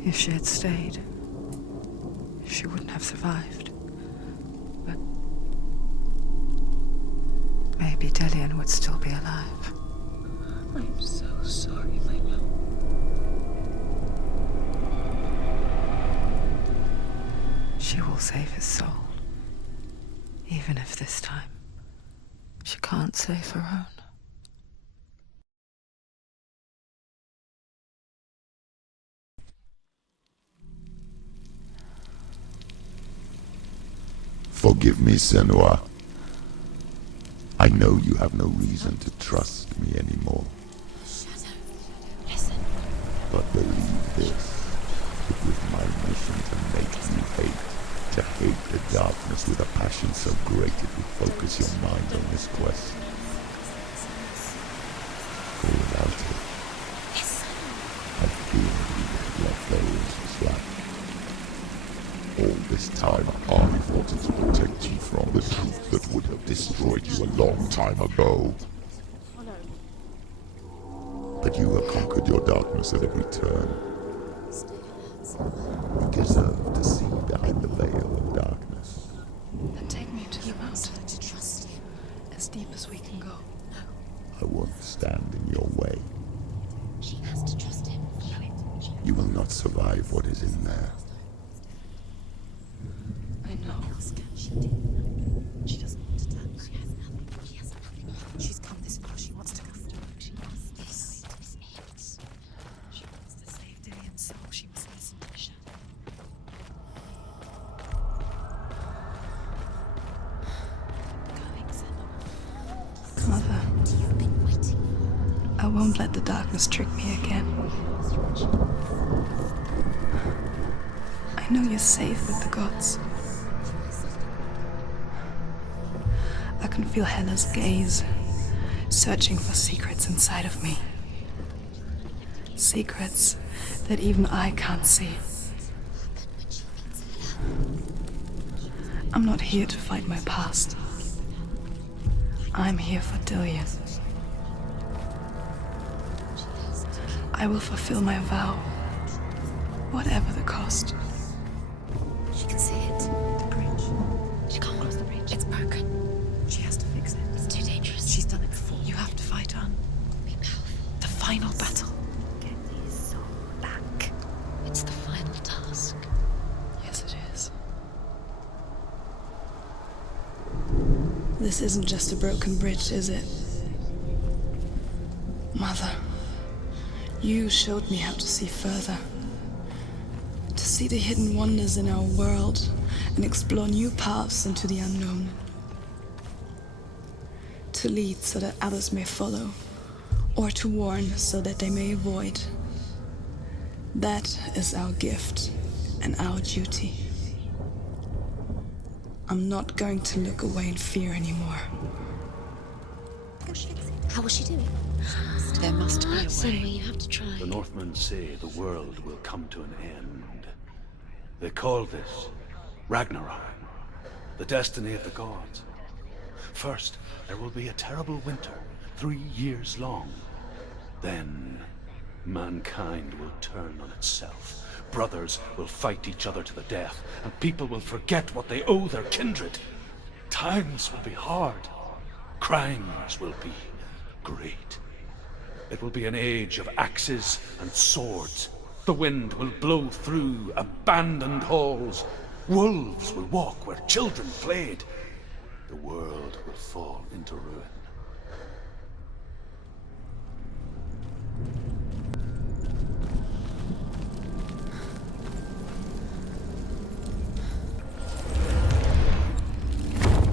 If she had stayed, she wouldn't have survived. But maybe Dillian would still be alive. I'm so sorry, my love. She will save his soul. Even if this time she can't save her own. Forgive me, Senua. I know you have no reason to trust me anymore. Listen. But believe this. It was my mission to make you hate. To hate the darkness with a passion so great it would focus your mind on this quest. Go without it. I fear you would let those slack. All this time I wanted to protect you from the truth that would have destroyed you a long time ago. But you have conquered your darkness at every turn. You deserve to see behind the veil of darkness. Then take me to the mountain. stand in your way. She has to trust him. You will not survive what is in there. I know. She did. She doesn't want to tell. She has nothing. She has nothing. She's come this far. She wants to go through. She wants this. This is it. She wants to save Dillian's soul. She must listen to the shadow. Going, Senua. Mother, You've been waiting. I won't let the darkness trick me again. I know you're safe with the gods. I can feel Hela's gaze, searching for secrets inside of me. Secrets that even I can't see. I'm not here to fight my past. I'm here for Dillian. I will fulfill my vow, whatever the cost. She can see it. The bridge. She can't cross the bridge. It's broken. She has to fix it. It's too dangerous. She's done it before. You have to fight on. Be powerful. The final battle. Get his soul back. It's the final task. Yes, it is. This isn't just a broken bridge, is it? Mother, you showed me how to see further. To see the hidden wonders in our world and explore new paths into the unknown. To lead so that others may follow, or to warn so that they may avoid. That is our gift and our duty. I'm not going to look away in fear anymore. How will she do it? There must be a way. Senua, you have to try. The Northmen say the world will come to an end. They call this Ragnarok, the destiny of the gods. First, there will be a terrible winter, 3 years long. Then, mankind will turn on itself. Brothers will fight each other to the death, and people will forget what they owe their kindred. Times will be hard. Crimes will be great. It will be an age of axes and swords. The wind will blow through abandoned halls. Wolves will walk where children played. The world will fall into ruin.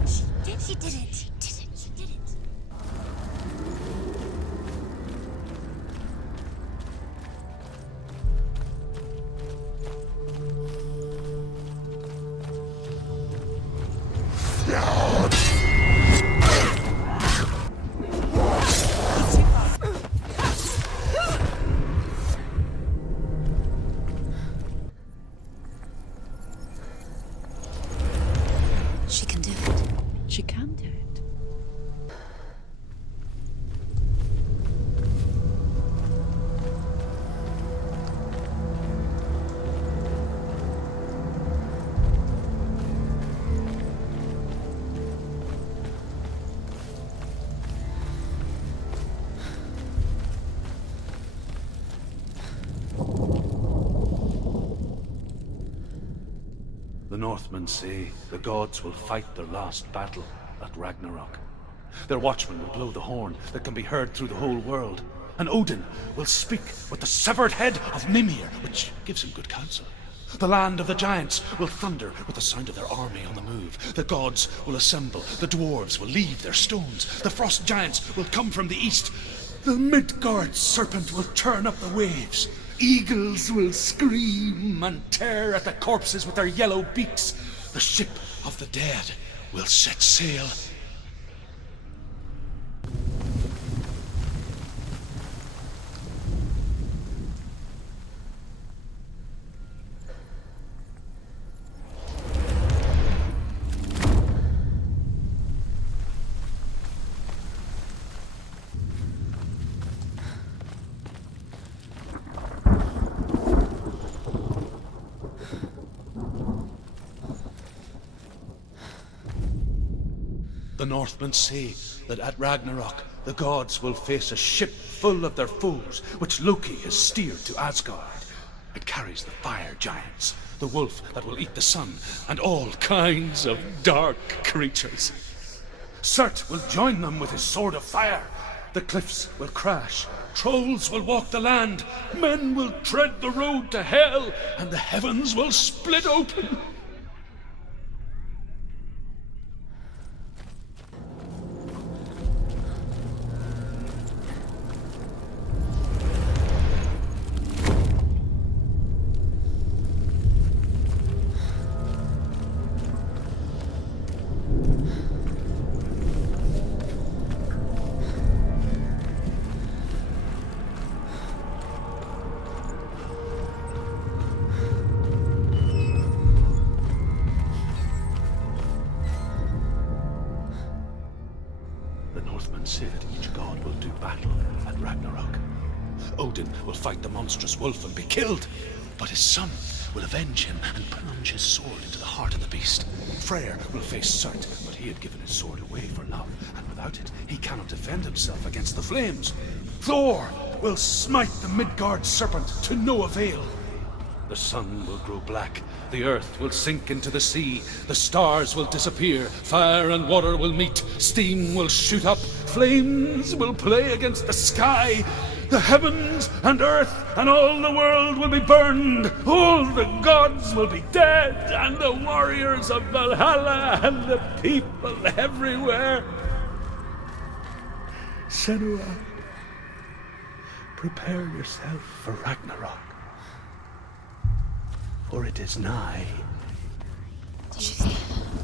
She did it. She did it. She did it. She can do it. She can do it. The Northmen say the gods will fight their last battle at Ragnarok. Their watchmen will blow the horn that can be heard through the whole world, and Odin will speak with the severed head of Mimir, which gives him good counsel. The land of the giants will thunder with the sound of their army on the move. The gods will assemble, the dwarves will leave their stones, the frost giants will come from the east. The Midgard serpent will turn up the waves. Eagles will scream and tear at the corpses with their yellow beaks. The ship of the dead will set sail. The Northmen say that at Ragnarok, The gods will face a ship full of their foes, which Loki has steered to Asgard. It carries the fire giants, the wolf that will eat the sun, and all kinds of dark creatures. Surt will join them with his sword of fire. The cliffs will crash, trolls will walk the land, men will tread the road to hell, and the heavens will split open. Said each god will do battle at Ragnarok. Odin will fight the monstrous wolf and be killed, but his son will avenge him and plunge his sword into the heart of the beast. Freyr will face Surt, but he had given his sword away for love, and without it he cannot defend himself against the flames. Thor will smite the Midgard serpent to no avail. The sun will grow black, the earth will sink into the sea, the stars will disappear, fire and water will meet, steam will shoot up, flames will play against the sky, the heavens and earth and all the world will be burned, all the gods will be dead, and the warriors of Valhalla and the people everywhere. Senua, prepare yourself for Ragnarok. For it is nigh. She's here.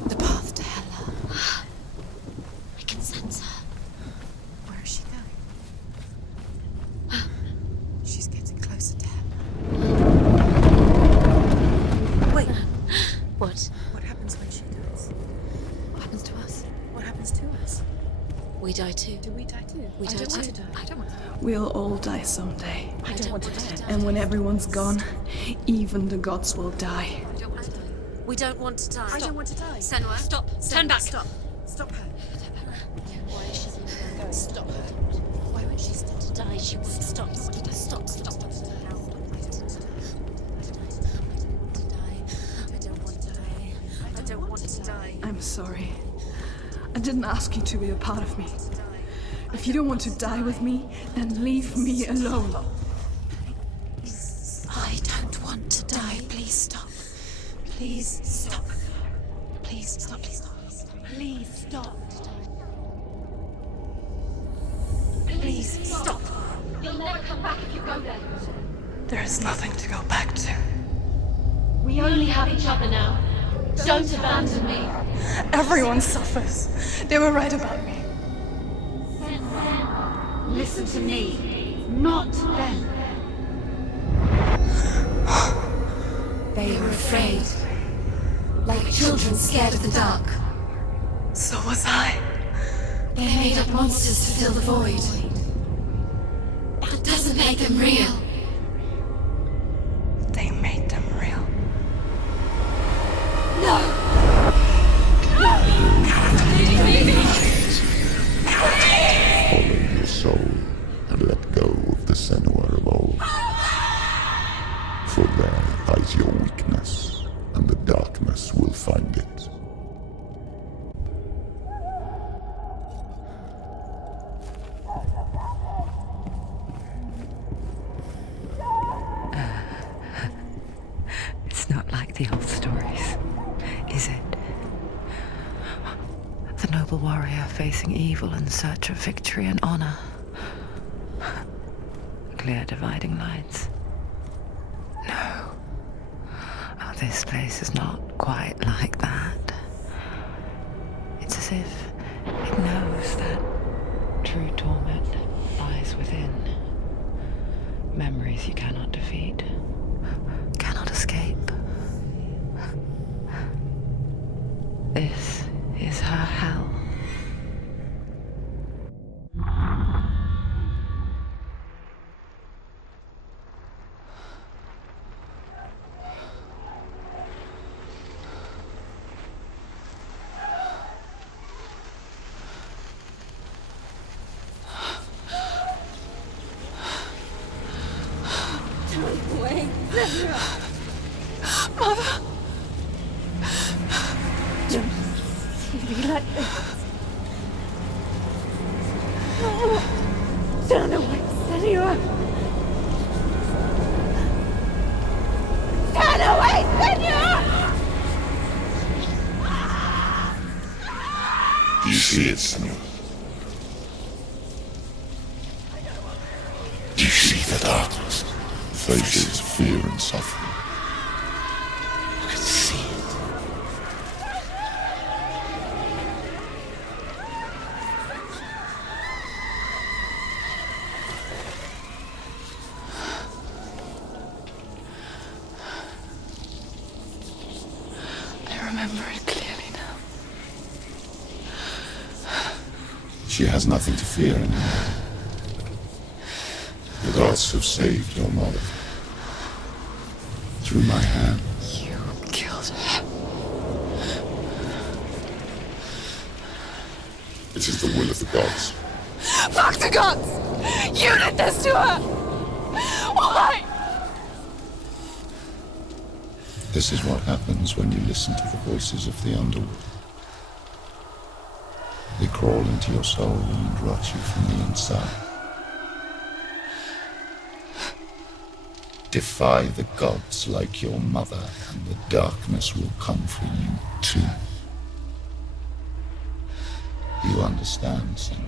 The path to Hela. I can sense her. Where is she going? She's getting closer to Hela. Wait. What? What happens when she dies? What happens to us? What happens to us? We die too. Do we die too? We die too. I don't want to die. We'll all die someday. I don't want to die. And when everyone's gone, even the gods will die. I don't want to die. We don't want to die. I don't want to die. Senua, stop. Turn back. Stop. Stop her. Why is she going to go? Stop her. Why won't she stop to die? She won't stop. Stop. I don't want to die. I'm sorry. I didn't ask you to be a part of me. If you don't want to die with me, then leave me alone. I don't want to die. Please stop. Please stop. Please stop. Please stop. Please stop. Please stop. You'll never come back if you go there. There is nothing to go back to. We only have each other now. Don't abandon me. Everyone suffers. They were right about me. Listen to me, not them. They were afraid. Like children scared of the dark. So was I. They made up monsters to fill the void. That doesn't make them real. They made them real. No! Follow your soul and let go of the Senua of old. For there lies your weakness, and the darkness will find it. It's not like the old stories, is it? The noble warrior facing evil in search of victory and honor. Clear dividing lines. No. Oh, this place is not quite like that. It's as if it knows that true torment lies within. Memories you cannot defeat, cannot escape. This is her hell. be like this. No. Turn away, Senua. Turn away, Senua! Do you see it, Senua? Do you see the darkness? Faces, fear and suffering. I can see it. I remember it clearly now. She has nothing to fear anymore. The gods have saved your mother. Through my hand. You killed her. It is the will of the gods. Fuck the gods! You did this to her! Why? This is what happens when you listen to the voices of the underworld. They crawl into your soul and rot you from the inside. Defy the gods like your mother, and the darkness will come for you too. You understand, Senua?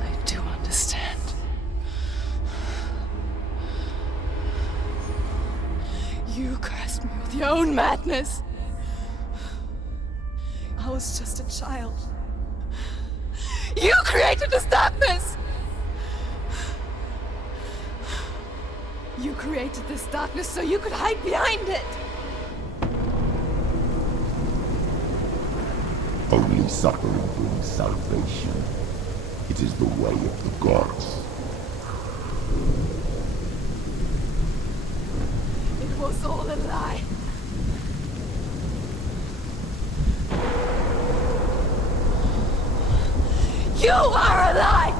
I do understand. You cursed me with your own madness. I was just a child. You created this darkness! You created this darkness so you could hide behind it! Only suffering brings salvation. It is the way of the gods. It was all a lie. You are a lie!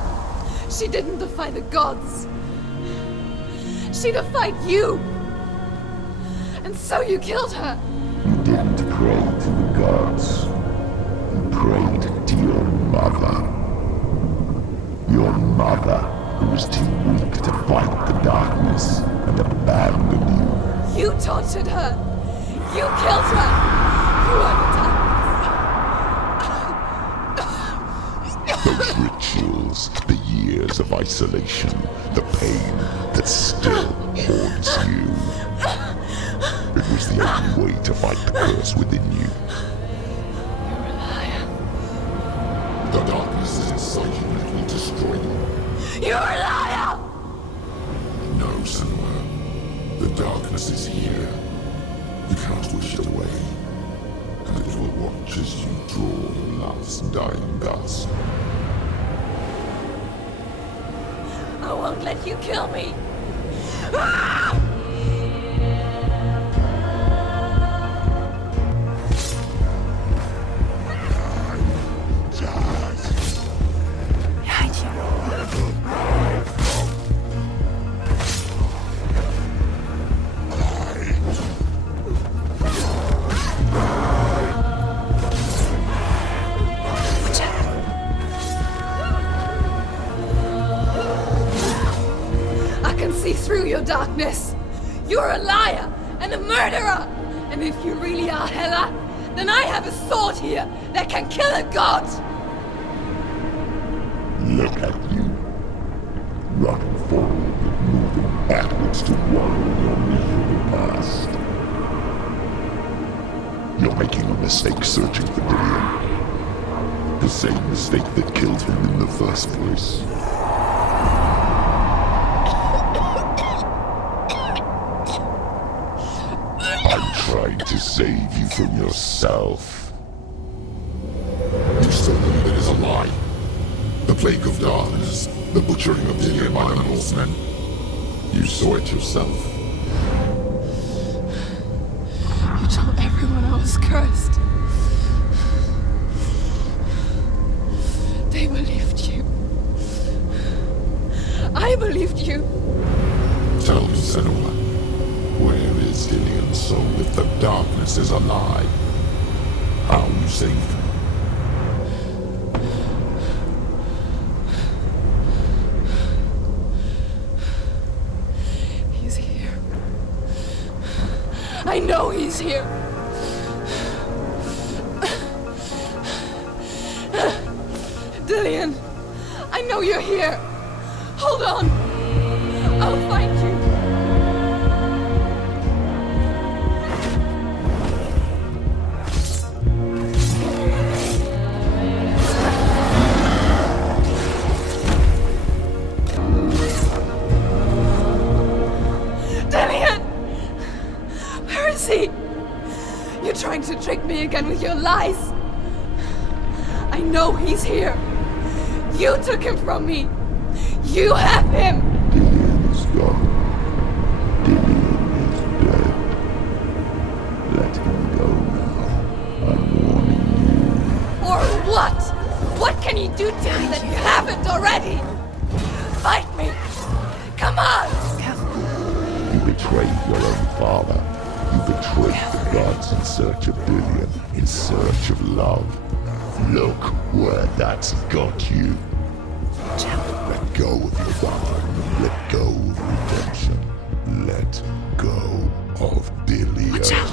She didn't defy the gods. She defied you! And so you killed her! You didn't pray to the gods. You prayed to your mother. Your mother, who was too weak to fight the darkness and abandoned you. You tortured her! You killed her! You are the darkness! Those rituals, the years of isolation, the pain that still haunts you. It was the only way to fight the curse within you. You're a liar. The darkness is inside you and it will destroy you. You're a liar! No, Senua. The darkness is here. You cannot wish it away. And it will watch as you draw your last dying gasp. I won't let you kill me! Ah! Through your darkness. You're a liar and a murderer. And if you really are Hela, then I have a sword here that can kill a god. Look at you. Running forward and moving backwards to wallow your miserable past. You're making a mistake searching for Dillion. The same mistake that killed him in the first place. Trying to save you from yourself. You still believe it is a lie. The plague of darkness, the butchering of Dillion by the Northmen. You saw it yourself. You told everyone I was cursed. They believed you. I believed you. Tell me, Senua, where is Dillian's soul if the darkness is a lie? How you saved him? He's here. I know he's here. Dillian, I know you're here. Hold on. I'll find you. Dillian! Where is he? You're trying to trick me again with your lies. I know he's here. You took him from me. You have him. Dillian is gone. Dillian is dead. Let him go now. I'm warning you. Or what? What can you do to me that you haven't already? Fight me. Come on. You betrayed your own father. You betrayed the gods in search of Dillian, in search of love. Look where that's got you. Let go of your father. Let go of redemption. Let go of Dillian. Watch out.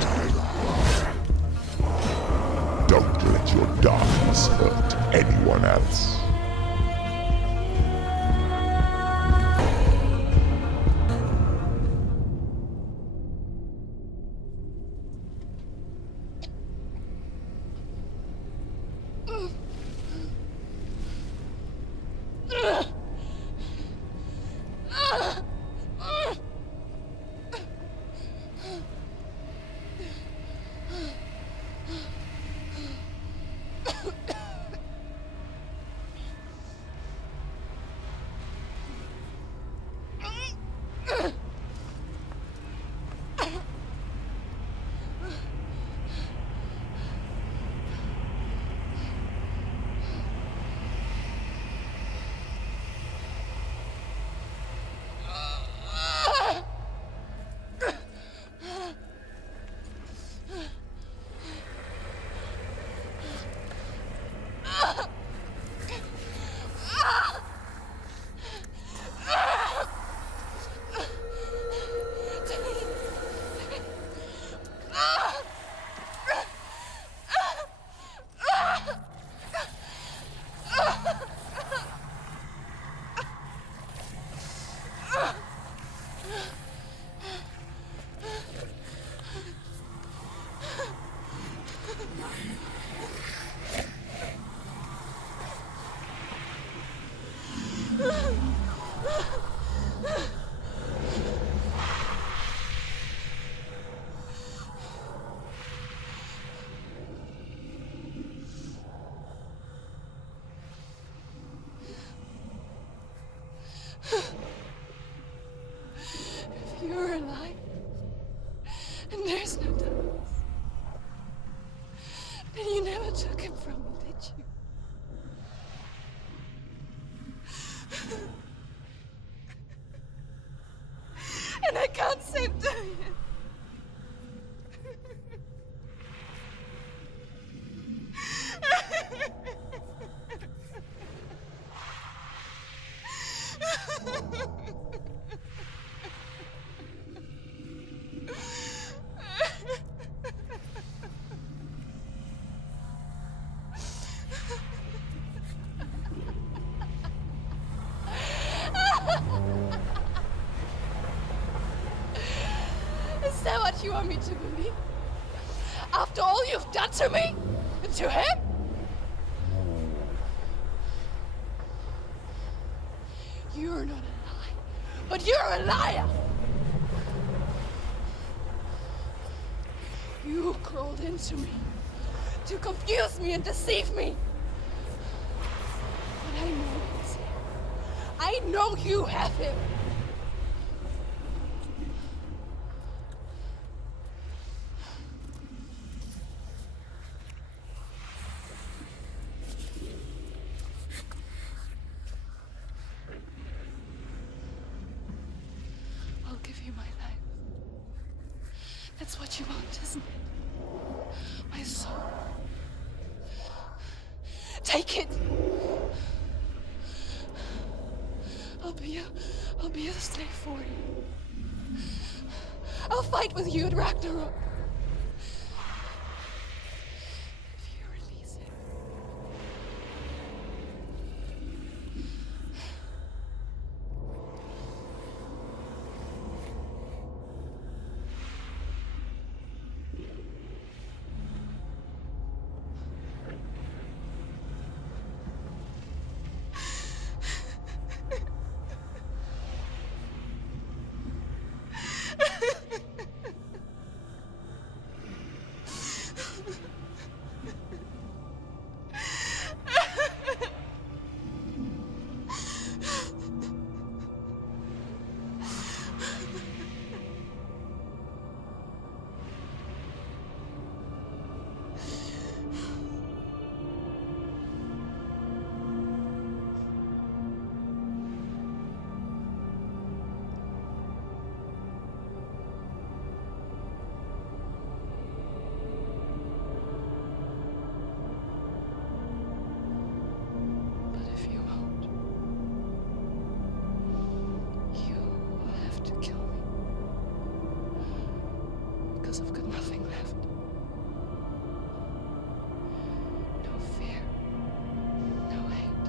Don't let your darkness hurt anyone else. You're alive. And there's no darkness. Then you never took him from me, did you? And I can't save Dillian. Is that what you want me to believe? After all you've done to me? And to him? You're not a lie, but you're a liar! You crawled into me to confuse me and deceive me. But I know he's here. I know you have him. take it. I'll be a slave for you. I'll fight with you at Ragnarok. If you release him. I've got nothing left. No fear. No hate.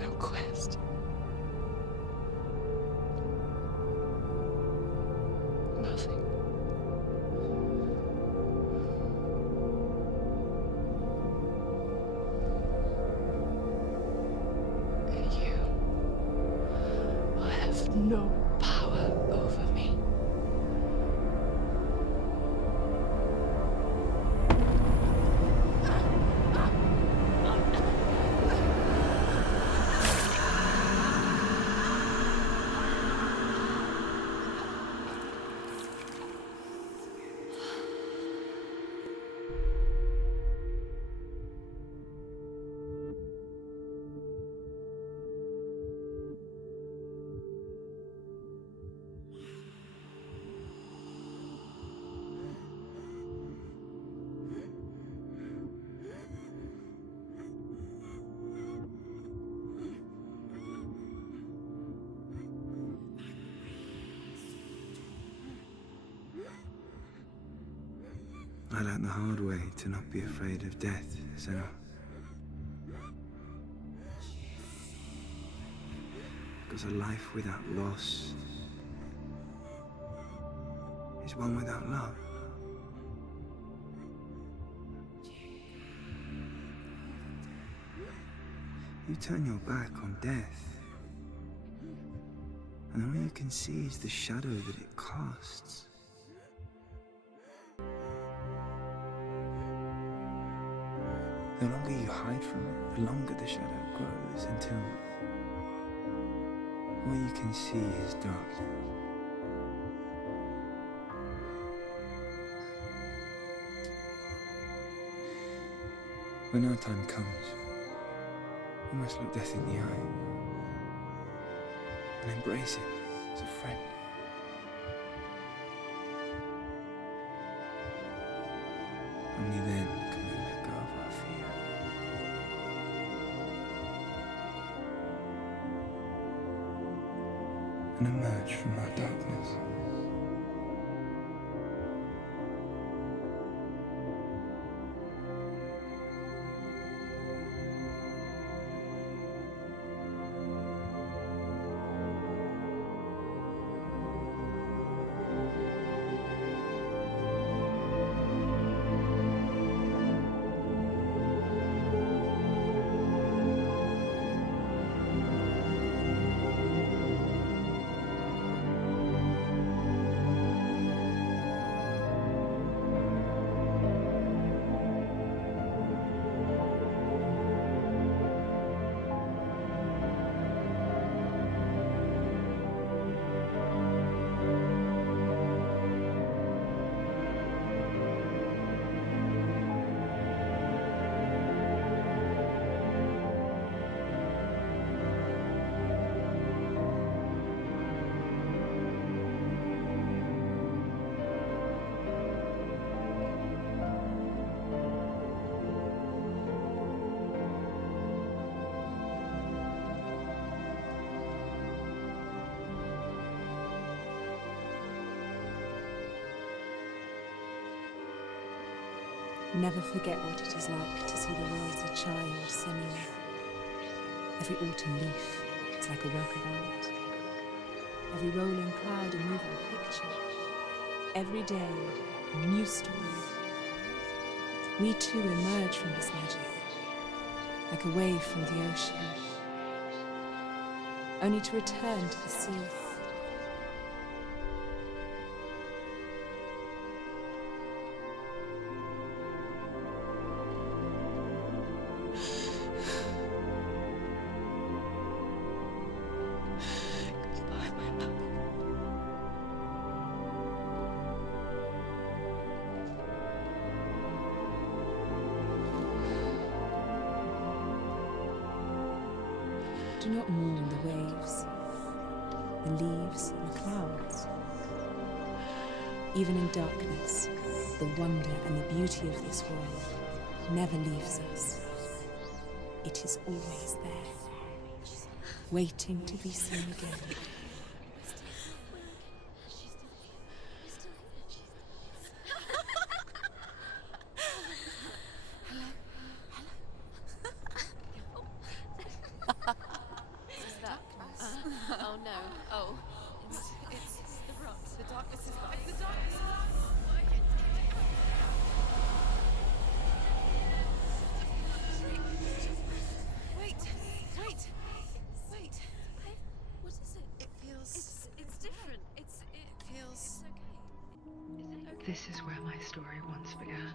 No quest. Nothing. No power over me. I learned the hard way to not be afraid of death, Senua. Because a life without loss is one without love. You turn your back on death, and all you can see is the shadow that it casts. The longer you hide from it, the longer the shadow grows until all you can see is darkness. When our time comes, we must look death in the eye and embrace it as a friend. Only then can we let go of our fear. And emerge from our darkness. Never forget what it is like to see the world as a child, Senua. Every autumn leaf is like a work of art. Every rolling cloud a moving picture. Every day, a new story. We too emerge from this magic, like a wave from the ocean, only to return to the sea. Do not mourn the waves, the leaves and the clouds. Even in darkness, the wonder and the beauty of this world never leaves us. It is always there, waiting to be seen again. Oh no. Oh. It's the rocks. The darkness is back. The darkness is Wait. What is it? It feels... It's different. It feels... okay. This is where my story once began.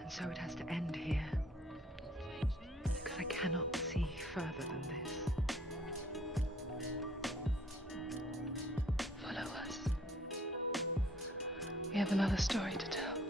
And so it has to end here. Because I cannot see further than this. Follow us. We have another story to tell.